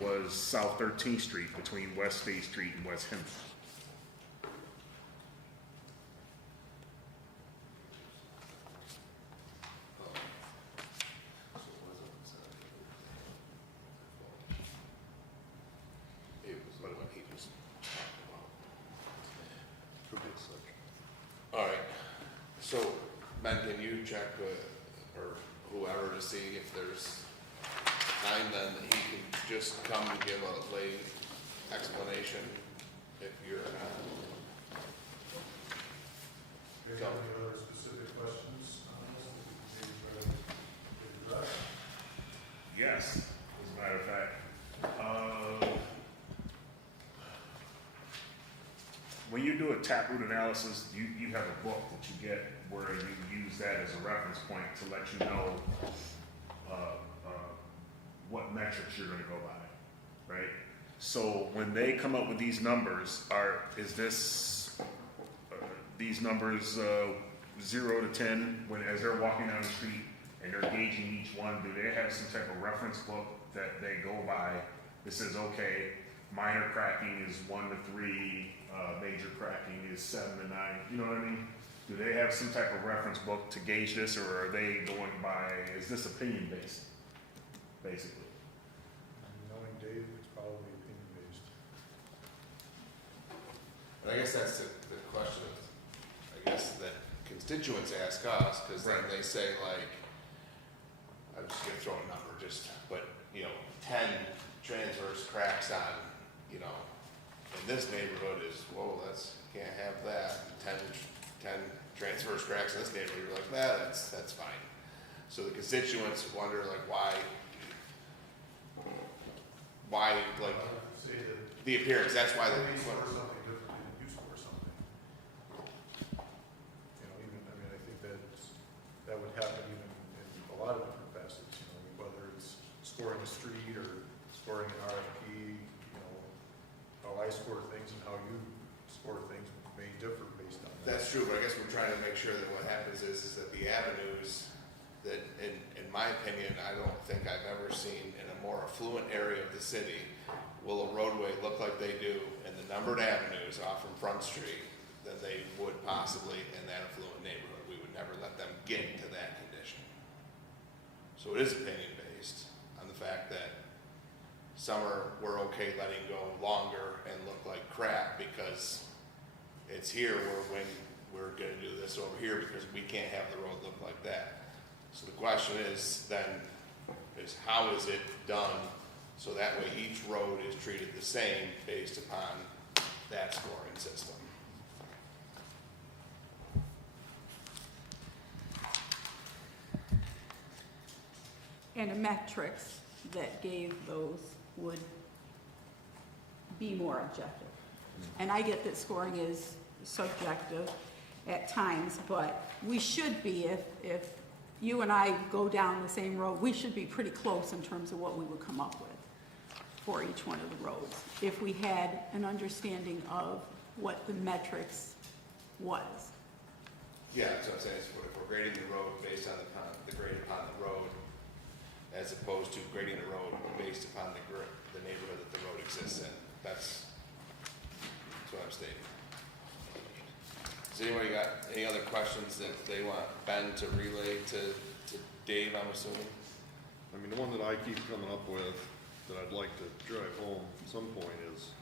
was South 13th Street between West State Street and West Henry. It was what he was talking about. Could be such. All right, so Ben, can you check with, or whoever to see if there's time then that he can just come and give a lay explanation if you're, Do you have any other specific questions on this? Maybe try to get addressed? Yes, as a matter of fact. When you do a taproot analysis, you have a book that you get where you use that as a reference point to let you know what metrics you're gonna go by, right? So when they come up with these numbers, these numbers 0 to 10, when as they're walking down the street and they're gauging each one, do they have some type of reference book that they go by that says, okay, minor cracking is 1 to 3, major cracking is 7 to 9, you know what I mean? Do they have some type of reference book to gauge this, or are they going by, is this opinion based, basically? Knowing Dave, it's probably opinion based. but I guess that's the question, I guess, that constituents ask us, because then they say like, I'm just gonna throw a number, but 10 transverse cracks on, in this neighborhood is, whoa, can't have that. 10 transverse cracks in this neighborhood, you're like, that's fine. So the constituents wonder like why like I would say that the appearance, that's why maybe they. score something different than you score something. I think that would happen even in a lot of different facets, whether it's scoring a street or scoring an RFP, how I score things and how you score things may differ based on that. That's true, but I guess we're trying to make sure that what happens is that the avenues that, in my opinion, I don't think I've ever seen in a more affluent area of the city, will a roadway look like they do in the numbered avenues off from Front Street than they would possibly in that affluent neighborhood. We would never let them get to that condition. So it is opinion based on the fact that some we're okay letting go longer and look like crap because it's here when we're gonna do this over here because we can't have the road look like that. So the question is then, is how is it done so that way each road is treated the same based upon that scoring system? And a metrics that gave those would be more objective. And I get that scoring is subjective at times, but we should be, if you and I go down the same road, we should be pretty close in terms of what we would come up with for each one of the roads, if we had an understanding of what the metrics was. Yeah, that's what I'm saying, is if we're grading the road based on the grade upon the road, as opposed to grading the road based upon the neighborhood that the road exists in, that's what I'm stating. Does anybody got any other questions that they want Ben to relay to Dave, I'm assuming? I mean, the one that I keep coming up with, that I'd like to drive home at some point is,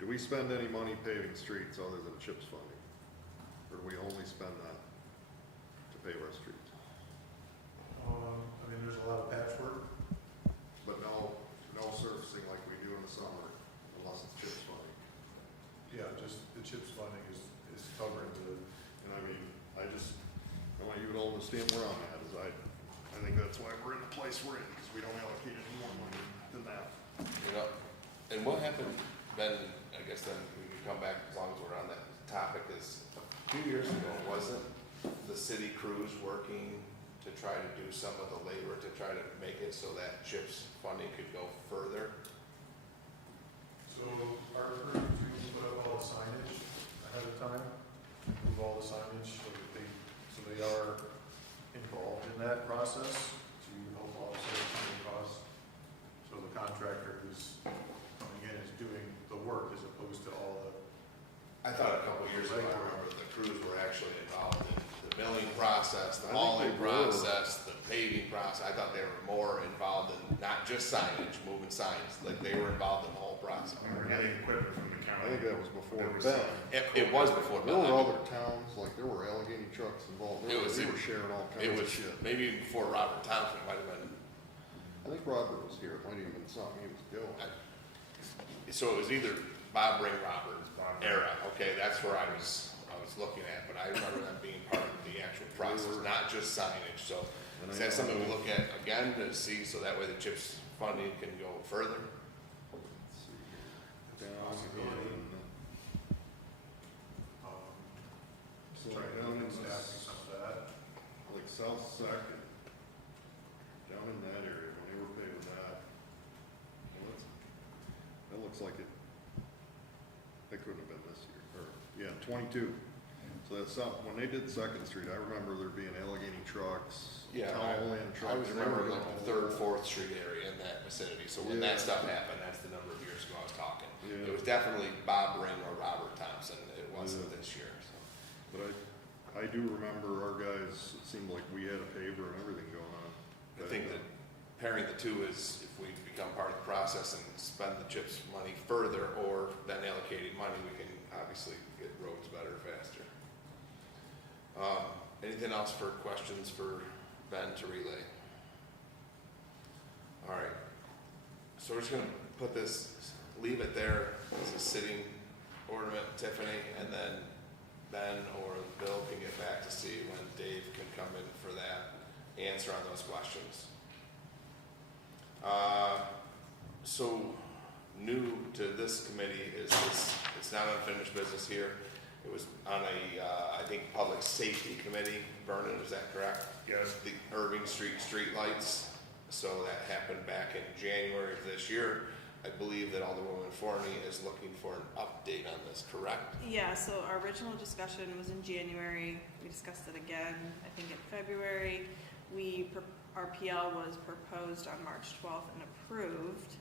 do we spend any money paving streets other than CHIPS funding? Or do we only spend that to pave our streets? I mean, there's a lot of patchwork. But no surfacing like we do in the summer, unless it's CHIPS funding. Yeah, just the CHIPS funding is covering the, And I mean, I want you to all understand where I'm at, is I think that's why we're in the place we're in, because we don't allocate any more money than that. You know, and what happened, Ben, I guess then we can come back as long as we're on that topic, is a few years ago, wasn't the city crews working to try to do some of the labor to try to make it so that CHIPS funding could go further? so our crew to put up all the signage ahead of time, move all the signage so that they are involved in that process to help offset some of the costs. So the contractor who's coming in is doing the work as opposed to all the, I thought a couple years ago, I remember the crews were actually involved in the milling process, the hauling process, the paving process. I thought they were more involved in not just signage, moving signs, like they were involved in the whole process. Or getting equipment from the county. I think that was before There was Ben. It was before, There were Bill. other towns, like there were Allegheny trucks involved, It was- they were sharing all It kinds of was shit. maybe even before Robert Thompson, it might have been. I think Robert was here, it might even been something he was doing. So it was either Bob Ring Robert Bob. era, okay, that's where I was looking at, but I remember them being part of the actual process, not just signage, so And is I that know- something we look at again to see, so that way the CHIPS funding can go further? Let's see here. Down in, so trying to down look in at staffing some of that. like South Second, down in that area, when they were paving that, well, that looks like it couldn't have been this year, or, yeah, 22. So that's when they did Second Street, I remember there being Allegheny trucks, Yeah, Olean I trucks. always they were remember doing like all the Third, that. Fourth Street area in that vicinity, so when Yeah. that stuff happened, that's the number of years ago I was talking. Yeah. It was definitely Bob Ring or Robert Thompson, it wasn't Yeah. this year, so. But I do remember our guys, it seemed like we had a paver and everything going on. I think that pairing the two is, if we become part of the process and spend the CHIPS money further, or then allocating money, we can obviously get roads better, faster. Anything else for questions for Ben to relay? All right, so we're just gonna put this, leave it there as a sitting ornament, Tiffany, and then Ben or Bill can get back to see when Dave can come in for that answer on those questions. So new to this committee is this, it's not unfinished business here. It was on I think, Public Safety Committee. Vernon, is that correct? Yes. The Irving Street streetlights. So that happened back in January of this year. I believe that Alderwoman Forney is looking for an update on this, correct? Yeah, so our original discussion was in January. We discussed it again, I think in February. Our PL was proposed on March 12th and approved.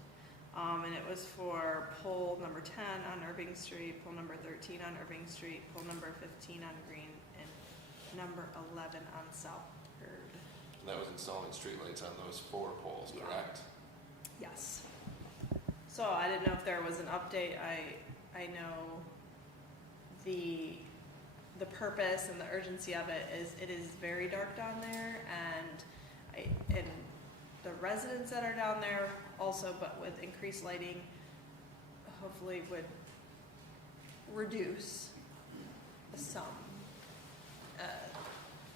And it was for pole number 10 on Irving Street, pole number 13 on Irving Street, pole number 15 on Green, and number 11 on South Third. And that was installing streetlights on those 4 poles, correct? Yes. So I didn't know if there was an update. I know the purpose and the urgency of it is very dark down there, and the residents that are down there also, but with increased lighting, hopefully would reduce some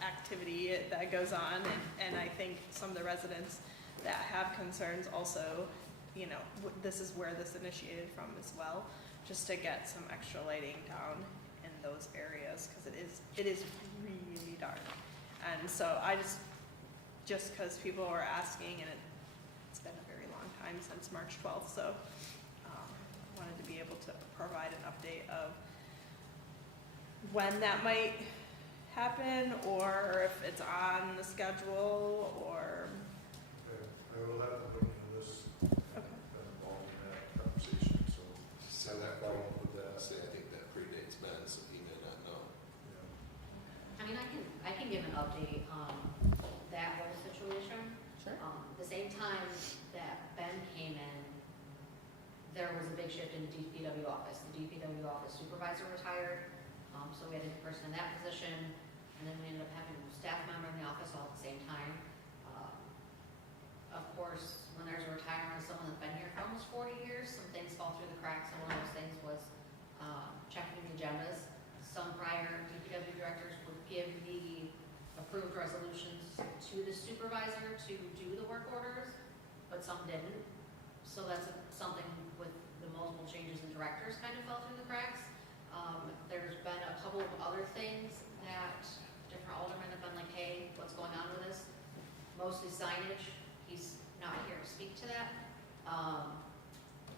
activity that goes on, and I think some of the residents that have concerns also, you know, this is where this initiated from as well, just to get some extra lighting down in those areas, because it is really dark. And so I just because people were asking, and it's been a very long time since March 12th, so wanted to be able to provide an update of when that might happen, or if it's on the schedule, or Okay, I will have to look into this, and involved in that conversation, so. So that, Follow up with that. say, I think that predates Ben, so he may not know. Yeah. I mean, I can give an update on that whole situation. Sure. The same time that Ben came in, there was a big shift in the DPW office. The DPW office supervisor retired, so we had a new person in that position, and then we ended up having a staff member in the office all at the same time. Of course, when there's a retirement of someone that's been here for almost 40 years, some things fall through the cracks, and one of those things was checking the agendas. Some prior DPW directors would give the approved resolutions to the supervisor to do the work orders, but some didn't. So that's something with the multiple changes in directors kind of fell through the cracks. There's been a couple of other things that different aldermen have been like, hey, what's going on with this? Mostly signage. He's not here to speak to that.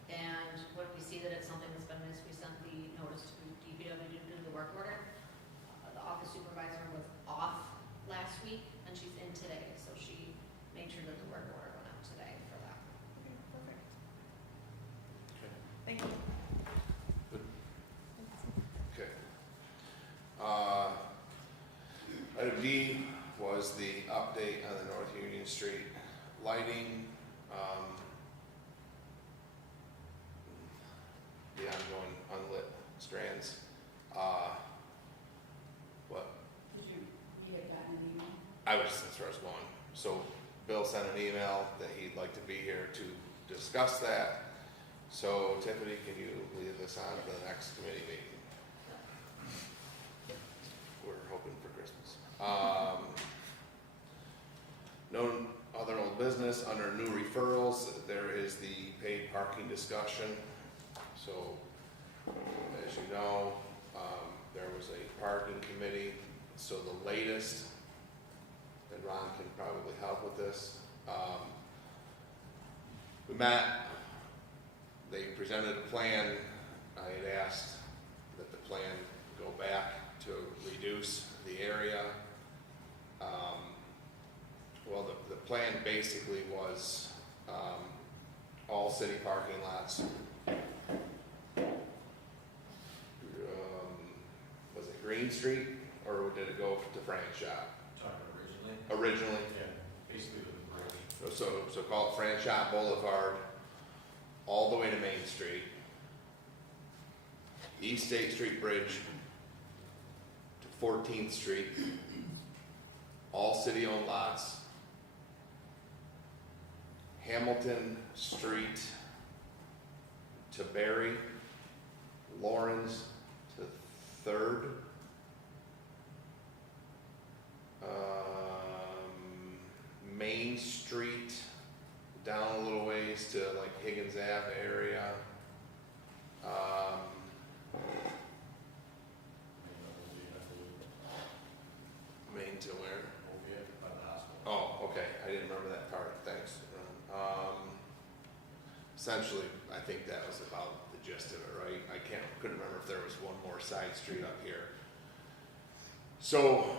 And when we see that it's something that's been missed, we sent the notice to DPW to do the work order. The office supervisor was off last week, and she's in today, so she made sure that the work order went out today for that. okay, perfect. Okay. Thank you. Okay. Item D was the update on the North Union Street lighting, the ongoing unlit strands. What? You had gotten an email? That's where I was going. So Bill sent an email that he'd like to be here to discuss that. So Tiffany, can you lead this on to the next committee meeting? We're hoping for Christmas. No other old business. Under new referrals, there is the paid parking discussion. So, as you know, there was a parking committee. So the latest, and Ron can probably help with this. We met, they presented a plan. I had asked that the plan go back to reduce the area. Well, the plan basically was all city parking lots. Was it Green Street, or did it go to Frank Shop? Originally? Yeah, basically the bridge. So call it Frank Shop Boulevard, all the way to Main Street, East State Street Bridge to 14th Street, all city-owned lots, Hamilton Street to Berry, Lawrence to 3rd, Main Street down a little ways to like Higgins Ave area. Main to where? Oh, okay, I didn't remember that part, thanks. Essentially, I think that was about the gist of it, right? Couldn't remember if there was one more side street up here. So,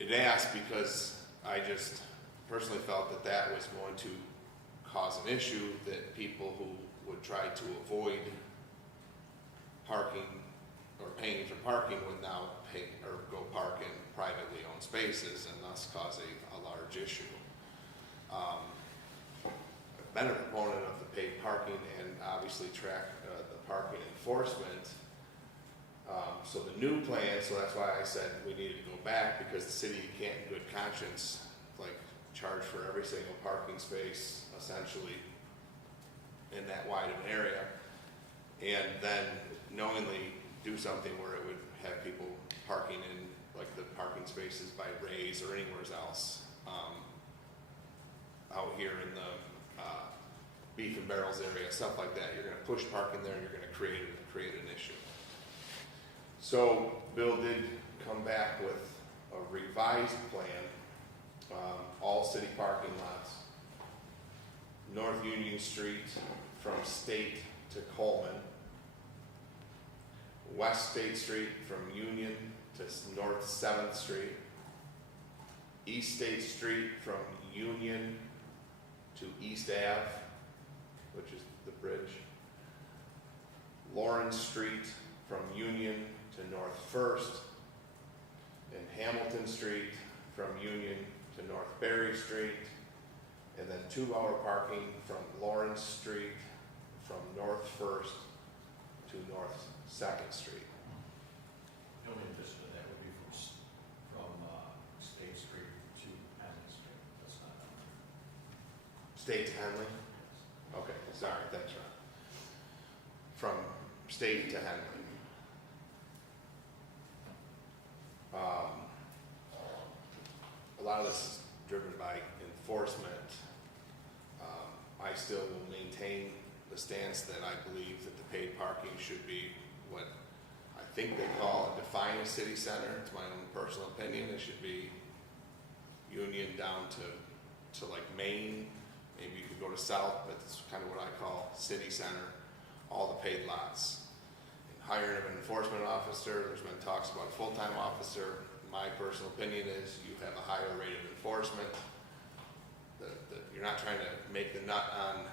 it asked because I just personally felt that that was going to cause an issue, that people who would try to avoid parking or paying for parking would now pay or go park in privately owned spaces and thus cause a large issue. I've been a proponent of the paid parking and obviously track the parking enforcement. So the new plan, so that's why I said we needed to go back, because the city can't in good conscience like charge for every single parking space essentially in that wide of an area, and then knowingly do something where it would have people parking in like the parking spaces by Ray's or anywhere else. out here in the beef and barrels area, stuff like that. You're gonna push parking there, you're gonna create an issue. So Bill did come back with a revised plan, all city parking lots, North Union Street from State to Coleman, West State Street from Union to North 7th Street, East State Street from Union to East Ave, which is the bridge, Lawrence Street from Union to North 1st, and Hamilton Street from Union to North Berry Street, and then 2-hour parking from Lawrence Street from North 1st to North 2nd Street. The only addition to that would be from State Street to Henley Street. That's not on there. State to Henley? Okay, sorry, that's right. From State to Henley. A lot of this is driven by enforcement. I still will maintain the stance that I believe that the paid parking should be what I think they call a defined city center. It's my own personal opinion. It should be Union down to like Maine. Maybe you could go to South, but it's kind of what I call city center, all the paid lots. And hiring of an enforcement officer, there's been talks about a full-time officer. My personal opinion is you have a higher rate of enforcement. You're not trying to make the nut on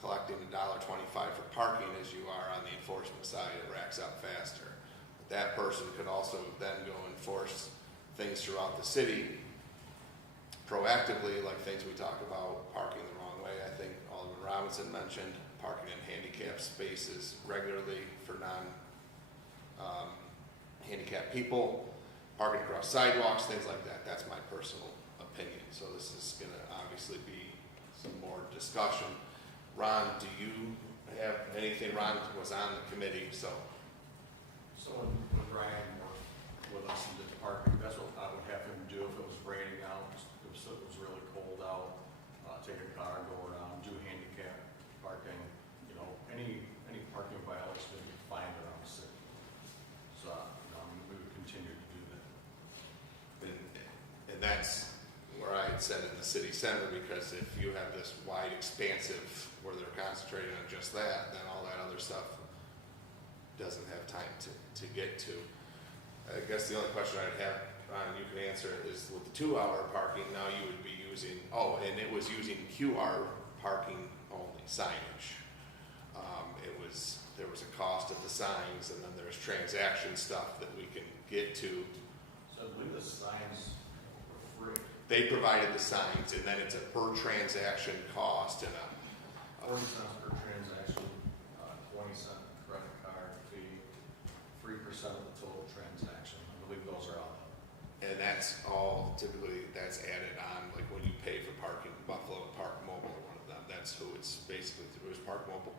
collecting $1.25 for parking as you are on the enforcement side. It racks up faster. But that person could also then go enforce things throughout the city proactively, like things we talk about, parking the wrong way. I think Alderman Robinson mentioned parking in handicapped spaces regularly for handicapped people, parking across sidewalks, things like that. That's my personal opinion. So this is going to obviously be some more discussion. Ron, do you have anything? Ron was on the committee, so. So when Ryan worked with us and did the parking, that's what I would have him do if it was raining out, if it was really cold out, take a car, go around, do handicap parking, you know, any parking violation that we find around the city. So, we would continue to do that. And that's where I had said in the city center, because if you have this wide expansive where they're concentrating on just that, then all that other stuff doesn't have time to get to. I guess the only question I'd have, Ron, you can answer it, is with the 2-hour parking, now you would be using, and it was using QR parking only signage. There was a cost of the signs, and then there's transaction stuff that we can get to. So I believe the signs were free. They provided the signs, and then it's a per transaction cost and a 40 cents per transaction, 20 cent credit card fee, 3% of the total transaction. I believe those are all. And that's all typically, that's added on, like when you pay for parking, Buffalo Park Mobile or one of them, that's who it's basically through, is Park Mobile.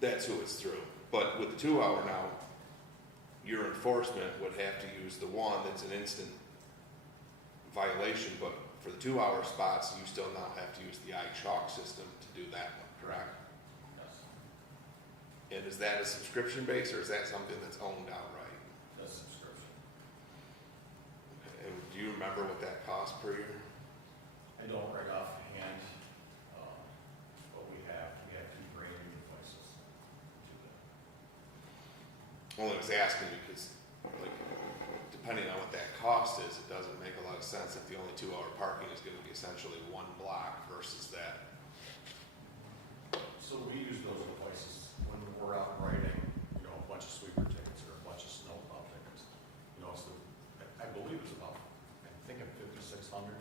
That's who it's through. But with the 2-hour now, your enforcement would have to use the one that's an instant violation, but for the 2-hour spots, you still now have to use the iChalk system to do that one, correct? Yes. And is that a subscription base, or is that something that's owned outright? That's subscription. Okay. And do you remember what that cost per year? I don't right offhand, but we have 2 brand new devices to do that. Only was asking because, like, depending on what that cost is, it doesn't make a lot of sense if the only 2-hour parking is going to be essentially 1 block versus that. So we use those devices when we're out writing, a bunch of sweeper tickets or a bunch of snowplow tickets. I believe it's about, I'm thinking 5,600.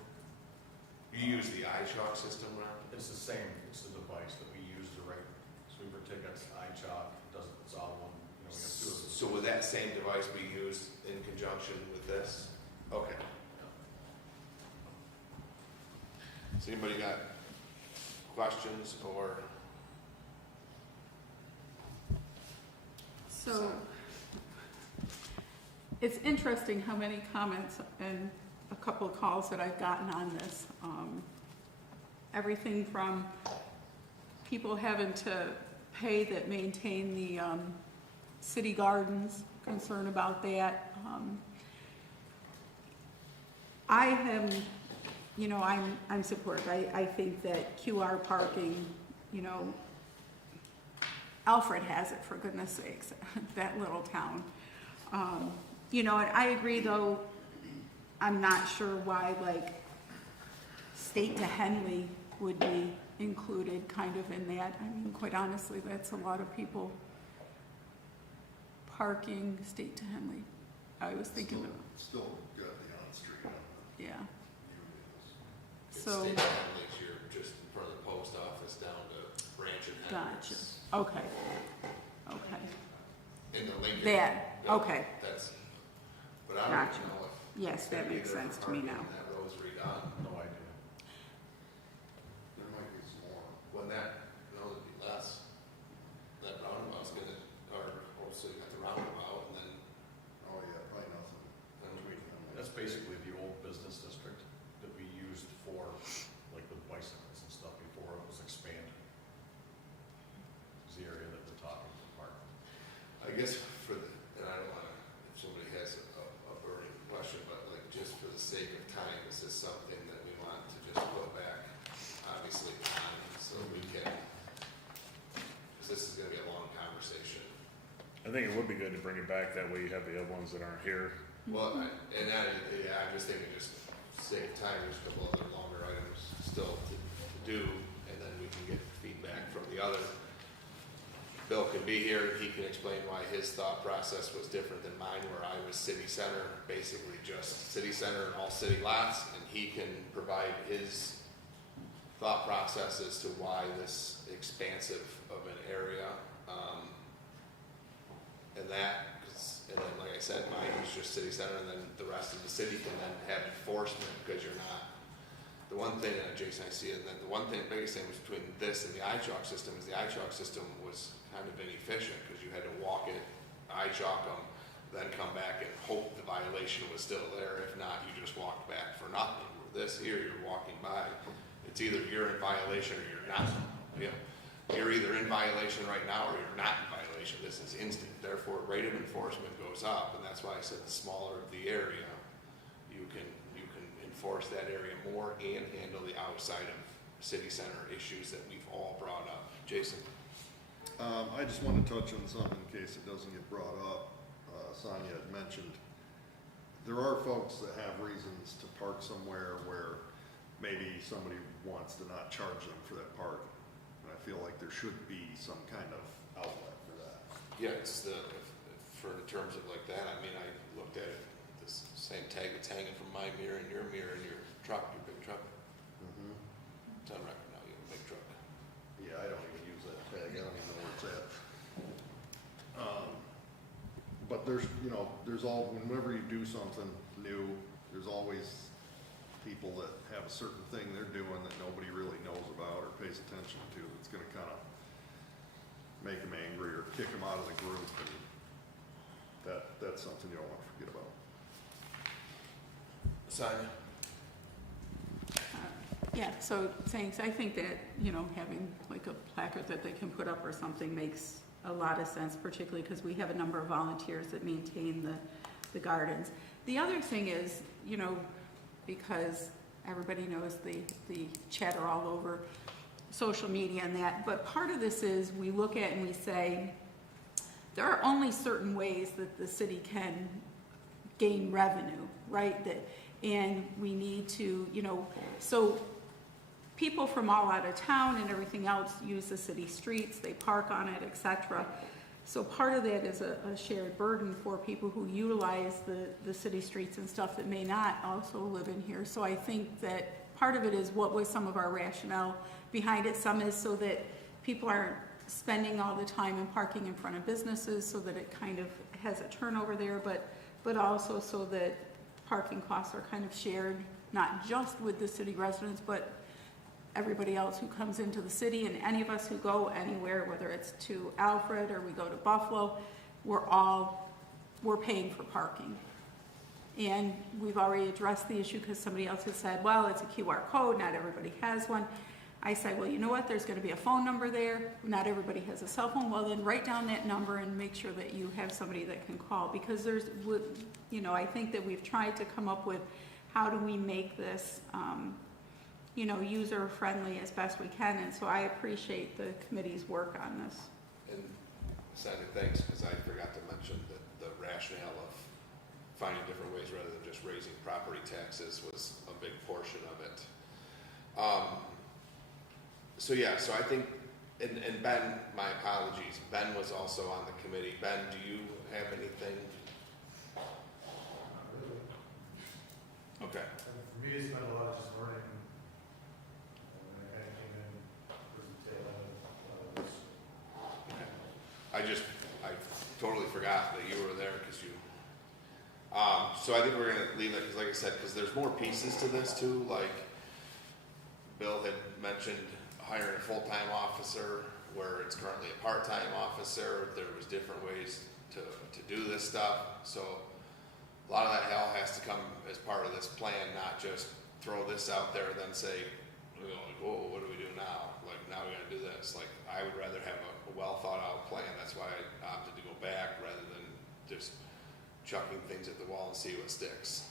You use the iChalk system, Ron? It's the same, it's the device that we use to write sweeper tickets, iChalk, it's all one, we have 2 of them. So would that same device be used in conjunction with this? Okay. Has anybody got questions or? So, it's interesting how many comments and a couple of calls that I've gotten on this. Everything from people having to pay that maintain the city gardens, concern about that. I am, you know, I'm supportive. I think that QR parking, you know, Alfred has it, for goodness sakes, that little town. You know, and I agree, though, I'm not sure why, like, State to Henley would be included kind of in that. I mean, quite honestly, that's a lot of people parking State to Henley. I was thinking of, Still got the on-street on the yeah. It's So, state like you're just in front of the post office down to Branch and gotcha. Hendricks. Okay. Okay. In the Lincoln. That, Yeah, okay. That's, but I don't Gotcha. even know if. Yes, it's that gonna be makes there sense for to me parking now. and That road's redone. No idea. There might be some more. When that, no, there'd be less. That roundabout's gonna, or also you got the roundabout and then, Oh, yeah, probably nothing then between them. That's basically the old business district that we used for, like with bicycles and stuff before it was expanded. It's the area that we're talking about. I guess for the, and I don't wanna, if somebody has a burning question, but like just for the sake of time, is this something that we want to just put back, obviously, on, so we can, cause this is gonna be a long conversation. I think it would be good to bring it back, that way you have the other ones that aren't here. Well, yeah, I'm just thinking just save time, there's a couple other longer items still to do, and then we can get feedback from the other. Bill can be here, he can explain why his thought process was different than mine, where I was city center, basically just city center and all city lots, and he can provide his thought process as to why this expansive of an area, and that, and then, like I said, mine was just city center, and then the rest of the city can then have enforcement, because you're not, the one thing, Jason, I see, and then the one thing, biggest thing was between this and the iChalk system, is the iChalk system was kind of inefficient, because you had to walk it, iChalk them, then come back and hope the violation was still there. If not, you just walked back for nothing. This here, you're walking by, it's either you're in violation or you're not. You know, you're either in violation right now or you're not in violation. This is instant. Therefore, rate of enforcement goes up, and that's why I said the smaller the area, you can enforce that area more and handle the outside of city center issues that we've all brought up. Jason? I just want to touch on something in case it doesn't get brought up. Sonia had mentioned, there are folks that have reasons to park somewhere where maybe somebody wants to not charge them for that park. And I feel like there should be some kind of outlet for that. Yeah, it's for in terms of like that, I mean, I looked at it, this same tag that's hanging from my mirror and your truck, your big truck. Mm-hmm. It's on record now, you have a big truck. Yeah, I don't even use that tag, I don't even know where it's at. But there's, you know, whenever you do something new, there's always people that have a certain thing they're doing that nobody really knows about or pays attention to, that's gonna kind of make them angry or kick them out of the group, and that's something you don't want to forget about. Sonia? Yeah, so thanks. I think that, you know, having like a placard that they can put up or something makes a lot of sense, particularly because we have a number of volunteers that maintain the gardens. The other thing is, you know, because everybody knows the chatter all over social media and that, but part of this is we look at and we say, there are only certain ways that the city can gain revenue, right? And we need to, you know, so people from all out of town and everything else use the city streets, they park on it, etc. So part of that is a shared burden for people who utilize the city streets and stuff that may not also live in here. So I think that part of it is what was some of our rationale behind it. Some is so that people aren't spending all the time and parking in front of businesses, so that it kind of has a turnover there, but also so that parking costs are kind of shared, not just with the city residents, but everybody else who comes into the city, and any of us who go anywhere, whether it's to Alfred or we go to Buffalo, we're paying for parking. And we've already addressed the issue because somebody else has said, well, it's a QR code, not everybody has one. I said, well, you know what, there's gonna be a phone number there, not everybody has a cell phone, well, then write down that number and make sure that you have somebody that can call, because there's, you know, I think that we've tried to come up with how do we make this, you know, user-friendly as best we can, and so I appreciate the committee's work on this. And second, thanks, because I forgot to mention that the rationale of finding different ways rather than just raising property taxes was a big portion of it. So yeah, so I think, and Ben, my apologies, Ben was also on the committee. Ben, do you have anything? Not really. Okay. And for me, it's been a lot of just learning. When I kind of came in for the tail end of this. I totally forgot that you were there because you, so I think we're gonna leave it, because like I said, because there's more pieces to this too, like Bill had mentioned hiring a full-time officer where it's currently a part-time officer. There was different ways to do this stuff, so a lot of that hell has to come as part of this plan, not just throw this out there and then say, you know, like, whoa, what do we do now? Like, now we gotta do this. Like, I would rather have a well thought out plan. That's why I opted to go back rather than just chucking things at the wall and see what sticks.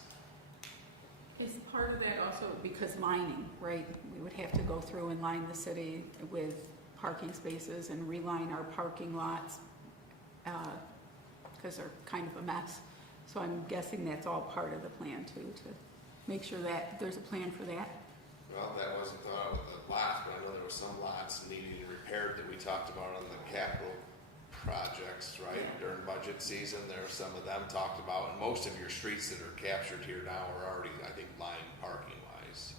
Is part of that also because lining, right? We would have to go through and line the city with parking spaces and reline our parking lots, because they're kind of a mess. So I'm guessing that's all part of the plan too, to make sure that there's a plan for that. Well, that wasn't thought of with the lot, but I know there were some lots needing repaired that we talked about on the capital projects, right? During budget season, there were some of them talked about, and most of your streets that are captured here now are already, I think, lined parking wise.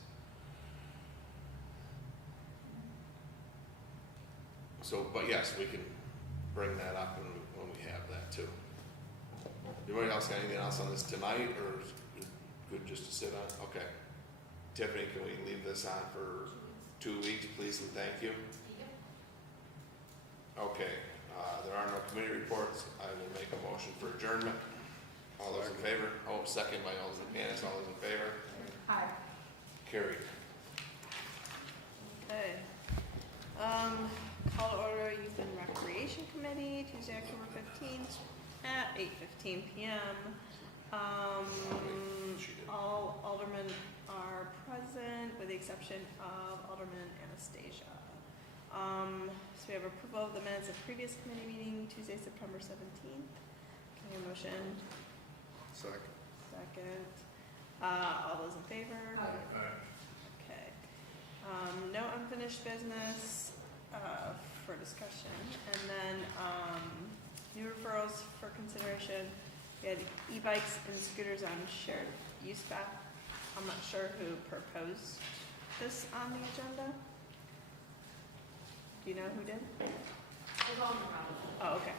So, but yes, we can bring that up when we have that too. Anybody else got anything else on this tonight, or is it good just to sit on? Okay. Tiffany, can we leave this on for 2 weeks, please, and thank you? Okay, there are no committee reports. I will make a motion for adjournment. All those in favor? Oh, second by Candace. All those in favor? Aye. Carried. Okay. Call to order Youth and Recreation Committee, Tuesday, October 15th at 8:15 p.m. All aldermen are present with the exception of Alderman Anastasia. So we have approval of the minutes of previous committee meeting, Tuesday, September 17th. Can I have a motion? Second. Second. All those in favor? Okay. No unfinished business for discussion. And then new referrals for consideration. We had e-bikes and scooters on shared use path. I'm not sure who proposed this on the agenda. Do you know who did? Oh, okay.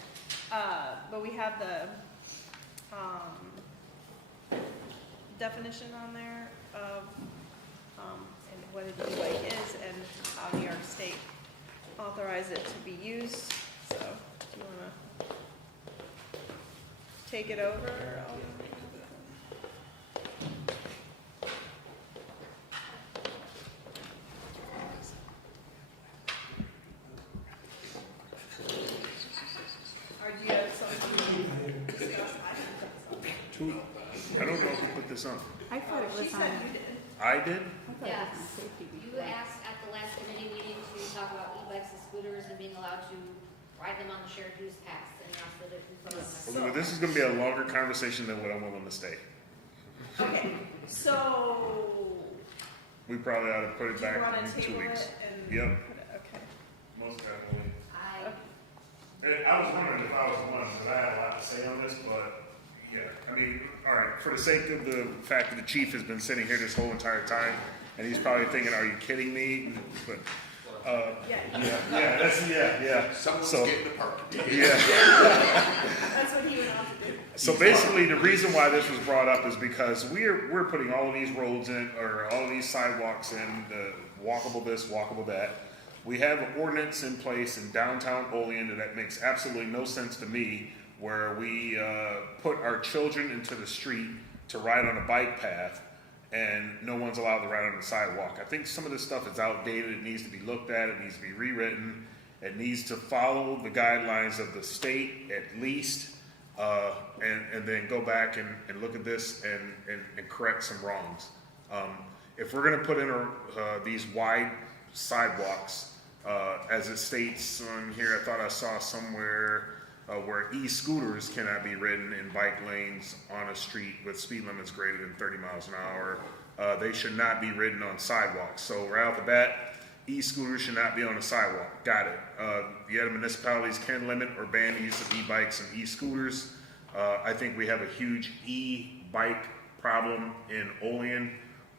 But we have the definition on there of and what an e-bike is and how New York State authorized it to be used. So, do you want to take it over? Or do you have something to discuss? I don't know if you put this on. I thought it was She on. said you did. I did? I thought it was Yes, on safety you before. asked at the last committee meeting to talk about e-bikes and scooters and being allowed to ride them on the shared use paths, and you asked that it be put on the. Well, this is gonna be a longer conversation than what I'm willing to stay. Okay, so We probably ought to put it do you back want to in 2 table weeks. it and Yep. put it, okay. Most definitely. I, I was wondering if I was the one, because I had a lot to say on this, but, yeah, I mean, all right, for the sake of the fact that the chief has been sitting here this whole entire time, and he's probably thinking, are you kidding me? But, Someone's So- getting the parking. yeah. That's what he went on to do. So basically, the reason why this was brought up is because we're putting all of these roads in, or all of these sidewalks in, walkable this, walkable that. We have an ordinance in place in downtown Olean that makes absolutely no sense to me, where we put our children into the street to ride on a bike path, and no one's allowed to ride on the sidewalk. I think some of this stuff is outdated. It needs to be looked at. It needs to be rewritten. It needs to follow the guidelines of the state at least, and then go back and look at this and correct some wrongs. If we're going to put in these wide sidewalks, as it states on here, I thought I saw somewhere where e-scooters cannot be ridden in bike lanes on a street with speed limits greater than 30 miles an hour. They should not be ridden on sidewalks. So right off the bat, e-scooters should not be on a sidewalk. Got it. The other municipalities can limit or ban the use of e-bikes and e-scooters. I think we have a huge e-bike problem in Olean,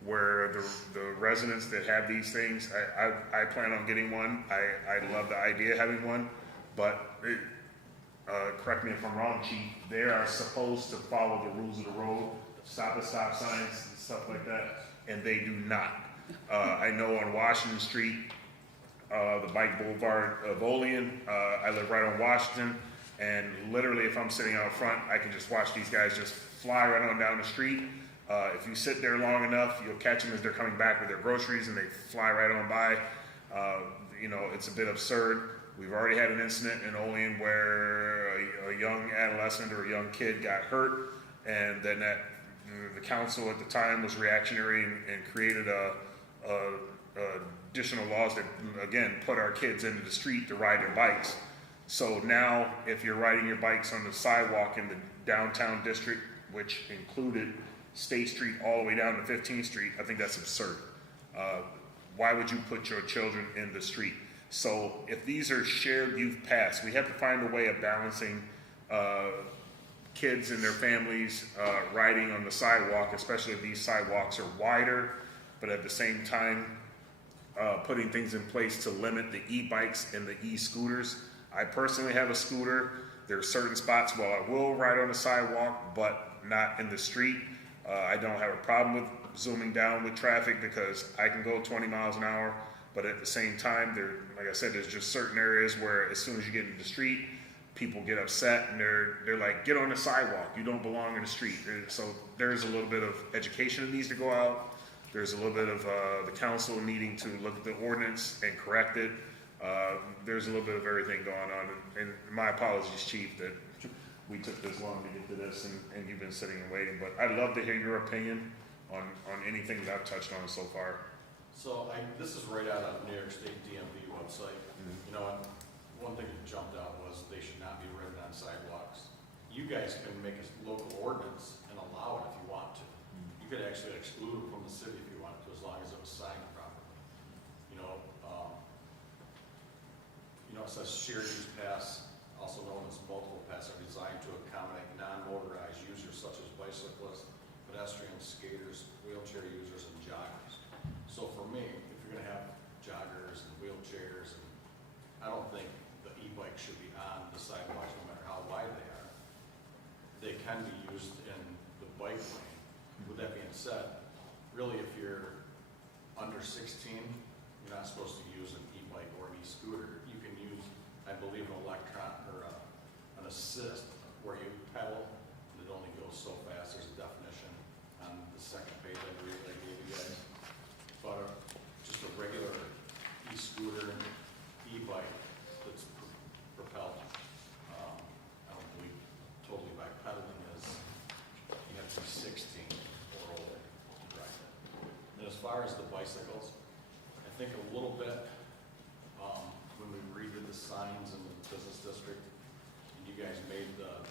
where the residents that have these things, I plan on getting one. I love the idea of having one, but correct me if I'm wrong, Chief, they are supposed to follow the rules of the road, stop at stop signs and stuff like that, and they do not. I know on Washington Street, the bike boulevard of Olean, I live right on Washington, and literally if I'm sitting out front, I can just watch these guys just fly right on down the street. If you sit there long enough, you'll catch them as they're coming back with their groceries, and they fly right on by. It's a bit absurd. We've already had an incident in Olean where a young adolescent or a young kid got hurt, and then the council at the time was reactionary and created additional laws that, again, put our kids into the street to ride their bikes. So now, if you're riding your bikes on the sidewalk in the downtown district, which included State Street all the way down to 15th Street, I think that's absurd. Why would you put your children in the street? So if these are shared youth paths, we have to find a way of balancing kids and their families riding on the sidewalk, especially if these sidewalks are wider, but at the same time putting things in place to limit the e-bikes and the e-scooters. I personally have a scooter. There are certain spots where I will ride on the sidewalk, but not in the street. I don't have a problem with zooming down with traffic because I can go 20 miles an hour. But at the same time, like I said, there's just certain areas where as soon as you get into the street, people get upset and they're like, get on the sidewalk, you don't belong in the street. So there's a little bit of education that needs to go out. There's a little bit of the council needing to look at the ordinance and correct it. There's a little bit of everything going on. And my apologies, Chief, that we took this long to get to this and you've been sitting and waiting. But I'd love to hear your opinion on anything that I've touched on so far. So this is right out of New York State DMV website. You know, one thing that jumped out was they should not be ridden on sidewalks. You guys can make a local ordinance and allow it if you want to. You could actually exclude it from the city if you wanted to, as long as it was signed properly. It says shared use paths, also known as multiple paths, are designed to accommodate non-motorized users such as bicyclists, pedestrians, skaters, wheelchair users, and joggers. So for me, if you're gonna have joggers and wheelchairs, and I don't think the e-bike should be on the sidewalks no matter how wide they are. They can be used in the bike lane. With that being said, really if you're under 16, you're not supposed to use an e-bike or an e-scooter. You can use, I believe, an electron or an assist where you pedal and it only goes so fast. There's a definition on the second page I gave you guys. But just a regular e-scooter, e-bike that's propelled, I don't believe totally by pedaling is, you have to be 16 or older to drive it. And as far as the bicycles, I think a little bit, when we redid the signs in the business district, and you guys made the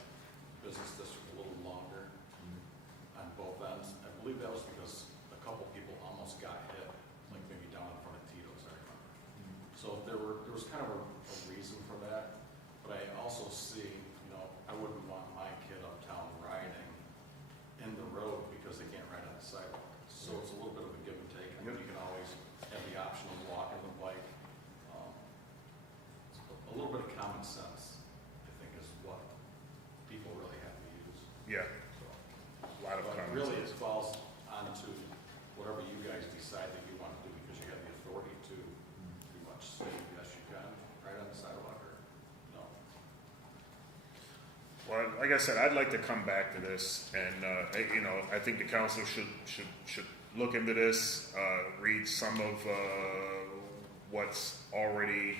business district a little longer on both ends, I believe that was because a couple people almost got hit, like maybe down in front of Tito's, I remember. So there was kind of a reason for that, but I also see, I wouldn't want my kid uptown riding in the road because they can't ride on the sidewalk. So it's a little bit of a give and take. I mean, you can always have the option of walking the bike. A little bit of common sense, I think, is what people really have to use. Yeah, So, a lot of but common really, sense. it falls onto whatever you guys decide that you want to do, because you have the authority to pretty much say, yes, you can, right on the sidewalk, or no. Well, like I said, I'd like to come back to this, and you know, I think the council should look into this, read some of what's already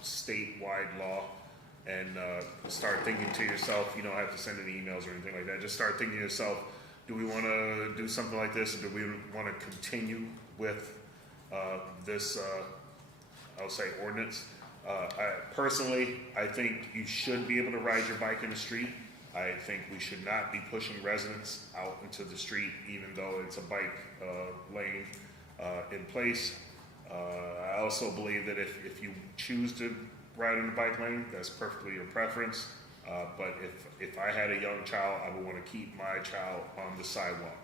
statewide law, and start thinking to yourself. You don't have to send any emails or anything like that. Just start thinking to yourself: do we want to do something like this, or do we want to continue with this? I'll say ordinance. Personally, I think you should be able to ride your bike in the street. I think we should not be pushing residents out into the street, even though it's a bike lane in place. I also believe that if you choose to ride in the bike lane, that's perfectly your preference. But if I had a young child, I would want to keep my child on the sidewalk.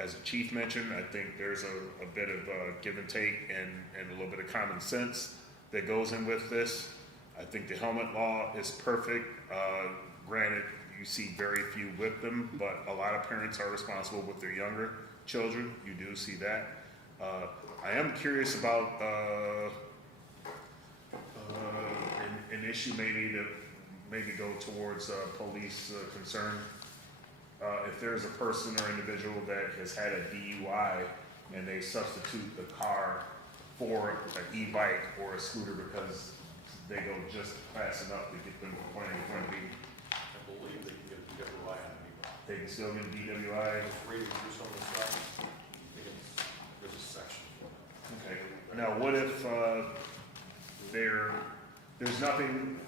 As the chief mentioned, I think there's a bit of give and take and a little bit of common sense that goes in with this. I think the helmet law is perfect. Granted, you see very few with them, but a lot of parents are responsible with their younger children. You do see that. I am curious about an issue maybe to maybe go towards police concern. If there's a person or individual that has had a DUI and they substitute the car for an e-bike or a scooter because they go just fast enough to get them to the point they want to be. I believe they can get a DWI on anybody. They can still get a DWI. Just reading through some of the stuff, I think there's a section for it. Okay. Now, what if there's nothing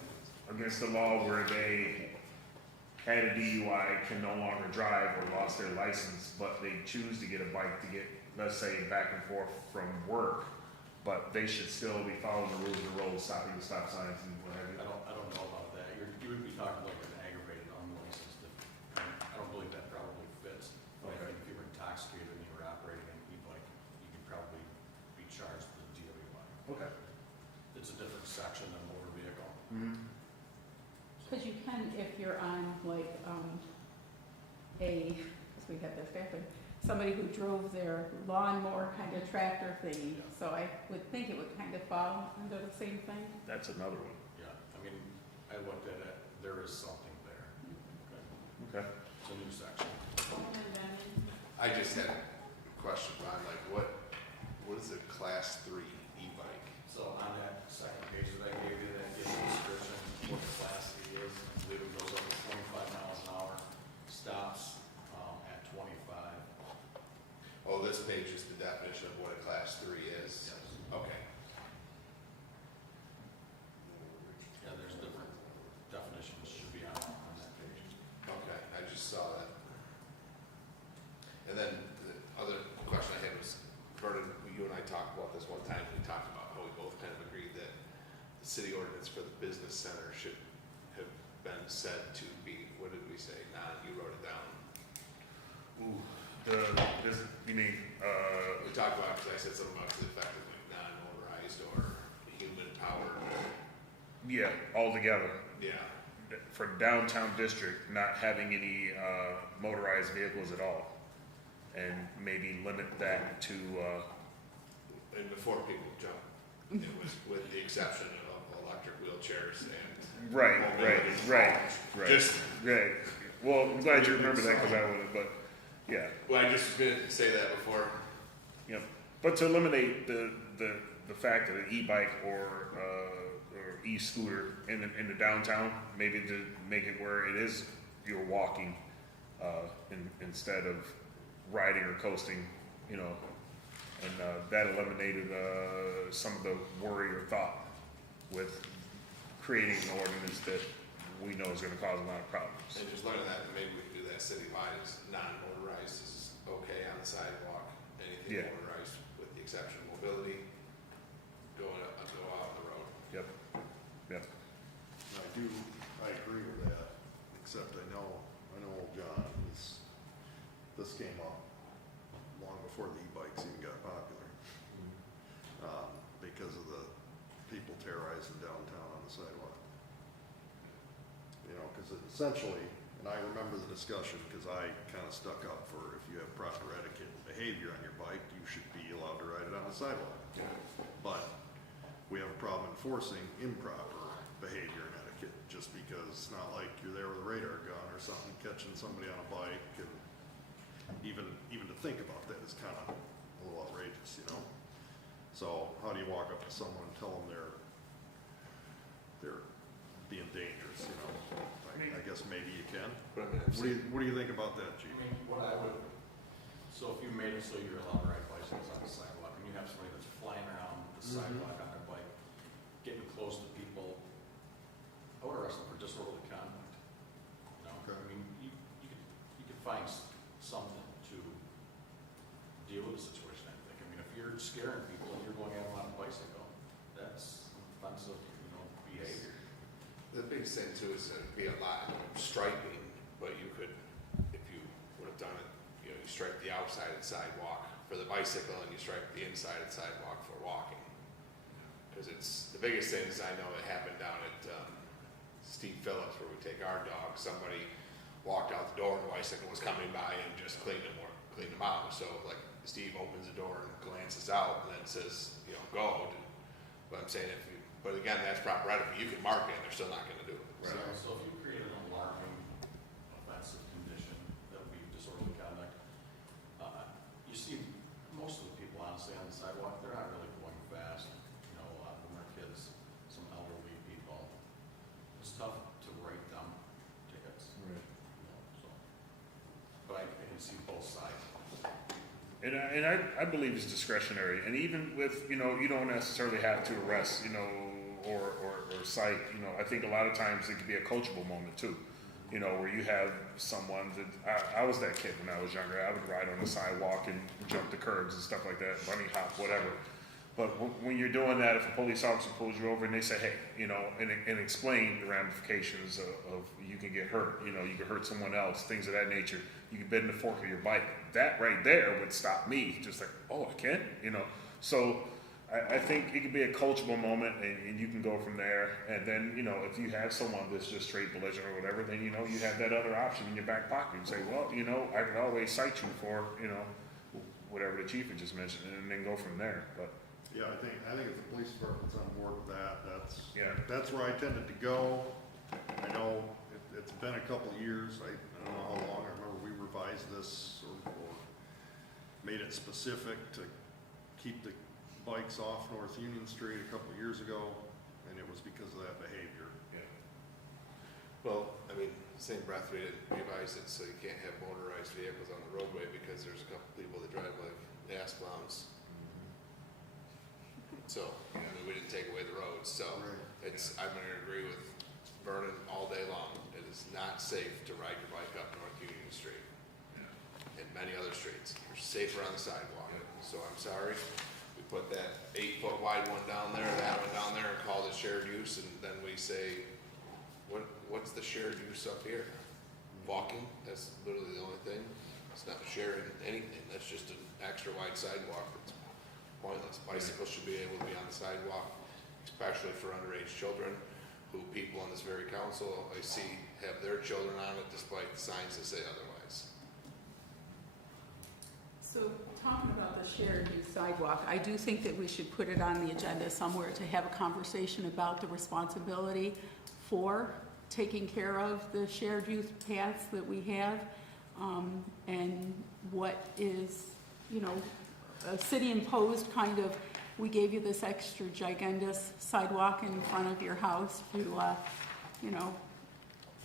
against the law where they had a DUI, can no longer drive or lost their license, but they choose to get a bike to get, let's say, back and forth from work, but they should still be following the rules of the road, stopping the stop signs and what have you? I don't know about that. You would be talking like an aggravated unlicensed. I don't believe that probably fits. I Okay. think if you were intoxicated and you were operating an e-bike, you could probably be charged with a DWI. Okay. It's a different section than motor vehicle. Mm-hmm. Because you can, if you're on like because we had this happen, somebody who drove their lawnmower kind of tractor thingy. So I would think it would kind of fall under the same thing. That's another one. Yeah, I mean, I looked at it, there is something there. Okay. It's a new section. I just had a question, Ron, like what is a class 3 e-bike? So on that second page that I gave you, that gives a description of what the class is. I believe it goes up to 25 miles an hour, stops at 25. Oh, this page is the definition of what a class 3 is? Yes. Okay. Yeah, there's different definitions should be on that page. Okay, I just saw that. And then the other question I had was, Vernon, you and I talked about this one time. We talked about how we both kind of agreed that the city ordinance for the business center should have been said to be, what did we say? You wrote it down. Ooh, you mean, We talked about, because I said something about the effect of like non-motorized or human powered. yeah, altogether. Yeah. For downtown district, not having any motorized vehicles at all. And maybe limit that to, And before people jump, it was with the exception of electric wheelchairs and. right. Just, Right. Well, I'm glad you remember that because I wouldn't, but, yeah. well, I just didn't say that before. Yep. But to eliminate the fact that an e-bike or e-scooter in the downtown, maybe to make it where it is you're walking instead of riding or coasting, you know, and that eliminated some of the worry or thought with creating an ordinance that we know is going to cause a lot of problems. And just looking at that, maybe we can do that citywide, is non-motorized is okay on the sidewalk, anything Yeah. motorized with the exception of mobility, go out on the road. Yep. I agree with that, except I know old John, this came up long before the e-bikes even got popular. Because of the people terrorizing downtown on the sidewalk. You know, because essentially, and I remember the discussion, because I kind of stuck up for if you have proper etiquette and behavior on your bike, you should be allowed to ride it on the sidewalk. But we have a problem enforcing improper behavior and etiquette. blanket, just because it's not like you're there with a radar gun or something, catching somebody on a bike, and even to think about that is kind of a little outrageous, you know? So how do you walk up to someone and tell them they're being dangerous, you know? I guess maybe you can. But I mean, What do you think about that, Chief? I mean, what I would, so if you made it so you're allowed to ride bicycles on the sidewalk, and you have somebody that's flying around the sidewalk on their bike, getting close to people, I would arrest them for disorderly conduct. You know, Okay. I mean, you could find something to deal with the situation, I think. I mean, if you're scaring people and you're going out on a bicycle, that's offensive, behavior. The biggest thing too is there'd be a lot of striping, but you could, if you would have done it, you stripe the outside of the sidewalk for the bicycle and you stripe the inside of the sidewalk for walking. Because it's, the biggest thing is I know it happened down at Steve Phillips where we take our dog. Somebody walked out the door and the bicycle was coming by and just cleaned them out. So like Steve opens the door and glances out and then says, go. But I'm saying but again, that's proper etiquette. You can mark it and they're still not gonna do it. So if you create an alarming offensive condition that would be disorderly conduct, you see most of the people honestly on the sidewalk, they're not really going fast. A lot of them are kids, some elderly people. It's tough to write them tickets. Right. But I can see both sides. And I believe it's discretionary, and even with, you don't necessarily have to arrest, or cite, I think a lot of times it could be a coachable moment too, where you have someone that, I was that kid when I was younger. I would ride on the sidewalk and jump the curbs and stuff like that, bunny hop, whatever. But when you're doing that, if a police officer pulls you over and they say, hey, and explain the ramifications of you can get hurt, you can hurt someone else, things of that nature. You can bend the fork of your bike. That right there would stop me. Just like, oh, I can, So I think it could be a coachable moment, and you can go from there. And then, if you have someone that's just straight belligerent or whatever, then, you have that other option in your back pocket. You say, well, I can always cite you for, whatever the chief had just mentioned, and then go from there. But Yeah, I think if the police department's on board with that, that's where I tended to go. I know it's been a couple of years, I don't know how long, I remember we revised this or made it specific to keep the bikes off North Union Street a couple of years ago, and it was because of that behavior. yeah. Well, I mean, same breath, we didn't revise it, so you can't have motorized vehicles on the roadway because there's a couple people that drive like gas bombs. So, we didn't take away the roads, so Right. I'm gonna agree with Vernon all day long. It is not safe to ride your bike up North Union Street and many other streets. You're safer on the sidewalk. So I'm sorry, we put that 8-foot wide one down there, that one down there, and called it shared use, and then we say, what's the shared use up here? Walking, that's literally the only thing. It's not sharing anything, that's just an extra wide sidewalk that's pointless. Bicycles should be able to be on the sidewalk, especially for underage children, who people on this very council I see have their children on it despite the signs that say otherwise. So talking about the shared use sidewalk, I do think that we should put it on the agenda somewhere to have a conversation about the responsibility for taking care of the shared use paths that we have, and what is, a city imposed kind of, we gave you this extra gigantus sidewalk in front of your house to,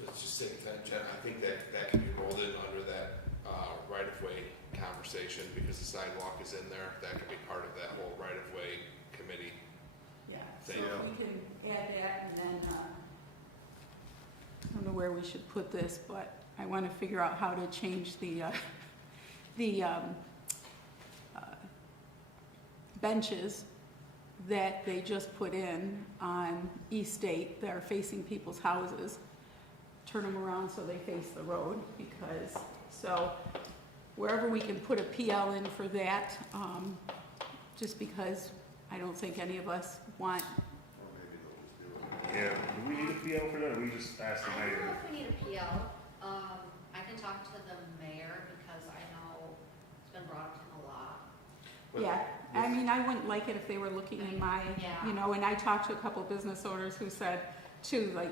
Let's just say that, Jen, I think that can be rolled in under that right-of-way conversation because the sidewalk is in there. That could be part of that whole right-of-way committee. yeah, so Thank if we can add that, and then, I don't know where we should put this, but I want to figure out how to change the benches that they just put in on East State that are facing people's houses. Turn them around so they face the road, so wherever we can put a PL in for that, just because I don't think any of us want. Yeah, do we need a PO for that, or we just ask the I don't know mayor? if we need a PO. I can talk to the mayor because I know it's been brought up to him a lot. Yeah, I mean, I wouldn't like it if they were looking in my, Yeah. and I talked to a couple business owners who said too, like,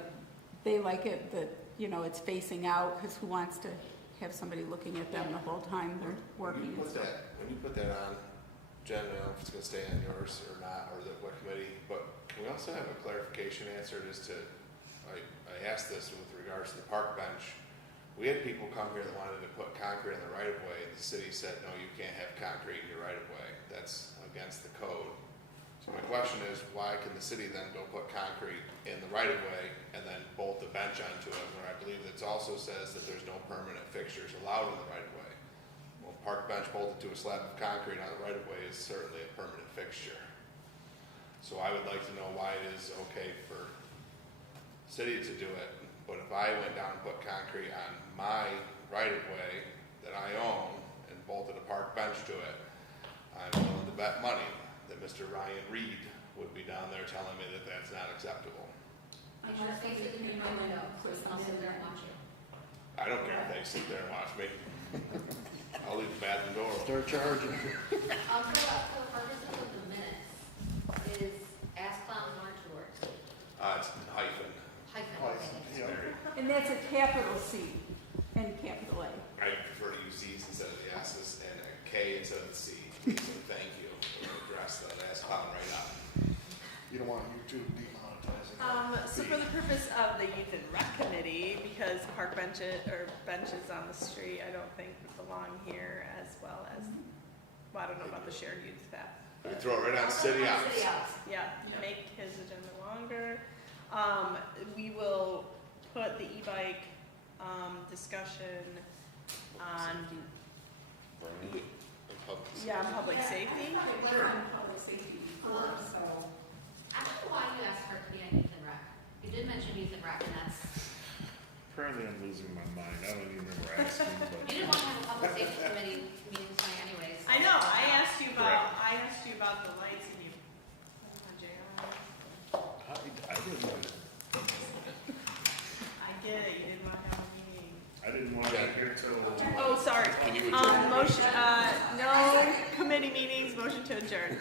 they like it that, you know, it's facing out, because who wants to have somebody looking at them the whole time they're working and stuff. When you put that on, Jen, I don't know if it's gonna stay on yours or not, or what committee, but can we also have a clarification answered as to, I asked this with regards to the park bench. We had people come here that wanted to put concrete in the right of way, and the city said, no, you can't have concrete in your right of way. That's against the code. So my question is, why can the city then go put concrete in the right of way and then bolt the bench onto it, where I believe it also says that there's no permanent fixtures allowed in the right of way? Well, park bench bolted to a slab of concrete on the right of way is certainly a permanent fixture. So I would like to know why it is okay for the city to do it, but if I went down and put concrete on my right of way that I own and bolted a park bench to it, I'm willing to bet money that Mr. Ryan Reed would be down there telling me that that's not acceptable. I just face it in my window, so I'll sit there and watch you. I don't care if they sit there and watch me. I'll leave the bathroom door open. Start charging. For the purposes of the minutes, is ask clowns aren't yours. It's hyphen. Hyphen, okay. Yeah. And that's a capital C and capital A. I prefer to use Z's instead of the S's and a K instead of the C. So thank you for address that last clown right up. You don't want YouTube demonetizing. So for the purpose of the youth and rec committee, because park benches or benches on the street, I don't think belong here, as well as, well, I don't know about the shared youth path. We can throw it right on city hours. Yeah, make his agenda longer. We will put the e-bike, discussion on, public safety. We're on public safety before, so. I don't know why you asked her to be on youth and rec. You did mention youth and rec, and that's, Apparently I'm losing my mind. I don't even remember asking, you but didn't want to have a public safety committee meeting tonight anyways. I know, I asked you Correct. about the lights and you, oh, JR. I didn't want to. I get it, you didn't want to have a meeting. I didn't want to get here till. Oh, sorry. Can you adjourn? Motion, no committee meetings, motion to adjourn.